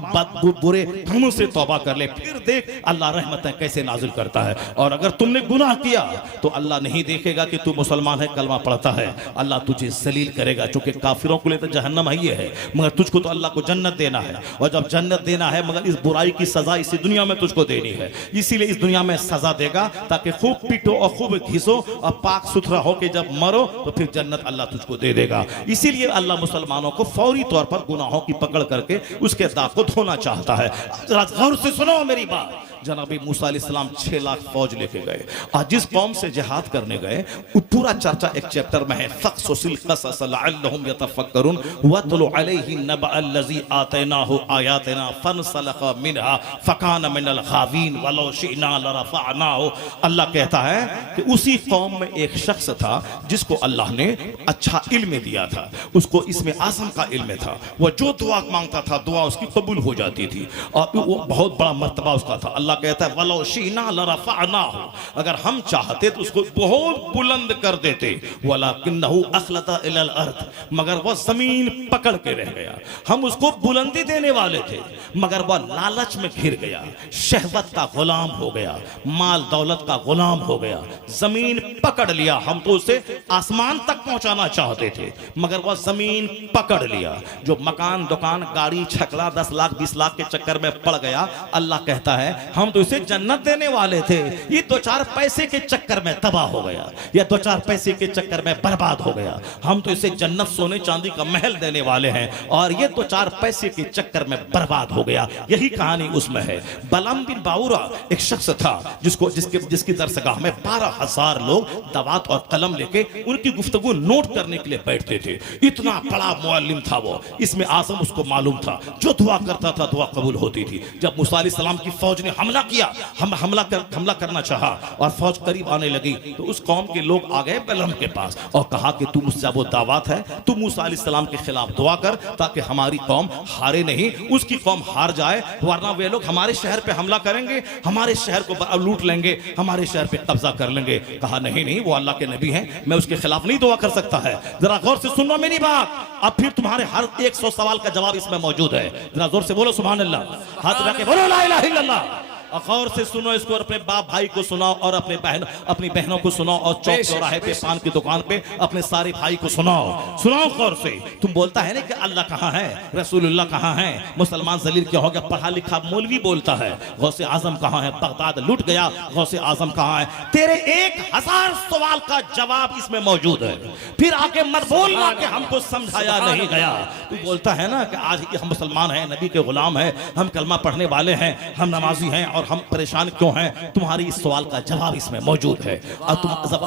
बुरे कामों से तौबा कर ले, फिर देख अल्लाह रहमतें कैसे नाजिल करता है। और अगर तुमने गुनाह किया तो अल्लाह नहीं देखेगा कि तू मुसलमान है, कलमा पढ़ता है, अल्लाह तुझे जलील करेगा। चूंकि काफिरों के लिए तो जहन्नम ही है, मगर तुझको तो अल्लाह को जन्नत देना है, और जब जन्नत देना है मगर इस बुराई की सजा इसी दुनिया में तुझको देनी है, इसीलिए इस दुनिया में सजा देगा ताकि खूब पीटो और खूब घिसो और पाक सुथरा होके जब मरो तो फिर जन्नत अल्लाह तुझको दे देगा। इसीलिए अल्लाह मुसलमानों को फौरी तौर पर गुनाहों की पकड़ करके उसके दाग को धोना चाहता है। जरा गौर से सुनो मेरी बात। जनाबी मूसा अलैहिस्सलाम 6 लाख फौज लेके गए, आज जिस कौम से जिहाद करने गए पूरा चर्चा एक चैप्टर में है, फ़क़्सुसिल क़सस लअल्लहुम यतफ़क्करून वतलु अलैहि नबअल्लज़ी आतैनाहु आयातिना फ़नसलख़ मिनहा फ़कान मिनल गावीन वलौ शिअना लरफ़अनाहु। अल्लाह कहता है कि उसी कौम में एक शख्स था जिसको अल्लाह ने अच्छा इल्म दिया था, उसको इसमें आज़म का इल्म था, वो जो दुआ मांगता था दुआ उसकी कबूल हो जाती थी, और वो बहुत बड़ा मर्तबा उसका था। अल्लाह कहता है वलो शीना लरफ़अनाहु, अगर हम चाहते तो उसको बहुत बुलंद कर देते, वलाकिन्नहु अख़लता इलल अर्द, मगर वह जमीन पकड़ के रह गया। हम उसको बुलंदी देने वाले थे मगर वह लालच में घिर गया, शहवत का गुलाम हो गया, माल दौलत का गुलाम हो गया, जमीन पकड़ लिया। हम तो उसे आसमान तक पहुंचाना चाहते थे मगर वह जमीन पकड़ लिया। जो मकान दुकान गाड़ी छकड़ा 10 लाख 20 लाख के चक्कर में पड़ गया, अल्लाह कहता है हम तो इसे जन्नत देने वाले थे, ये 2-4 पैसे के चक्कर में तबाह हो गया, या 2-4 पैसे के चक्कर में बर्बाद हो गया। हम तो इसे जन्नत सोने चांदी का महल देने वाले हैं और ये 2-4 पैसे के चक्कर में बर्बाद हो गया। यही कहानी उसमें है। बलम बिन बाउरा एक शख्स था जिसकी दरसगाह में 12,000 लोग दवात और कलम लेके उनकी गुफ्तगू नोट करने के लिए बैठते थे। इतना बड़ा मुअल्लिम था वो, इसमें आज़म उसको मालूम था, जो दुआ करता था दुआ कबूल होती थी। जब मूसा अलैहिस्सलाम की फौज ने हमला हमला किया, हमला करना चाहा और फौज करीब आने लगी तो उस कौम के लोग आ गए बलम के पास और कहा कि तू मुझसे वो दावत है, तू मूसा अलैहिस्सलाम के खिलाफ दुआ कर ताकि हमारी कौम हारे नहीं, उसकी कौम हार जाए, वरना वे लोग हमारे शहर पे हमला करेंगे, हमारे शहर को लूट लेंगे, हमारे शहर पे कब्जा कर लेंगे। कहा नहीं नहीं, वो अल्लाह के नबी हैं, मैं उसके खिलाफ नहीं दुआ कर सकता है। जरा गौर से सुनो मेरी बात, अब फिर तुम्हारे हर 100 सवाल का जवाब इसमें मौजूद है। जरा जोर से बोलो सुभान अल्लाह, हाथ उठा के बोलो ला इलाहा इल्लल्लाह। और गौर से सुनो इसको, और अपने बाप भाई को सुनाओ और अपनी बहनों को सुनाओ और चौक चौराहे पे पान की दुकान पे अपने सारे भाई को सुनाओ गौर से। तुम बोलता है ना कि अल्लाह कहाँ है, रसूलुल्लाह कहाँ है, मुसलमान जलील क्या हो गया, पढ़ा लिखा मौलवी बोलता है गौसे आजम कहाँ है, बगदाद लूट गया, गौसे आजम कहाँ है। तेरे 1000 सवाल का जवाब इसमें मौजूद है। फिर आके मत बोलना कि हमको समझाया नहीं गया। तू बोलता है ना कि आज हम मुसलमान हैं, नबी के गुलाम हैं, हम कलमा पढ़ने वाले हैं, हम नमाजी हैं और हम परेशान क्यों हैं। तुम्हारी इस सवाल का जवाब इसमें मौजूद है और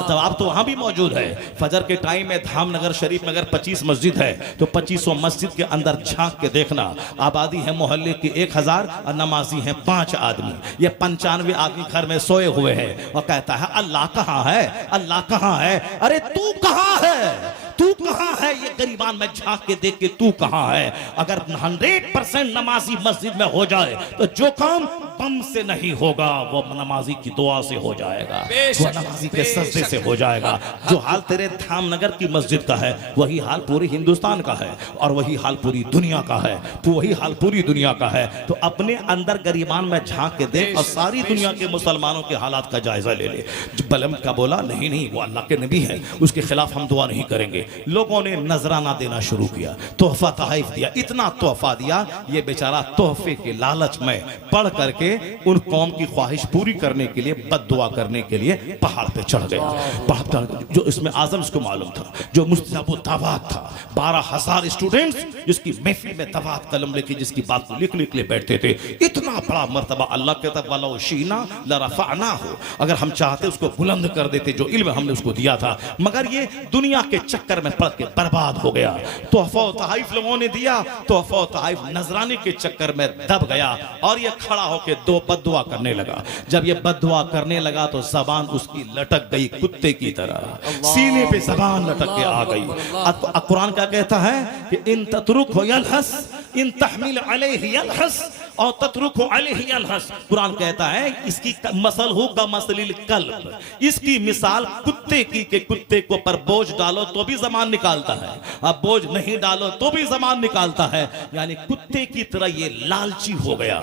जवाब तो वहां भी मौजूद है। फजर के टाइम में धामनगर शरीफ में अगर 25 मस्जिद है तो 2500 मस्जिद के अंदर झांक के देखना, आबादी है मोहल्ले की 1000 और नमाजी हैं 5 आदमी, ये 95 आदमी घर में सोए हुए हैं और कहता है अल्लाह कहाँ है, अल्लाह कहाँ है। अरे तू कहाँ है, तू कहाँ है, ये गरीबान में झांक के देख के तू कहाँ है। अगर 100% नमाजी मस्जिद में हो जाए तो जो काम बम से नहीं होगा वो नमाजी की दुआ से हो जाएगा, वो नमाजी के सजदे से हो जाएगा। जो हाल तेरे धामनगर की मस्जिद का है वही हाल पूरे हिंदुस्तान का है और वही हाल पूरी दुनिया का है, तो वही हाल पूरी दुनिया का है। तो अपने अंदर गरीबान में झांक के देख और सारी दुनिया के मुसलमानों के हालात का जायजा ले ले। बलम का बोला नहीं नहीं, वो अल्लाह के नबी है, उसके खिलाफ हम दुआ नहीं करेंगे। लोगों ने नजराना देना शुरू किया, तोहफा तहफ़ दिया, इतना तोहफा दिया ये बेचारा तोहफे के लालच में पढ़ करके उन कौम की ख्वाहिश पूरी करने के लिए बद्दुआ करने के लिए पहाड़ पे चढ़ गया। पहाड़ जो इसमें आजम इसको मालूम था, जो मुस्तजाब दावत था, 12000 स्टूडेंट्स जिसकी महफिल में दावत कलम लेके जिसकी बात को लिख ले बैठते थे। इतना बड़ा मर्तबा अल्लाह कहता वलो शीना लरफअना हो, अगर हम चाहते उसको बुलंद कर देते जो इल्म हमने उसको दिया था, मगर ये दुनिया के चक्कर में पड़ के बर्बाद हो गया। तोहफा तहफ़ लोगों ने दिया, तोहफा तहफ़ नजराने के चक्कर में दब गया और ये खड़ा होकर दो बद्दुआ करने लगा। जब ये बद्दुआ करने लगा तो जबान उसकी लटक गई कुत्ते की तरह, सीने पे जबान लटक के आ गई। कुरान क्या कहता है कि इन ततरुकहु यलहस इन तहमिल अलैहि यलहस और ततरुकहु अलैहि यलहस। कुरान कहता है इसकी मसलहु का मसलिल कल्ब, इसकी मिसाल कुत्ते की के कुत्ते को पर बोझ डालो तो भी जबान निकालता है, अब बोझ नहीं डालो तो भी जबान निकालता है। यानी कुत्ते की तरह ये लालची हो गया,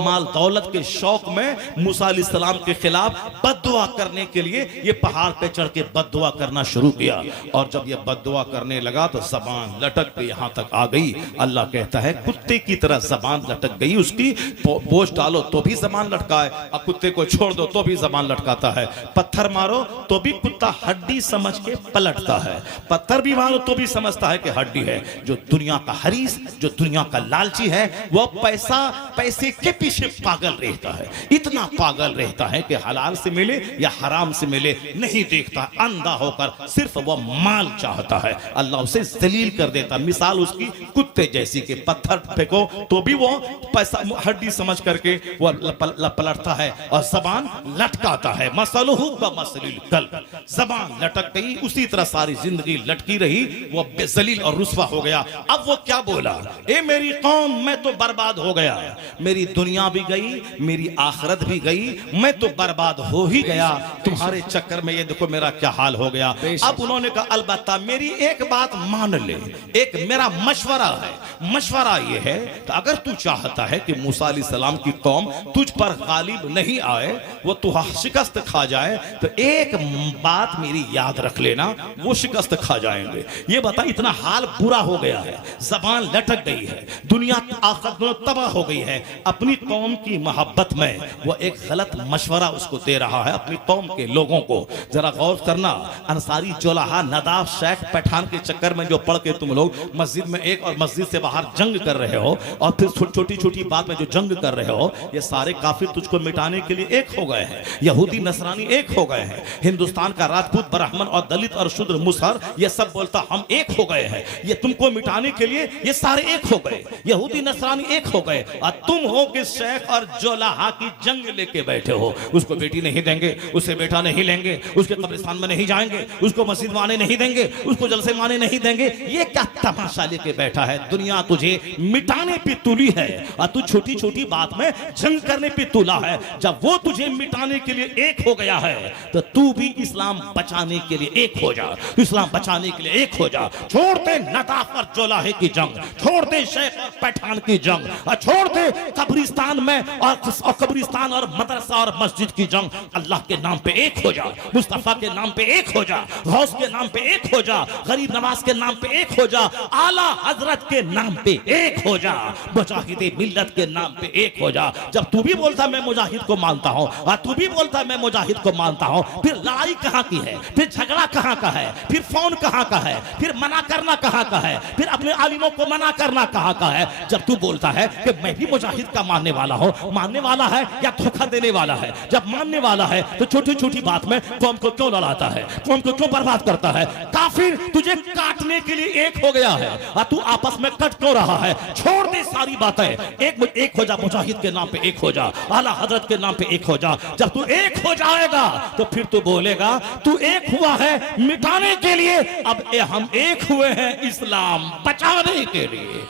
माल दौलत के शौक में मूसा अलैहिस्सलाम के खिलाफ बद्दुआ करने के लिए ये पहाड़ पे चढ़ के बद्दुआ करना शुरू किया। और जब ये बद्दुआ करने लगा तो जबान लटक के यहां तक आ गई। अल्लाह कहता है कुत्ते की तरह जबान लटक गई उसकी, बोझ डालो तो भी जबान लटकाए और कुत्ते को छोड़ दो तो भी जबान लटकाता है, पत्थर मारो तो भी कुत्ता हड्डी समझ के पलटता है, पत्थर भी मारो तो भी समझता है कि हड्डी है। जो दुनिया का हरीस, जो दुनिया का लालची है, वो पैसे के पीछे पागल रहता है, इतना पागल रहता है कि हलाल से मिले या हराम से मिले नहीं देखता, अंधा होकर सिर्फ वो माल चाहता है। अल्लाह उसे जलील कर देता। मिसाल उसकी कुत्ते जैसी के पत्थर फेंको तो भी वो पैसा हड्डी समझ करके वो पलटता है और जबान लटकाता है। मसलहु का मसलिल कल्ब, जबान लटक गई, उसी तरह सारी जिंदगी लटकी रही, वो बेजलील और रुस्वा हो गया। अब वो क्या बोला, ए मेरी कौम मैं तो बर्बाद हो गया, मेरी दुनिया भी गई, मेरी आखिरत भी गई, मैं तो बर्बाद हो ही गया तुम्हारे चक्कर में, ये देखो मेरा क्या हाल हो गया। अब उन्होंने कहा अलबत्ता मेरी एक बात मान ले, एक मेरा मशवरा है, मशवरा ये है कि अगर तू चाहता है कि मूसा अलैहिस्सलाम की कौम तुझ पर गालिब नहीं आए, वो तू शिकस्त खा जाए, तो एक बात मेरी याद रख लेना, वो शिकस्त खा जाएंगे। ये बता इतना हाल बुरा हो गया है, जबान लटक गई है, दुनिया आखिरत तबाह हो गई है। अपनी कौम की मोहब्बत में वो एक गलत मशवरा उसको दे रहा है अपनी कौम के लोगों को। जरा गौर करना, अंसारी जोलाहा नदाब शेख पठान के चक्कर में जो पढ़ के तुम लोग मस्जिद में एक और मस्जिद से बाहर जंग कर रहे हो और फिर छोटी छोटी बात में जो जंग कर रहे हो, ये सारे काफिर तुझको मिटाने के लिए एक हो गए हैं। यहूदी नसरानी एक हो गए हैं। हिंदुस्तान का राजपूत, ब्राह्मण और दलित और शूद्र, मुसहर, ये सब बोलता हम एक हो गए हैं। ये तुमको मिटाने के लिए ये सारे एक हो गए, यहूदी नसरानी एक हो गए, और तुम हो कि शेख और जोलाहा की जंग लेके बैठे हो। उसको बेटी नहीं देंगे, उसे बेटा नहीं लेंगे, उसके कब्रिस्तान में नहीं जाएंगे, उसको मस्जिद में आने नहीं देंगे, उसको जलसे में आने नहीं देंगे। ये क्या तमाशा लेके बैठा है? दुनिया तुझे मिटाने पे तुली है और तू छोटी छोटी बात में जंग करने पे तुला है। जब वो तुझे मिटाने के लिए एक हो गया है तो तू भी इस्लाम बचाने के लिए एक हो जा। इस्लाम बचाने के लिए एक हो जा। छोड़ दे नदाफ और जोलाहे की जंग, छोड़ दे शेख और पठान की जंग, और छोड़ दे कब्रिस्तान में और कब्रिस्तान और मदरसा और मस्जिद की जंग। अल्लाह के नाम पे एक हो जा, मुस्तफा के नाम पे एक हो जा, गौस के नाम पे एक हो जा, गरीब नवाज के नाम पे एक हो जा, आला हजरत के नाम पे एक हो जा, मुजाहिदे मिल्लत के नाम पे एक हो जा। जब तू भी बोलता मैं मुजाहिद को मानता हूं और तू भी बोलता मैं मुजाहिद को मानता हूं, फिर लड़ाई कहां की है? फिर झगड़ा कहां का है? फिर फोन कहां का है? फिर मना करना कहां का है? फिर अपने आलिमों को मना करना कहां का है? जब तू बोलता है कि मैं भी मुजाहिद का मानने वाला हूं, मानने वाला है या धोखा देने वाला है? जब मानने वाला है तो छोटी छोटी बात में कौम को क्यों लड़ाता है, कौम को क्यों बर्बाद करता है? काफिर तुझे काटने के लिए एक हो गया है और तू आपस में कट क्यों रहा है? छोड़ दे सारी बातें, एक हो जा, मुजाहिद के नाम पे एक हो जा, आला हजरत के नाम पे एक हो जा। जब तू एक हो जाएगा तो फिर तू बोलेगा तू एक हुआ है मिटाने के लिए, अब हम एक हुए हैं इस्लाम बचाने के लिए।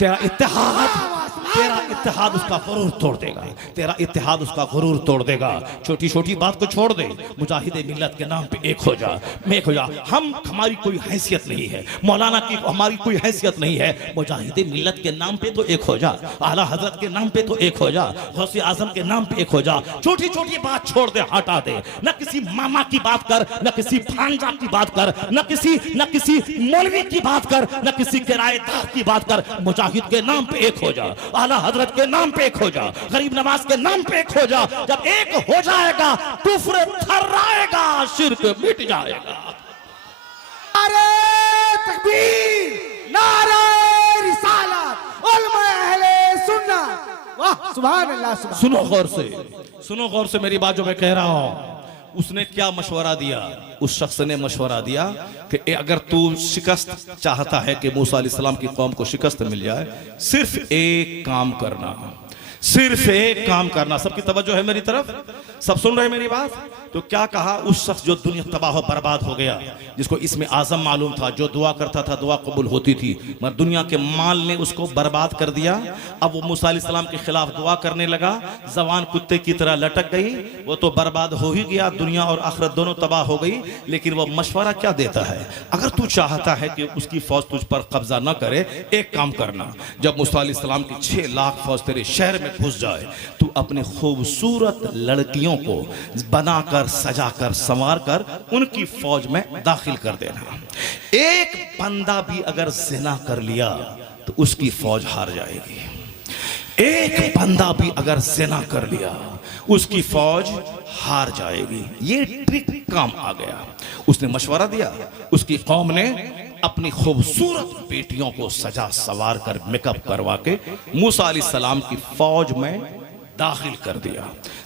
तेरा इत्तेहाद उसका गुरूर तोड़ देगा, तेरा इत्तेहाद उसका गुरूर तोड़ देगा। छोटी छोटी बात को छोड़ दे, मुजाहिदे मिल्लत के नाम पे एक हो जा, एक हो जा। हमारी कोई हैसियत नहीं है, मौलाना की हमारी कोई हैसियत नहीं है, मुजाहिदे मिल्लत के नाम पे तो एक हो जा, आला हजरत के नाम पे तो एक हो जा, गौसे आजम के नाम पे एक हो जा। छोटी छोटी बात छोड़ दे, हटा दे। न किसी मामा की बात कर, न किसी भांजा की बात कर, न किसी मौलवी की बात कर, न किसी किराएदार की बात कर। मुजाहिद के नाम पे एक हो जा, आला हजरत के नाम पे एक हो जा, गरीब नवाज के नाम पे एक हो जा। जब एक हो जाएगा कुफ्र थर्राएगा, शिर्क मिट जाएगा। नारे तकबीर, नारे रिसालत, उलमा अहले सुन्नत। वाह सुभान अल्लाह, सुभान। सुनो गौर से, सुनो गौर से मेरी बात जो मैं कह रहा हूं। उसने क्या मशवरा दिया? उस शख्स ने मशवरा दिया कि अगर तू शिकस्त चाहता है कि मूसा अलैहिस्सलाम की कौम को शिकस्त मिल जाए, सिर्फ एक काम करना, सिर्फ एक काम करना। सबकी तवज्जो है मेरी तरफ, सब सुन रहे हैं मेरी बात? तो क्या कहा उस शख्स जो दुनिया तबाह और बर्बाद हो गया, जिसको इसमें आजम मालूम था, जो दुआ करता था दुआ कबूल होती थी, मगर दुनिया के माल ने उसको बर्बाद कर दिया। अब वो मूसा अलैहिस्सलाम के खिलाफ दुआ करने लगा, जबान कुत्ते की तरह लटक गई, वो तो बर्बाद हो ही गया, दुनिया और आखिरत दोनों तबाह हो गई। लेकिन वो मशवरा क्या देता है? अगर तू चाहता है कि उसकी फौज तुझ पर कब्जा न करे, एक काम करना, जब मूसा अलैहिस्सलाम की 6 लाख फौज तेरे शहर में घुस जाए, तू अपने खूबसूरत लड़कियों को बनाकर, सजाकर, संवार कर उनकी फौज में दाखिल कर देना। एक बंदा भी अगर जिना कर लिया तो उसकी फौज हार जाएगी। एक बंदा भी अगर जिना कर लिया उसकी फौज हार जाएगी। ये ट्रिक काम आ गया। उसने मशवरा दिया, उसकी कौम ने अपनी खूबसूरत बेटियों को सजा सवार कर मेकअप करवा के मूसा अलैहिस्सलाम की फौज में दाखिल कर दिया,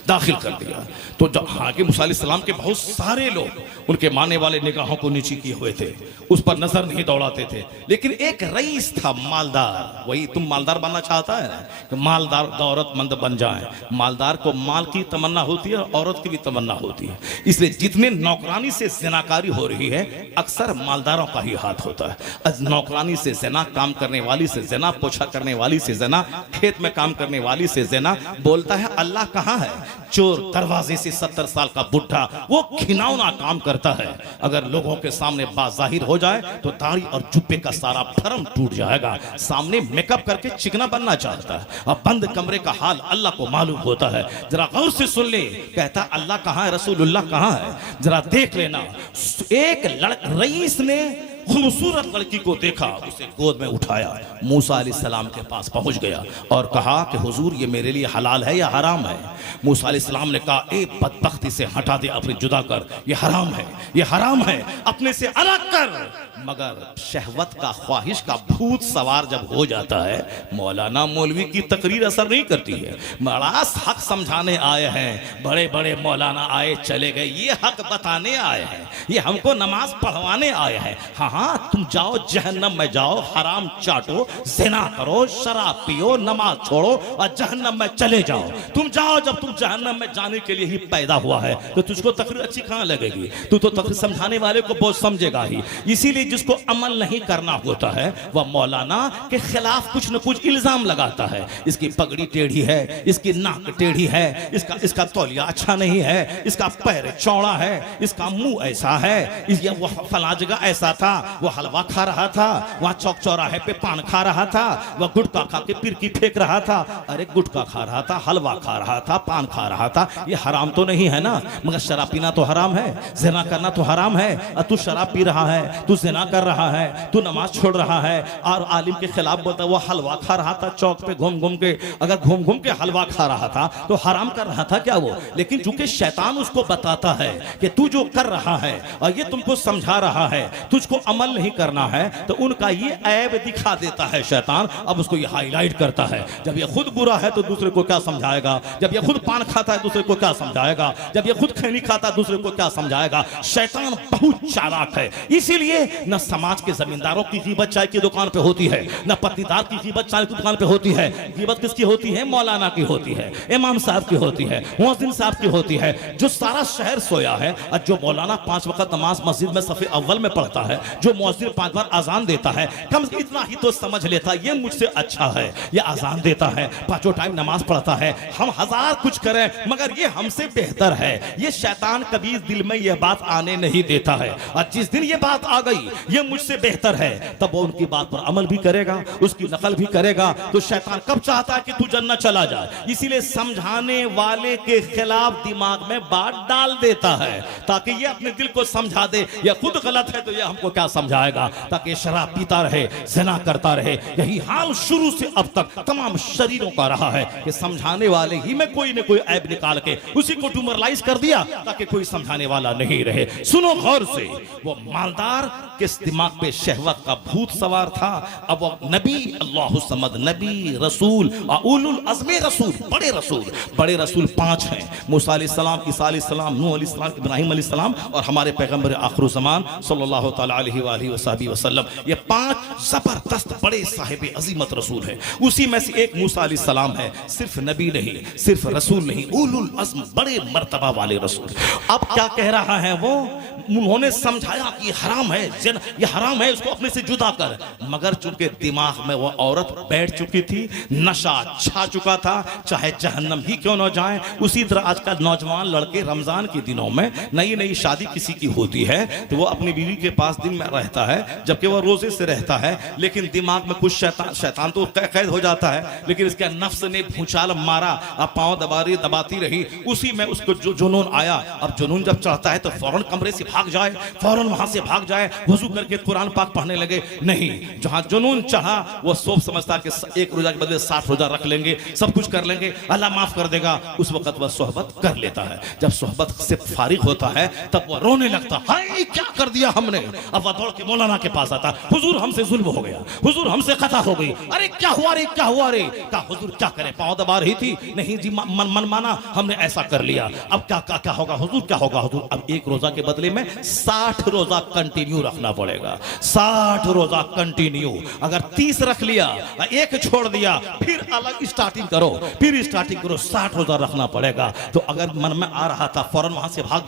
दाखिल कर दिया। तो जब हाके मूसा अलैहिस्सलाम के बहुत सारे लोग उनके मानने वाले निगाहों को नीची किए हुए थे, उस पर नजर नहीं दौड़ाते थे। लेकिन एक रईस था मालदार, वही तुम मालदार बनना चाहता है ना, कि मालदार दौलतमंद बन जाए। मालदार को माल की तमन्ना होती है, औरत की भी तमन्ना होती है। इसलिए जितने नौकरानी से ज़िनाकारी हो रही है, अक्सर मालदारों का ही हाथ होता है। नौकरानी से ज़िना, काम करने वाली से ज़िना, पोछा करने वाली से ज़िना, खेत में काम करने वाली से ज़िना। बोलता है अल्लाह कहाँ है? चोर दरवाजे से 70 साल का बुढ़ा, वो घिनौना काम करता है। अगर लोगों के सामने बाज़ाहिर हो जाए तो दाढ़ी और जुब्बे का सारा भरम टूट जाएगा। सामने मेकअप करके चिकना बनना चाहता है। अब बंद कमरे का हाल अल्लाह को मालूम होता है। जरा गौर से सुन ले, कहता अल्लाह कहाँ है, रसूलुल्लाह कहाँ है, जरा देख लेना। एक रईस ने खूबसूरत लड़की को देखा, उसे गोद में उठाया, मूसा अलैहिस्सलाम के पास पहुंच गया और कहा कि हुजूर ये मेरे लिए हलाल है या हराम है। मूसा अलैहिस्सलाम ने कहा ए बदबख्ती से हटा दे, अपने जुदा कर, ये हराम है, ये हराम है, अपने से अलग कर। मगर शहवत का, ख्वाहिश का भूत सवार जब हो जाता है, मौलाना मौलवी की तकरीर असर नहीं करती है। बड़ा हक समझाने आए हैं, बड़े बड़े मौलाना आए चले गए, ये हक बताने आए हैं, ये हमको नमाज पढ़वाने आए हैं। हाँ हाँ, तुम जाओ जहन्नम में जाओ, हराम चाटो, जिना करो, शराब पियो, नमाज छोड़ो और जहन्नम में चले जाओ। तुम जाओ, जब तुम जहन्नम में जाने के लिए ही पैदा हुआ है तो तुझको तकरीर अच्छी कहाँ लगेगी? तू तो तकरीर समझाने वाले को बहुत समझेगा ही। इसीलिए जिसको अमल नहीं करना होता है वह मौलाना के खिलाफ कुछ न कुछ इल्जाम लगाता है। इसकी पगड़ी टेढ़ी है, इसकी नाक टेढ़ी है, इसका तौलिया अच्छा नहीं है, इसका पैर चौड़ा है, इसका मुंह ऐसा है, वो फला जगह ऐसा था, वो हलवा खा रहा था, वहां चौक चौराहे पे पान खा रहा था, वह गुटखा खा के पिरकी फेंक रहा था। अरे गुटखा खा रहा था, हलवा खा रहा था, पान खा रहा था, ये हराम तो नहीं है ना? मगर शराब पीना तो हराम है, जिना करना तो हराम है। तू शराब पी रहा है, तू जिना कर रहा है, तू नमाज छोड़ रहा है और आलिम के खिलाफ बोलता है। वो हलवा खा रहा था चौक पे घूम घूम के, अगर घूम घूम के हलवा खा रहा था तो हराम कर रहा था क्या वो? लेकिन चूंकि शैतान उसको बताता है कि तू जो कर रहा है और ये तुमको समझा रहा है, तुझको अमल नहीं करना है, तो उनका ये ऐब दिखा देता है शैतान। अब उसको ये हाईलाइट करता है। जब ये खुद बुरा है तो दूसरे को क्या समझाएगा? जब ये खुद पान खाता है दूसरे को क्या समझाएगा? जब ये खुद खैनी खाता है दूसरे को क्या समझाएगा? शैतान बहुत चालाक है। इसीलिए न समाज के जमींदारों की ग़ीबत चाय की दुकान पे होती है, न पत्नीदार की ग़ीबत चाय की दुकान पे होती है। ग़ीबत किसकी होती है? मौलाना की होती है, इमाम साहब की होती है, मुअज्जिन साहब की होती है। जो सारा शहर सोया है और जो मौलाना 5 वक्त नमाज मस्जिद में सफ़े अव्वल में पढ़ता है, जो मुअज्जिन 5 बार अजान देता है, कम से इतना ही तो समझ लेता ये मुझसे अच्छा है, ये अजान देता है, 5 टाइम नमाज पढ़ता है, हम 1000 कुछ करें मगर ये हमसे बेहतर है। ये शैतान कभी दिल में ये बात आने नहीं देता है। और जिस दिन ये बात आ गई ये मुझसे बेहतर है, तब वो उनकी बात पर अमल भी करेगा, उसकी नकल भी करेगा। तो शैतान कब चाहता है कि तू जन्नत चला जाए, इसीलिए समझाने वाले के खिलाफ दिमाग में बात डाल देता है ताकि ये अपने दिल को समझा दे। ये खुद गलत है तो ये हमको क्या समझाएगा? ताकि शराब पीता रहे, ज़िना करता रहे। यही हाल शुरू से अब तक तमाम शरीरों का रहा है कि समझाने वाले ही में कोई न कोई ऐब निकाल के उसी को ट्यूमरलाइज कर दिया ताकि कोई समझाने वाला नहीं रहे। सुनो गौर से, वो मालदार किस दिमाग पे शहवत का भूत सवार था। अब वो नबी, अल्लाहु समद, नबी, रसूल, उलुल अज़्म रसूल, बड़े रसूल 5 हैं। मूसा अलैहिस्सलाम, ईसा अलैहिस्सलाम, नूह अलैहिस्सलाम, इब्राहीम अलैहिस्सलाम और हमारे पैगंबर आखिर ज़मान सल्लल्लाहु तआला अलैहि वसल्लम। ये 5 जबरदस्त बड़े साहिब अजीमत रसूल हैं। उसी में से एक मूसा अलैहिस्सलाम है, सिर्फ नबी नहीं, सिर्फ रसूल नहीं, उलुल अज़्म, बड़े मर्तबा वाले रसूल। अब क्या कह रहा है वो? उन्होंने समझाया कि हराम है, ये हराम है, इसको अपने से जुदा कर। मगर चूंकि दिमाग में वो औरत बैठ चुकी थी, नशा छा चुका था, चाहे जहन्नम ही क्यों न जाए। उसी तरह आजकल नौजवान लड़के रमजान के दिनों में नई नई शादी किसी की होती है तो वो अपनी बीवी के पास दिन में रहता है, जबकि वो रोजे से रहता है, लेकिन दिमाग में कुछ शैतान तो कैद हो जाता है, लेकिन इसके नफ्स ने भूचाल मारा, अब पाँव दबाती रही। उसी में उसको जो जुनून आया। अब जुनून जब चढ़ता है तो फौरन कमरे से भाग जाए, फौरन वहां से भाग जाए, वजू करके कुरान पाक पढ़ने लगे। नहीं, जहां जुनून चढ़ा वो सोच समझता कि 1 रोजा के बदले 60 रोजा रख लेंगे, सब कुछ कर लेंगे, अल्लाह माफ कर देगा। उस वक्त वह सोहबत कर लेता है। जब सोहबत से फारिग होता है तब वह रोने लगता, हाय क्या कर दिया हमने। अब वह दौड़ के मौलाना के पास आता, हुजूर हमसे जुल्म हो गया, हुजूर हमसे खता हो गई। अरे क्या हुआ रे, क्या हुआ रे? कहा हुजूर क्या करें, पाँव दबा रही थी। नहीं जी, मन माना, हमने ऐसा कर लिया। अब क्या होगा हुजूर, क्या होगा हुजूर? अब 1 रोजा के बदले में 60 रोजा कंटिन्यू रखना पड़ेगा। 60 रोजा कंटिन्यू। अगर 30 रख लिया, 1 छोड़ दिया, फिर अलग स्टार्टिंग करो, 60 रोजा रखना पड़ेगा। तो अगर मन में आ रहा था फौरन वहां से भाग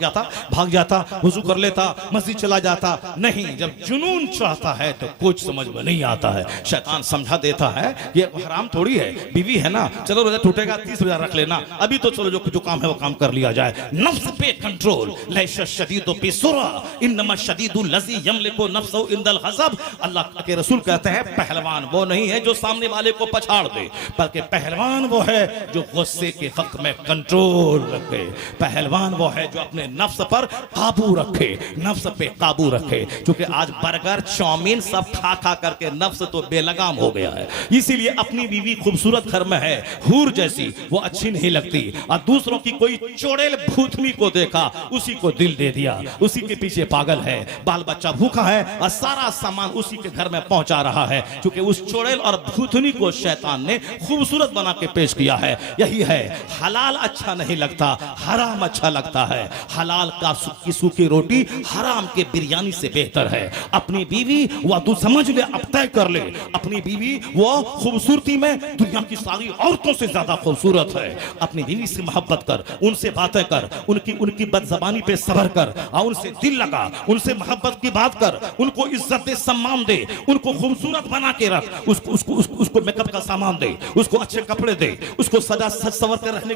जाता, वुजू कर लेता, मस्जिद चला जाता। नहीं, जब जुनून चढ़ता है तो कुछ समझ में नहीं आता है। शैतान समझा देता है ये हराम थोड़ी है, बीवी है ना, चलो रोजा टूटेगा 30 रोजा रख लेना, अभी तो चलो जो काम है वो काम कर लिया जाए। नफ्स पे कंट्रोल, लैश शदीदु बिसुरा, इन्नमा शदीदुल लज़ी यमलिक यमलिकु नफ्सहु इंदल हज़ब। अल्लाह के रसूल कहते हैं पहलवान वो नहीं है जो सामने वाले को पछाड़ दे, बल्कि पहलवान वो है जो गुस्से के वक्त में कंट्रोल रखे। पहलवान वो है जो अपने नफ्स पर काबू रखे, नफ्स पे काबू रखे। क्योंकि आज बर्गर चाउमीन सब खा खा करके नफ्स तो बेलगाम हो गया है। इसीलिए अपनी बीवी खूबसूरत घर में है, हूर जैसी, वो अच्छी नहीं लगती, और दूसरों की कोई चोड़ेल भूतनी को देखा उसी को दिल दे दिया, उसी के पीछे पागल है। बाल बच्चा भूखा है और सारा सामान उसी के घर में पहुंचा रहा है, क्योंकि उस चोड़ेल और भूतनी को शैतान ने खूबसूरत बना के पेश किया है। यही है, हलाल अच्छा नहीं लगता, हराम अच्छा लगता है। हलाल का सूखी सूखी रोटी हराम के बिरयानी से बेहतर है। अपनी बीवी वह तू समझ ले, अब तय कर ले, अपनी बीवी वो खूबसूरती में दुनिया की सारी औरतों से ज्यादा खूबसूरत है। अपनी बीवी से मोहब्बत कर, उनसे बातें कर, उनकी बदजबानी पे सब्र कर, और उनसे दिल लगा, उनसे मोहब्बत की बात कर, उनको इज्जत दे, सम्मान दे, उनको खूबसूरत बना के रख, उसको मेकअप का सामान दे, उसको अच्छे कपड़े दे, उसको सजा सज सवर कर रहने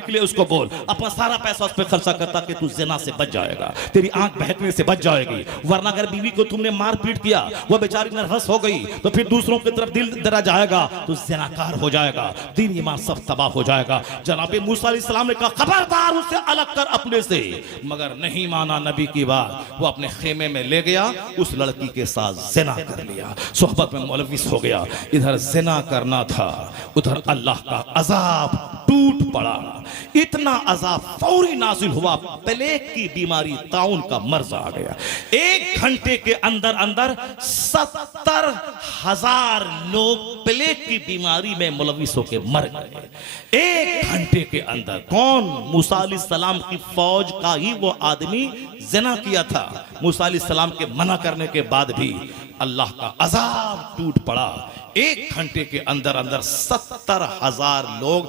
के लिए उसको बोल। अपना सारा पैसा उस पर खर्चा करता कि तू ज़िना से बच जाएगा, तेरी आंख बहकने से बच जाएगी। वरना अगर बीवी को तुमने मार पीट किया, वो बेचारी नर्वस हो गई, तो फिर दूसरों की तरफ दिल दरा जाएगा, तो ज़िनाकार हो जाएगा, दीन ईमान सब तबाह हो जाएगा। जनाब मूसा अलैहिस्सलाम ने कहा खबरदार उसे अलग कर अपने से, मगर नहीं माना नबी की बात। वो अपने खेमे में ले गया, उस लड़की के साथ ज़िना कर लिया, सोहबत में मुलविस हो गया। इधर ज़िना करना था, उधर अल्लाह का अजाब टूट पड़ा। इतना अजाब फौरी नाजिल हुआ, प्लेग की बीमारी, ताउन का मर्ज आ गया। 1 घंटे के अंदर अंदर 70,000 लोग प्लेग की बीमारी में मुलविस होकर मर गए। 1 घंटे के अंदर। कौन? मूसा अलैहिस्सलाम की फौज का ही वो आदमी ज़िना किया था। मूसा अलैहिस्सलाम के मना करने के बाद भी अल्लाह का अजाब टूट पड़ा। 1 घंटे के अंदर अंदर 70,000 लोग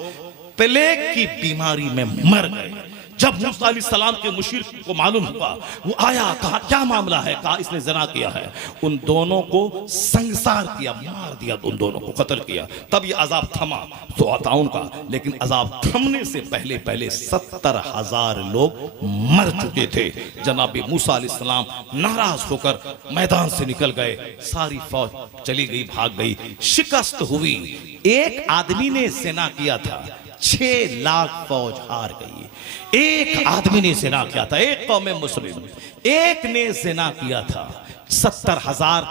प्लेग की बीमारी में मर गए। जब मूसा अलैहिस्सलाम के मुशीर को मालूम हुआ, वो आया, कहा क्या मामला है, कहा इसने ज़िना किया है। उन दोनों को संसार किया, मार दिया, उन दोनों को कत्ल किया। तब ये अजाब थमा तो अताउन का, लेकिन अजाब थमने से पहले पहले 70,000 लोग मर चुके थे। जनाब मूसा अलैहिस्सलाम नाराज होकर मैदान से निकल गए, सारी फौज चली गई, भाग गई, शिकस्त हुई। एक आदमी ने ज़िना किया था, 6 लाख फौज हार गई। एक आदमी ने ज़िना किया था, एक कौम मुस्लिम, एक ने ज़िना किया था, 70,000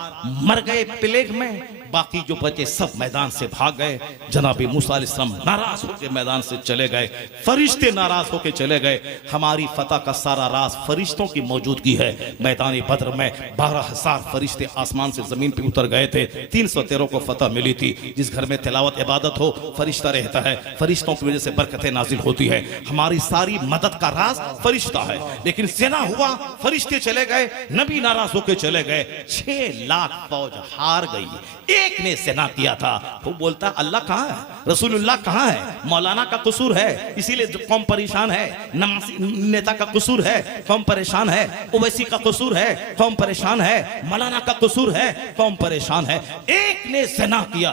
मर गए प्लेग में, बाकी जो बचे सब मैदान से भाग गए। जनाब मूसा अलैहिस्सलाम नाराज होकर मैदान से चले गए, फरिश्ते नाराज होकर चले गए। हमारी फतह का सारा राज फरिश्तों की मौजूदगी है। मैदान बद्र में 12,000 फरिश्ते आसमान से जमीन पे उतर गए थे। 313 को फतह मिली थी। जिस घर में तिलावत इबादत हो, फरिश्ता रहता है, फरिश्तों की वजह से बरकतें नाजिल होती है। हमारी सारी मदद का राज फरिश्ता है। लेकिन ज़िना हुआ, फरिश्ते चले गए, नबी नाराज होकर चले गए, 6 लाख फौज हार गई। एक ने ज़िना किया था। वो बोलता अल्लाह कहाँ है, रसूलुल्लाह कहाँ है, मौलाना का कसूर है इसीलिए कौम परेशान है, नमाजी नेता का कसूर है कौम परेशान है, ओवैसी का कसूर है कौम परेशान है, मौलाना का कसूर है कौम परेशान है। एक ने ज़िना किया,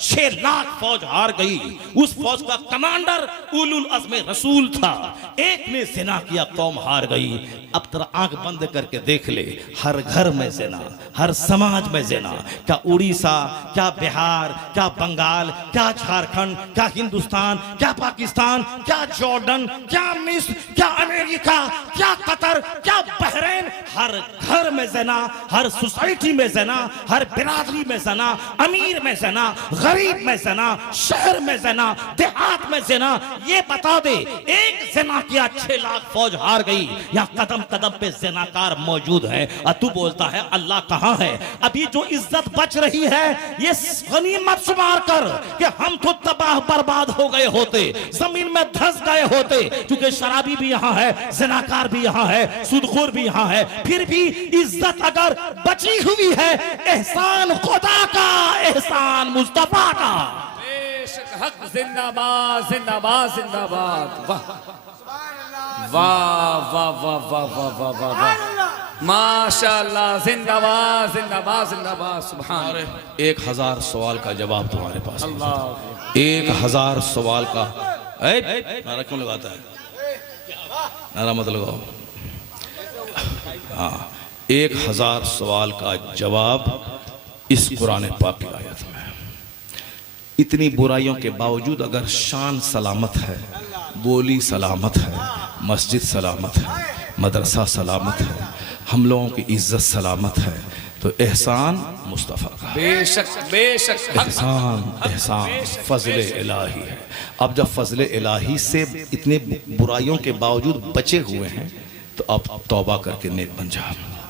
6 लाख फौज हार गई। उस फौज का कमांडर उलुल अज़्म रसूल था। एक ने ज़िना किया, कौम हार गई। अब तेरा आंख बंद करके देख ले, हर घर में ज़िना, हर समाज में ज़िना। क्या उड़ीसा, क्या बिहार, क्या बंगाल, क्या झारखंड, क्या हिंदुस्तान, क्या पाकिस्तान, क्या जॉर्डन, क्या मिस्र, क्या अमेरिका, क्या कतर, क्या बहरीन, हर घर में ज़िना, हर सोसाइटी में ज़िना, हर बिरादरी में ज़िना, अमीर में ज़िना, गरीब में ज़िना, शहर में ज़िना, देहात में ज़िना। ये बता दे, एक ज़िना किया 6 लाख फौज हार गई। या कदम कदम पे ज़िनाकार मौजूद है और तू बोलता है अल्लाह कहाँ है। अभी जो इज्जत बच रही है ये गनीमत शुमार कर कि हम तो तबाह बर्बाद हो गए होते, जमीन में धंस गए होते। क्योंकि शराबी भी यहाँ है, ज़िनाकार भी यहाँ है, सूदखोर भी यहाँ है, फिर भी इज्जत अगर बची हुई है, एहसान खुदा का, एहसान मुस्तफा का। बेशक हक जिंदाबाद जिंदाबाद जिंदाबाद। वाह वाह वाह वाह वाह वाह वाह वाह, माशाअल्लाह, जिंदाबाद जिंदाबाद जिंदाबाद, सुभान अल्लाह। 1000 सवाल का जवाब तुम्हारे पास। अल्लाह 1000 सवाल का। नारा क्यों लगाता है? नारा मत लगाओ। हाँ, 1000 सवाल का जवाब इस कुरान पाक की आयत में। इतनी बुराइयों के बावजूद अगर शान सलामत है, बोली सलामत है, मस्जिद सलामत है, मदरसा सलामत है, हम लोगों की इज्जत सलामत है, तो एहसान मुस्तफ़ा का है। बेशक बेशक एहसान एहसान फजल इलाही है। अब जब फजल इलाही से इतने बुराइयों के बावजूद बचे हुए हैं तो अब तौबा करके नेक बन जा,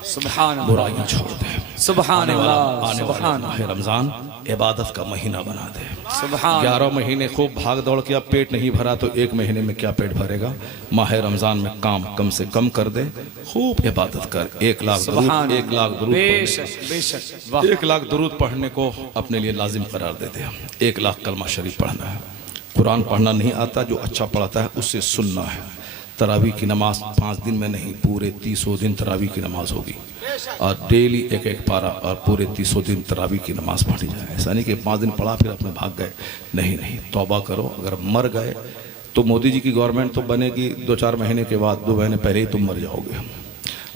सुभान अल्लाह, बुराइयां छोड़ दे। सुभान आने अल्लाह, वाला माह रमजान इबादत का महीना बना दे। सुभान 11 महीने खूब भाग दौड़ किया, पेट नहीं भरा तो 1 महीने में क्या पेट भरेगा। माह रमजान में काम कम से कम कर दे, खूब इबादत कर। 1 लाख सुभान दरूद, 1 लाख दरूद बेशक बेशक वाह 1 लाख दरूद पढ़ने को अपने लिए लाजिम करार दे दे। 1 लाख कलमा शरीफ पढ़ना है। कुरान पढ़ना नहीं आता, जो अच्छा पढ़ता है उससे सुनना है। तरावी की नमाज 5 दिन में नहीं, पूरे 300 दिन तरावी की नमाज होगी और डेली 1-1 पारा और पूरे 300 दिन तरावी की नमाज पढ़ी जाए। ऐसा नहीं कि 5 दिन पढ़ा फिर अपने भाग गए, नहीं नहीं, तौबा करो। अगर मर गए तो मोदी जी की गवर्नमेंट तो बनेगी 2-4 महीने के बाद, 2 महीने पहले ही तुम मर जाओगे,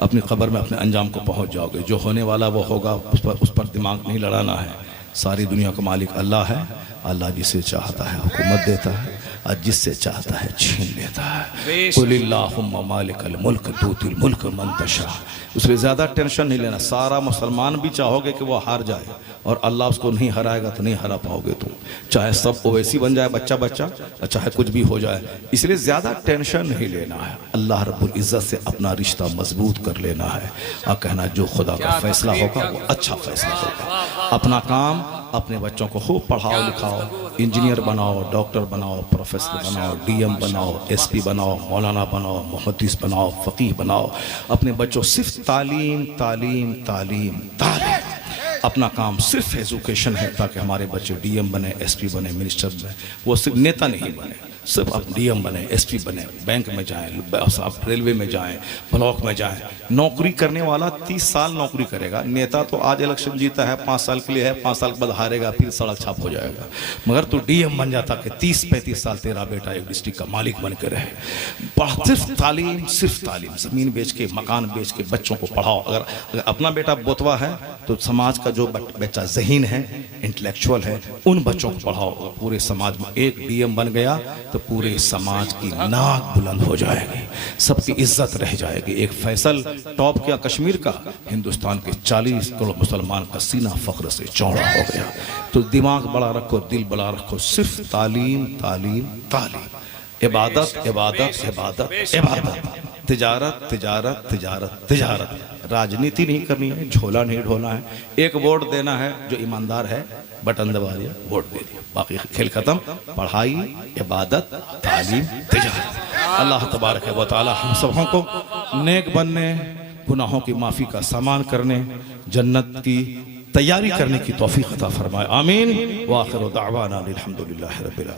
अपनी कब्र में अपने अंजाम को पहुंच जाओगे। जो होने वाला वो होगा, उस पर दिमाग नहीं लड़ाना है। सारी दुनिया का मालिक अल्लाह है। अल्लाह जिसे चाहता है हुकूमत देता है और जिससे चाहता है छीन लेता है। कुलिल्लाहुम्मा मालिकल मुल्क तूतिल मुल्क मन तशा। उससे ज़्यादा टेंशन नहीं लेना। सारा मुसलमान भी चाहोगे कि वो हार जाए और अल्लाह उसको नहीं हराएगा तो नहीं हरा पाओगे तुम। चाहे सब ओवैसी बन जाए बच्चा बच्चा, चाहे कुछ भी हो जाए, इसलिए ज़्यादा टेंशन नहीं लेना है। अल्लाह रब्बुल इज़्ज़त से अपना रिश्ता मजबूत कर लेना है और कहना जो खुदा का फैसला होगा वो अच्छा फैसला होगा। अपना काम, अपने बच्चों को खूब पढ़ाओ लिखाओ, इंजीनियर बनाओ, डॉक्टर बनाओ, प्रोफेसर बनाओ, डीएम बनाओ, एसपी बनाओ, मौलाना बनाओ, मुहद्दिस बनाओ, फ़कीह बनाओ। अपने बच्चों सिर्फ तालीम तालीम तालीम तालीम। अपना काम सिर्फ एजुकेशन है ताकि हमारे बच्चे डीएम बने, एसपी बने, मिनिस्टर बने। वो सिर्फ नेता नहीं बने, सिर्फ अब डीएम बने, एसपी बने, बैंक में जाएं, रेलवे में जाएं, ब्लॉक में जाएं। नौकरी करने वाला 30 साल नौकरी करेगा। नेता तो आज इलेक्शन जीता है, 5 साल के लिए है, 5 साल के बाद हारेगा, फिर सड़क छाप हो जाएगा। मगर तू डीएम बन जाता कि 30-35 साल तेरा बेटा एक डिस्ट्रिक्ट का मालिक बन के रहे। सिर्फ तालीम, सिर्फ तालीम। ज़मीन बेच के, मकान बेच के बच्चों को पढ़ाओ। अगर अपना बेटा बोतवा है तो समाज का जो बच्चा ज़हीन है, इंटेलेक्चुअल है, उन बच्चों को पढ़ाओ। पूरे समाज में एक डीएम बन गया तो पूरे समाज की नाक बुलंद हो जाएगी, सबकी इज्जत रह जाएगी। एक फैसल टॉप किया कश्मीर का, हिंदुस्तान के 40 करोड़ मुसलमान का सीना फख्र से चौड़ा हो गया। तो दिमाग बड़ा रखो, दिल बड़ा रखो, सिर्फ तालीम तालीम तालीम। इबादत इबादत इबादत इबादत। तिजारत तिजारत तिजारत तिजारत। राजनीति नहीं करनी है, झोला नहीं ढोना है। एक वोट देना है, जो ईमानदार है बटन दबा दिया, वोट दे दिया, बाकी खेल खत्म। पढ़ाई, इबादत, तालीम, तिजारत। अल्लाह तबारक व तआला हम सबों को नेक बनने, गुनाहों की माफ़ी का सामान करने, जन्नत की तैयारी करने की तौफीक अता फरमाए। आमीन। व आखिर दावाना अल्हम्दुलिल्लाहि रब्बिल आलमीन।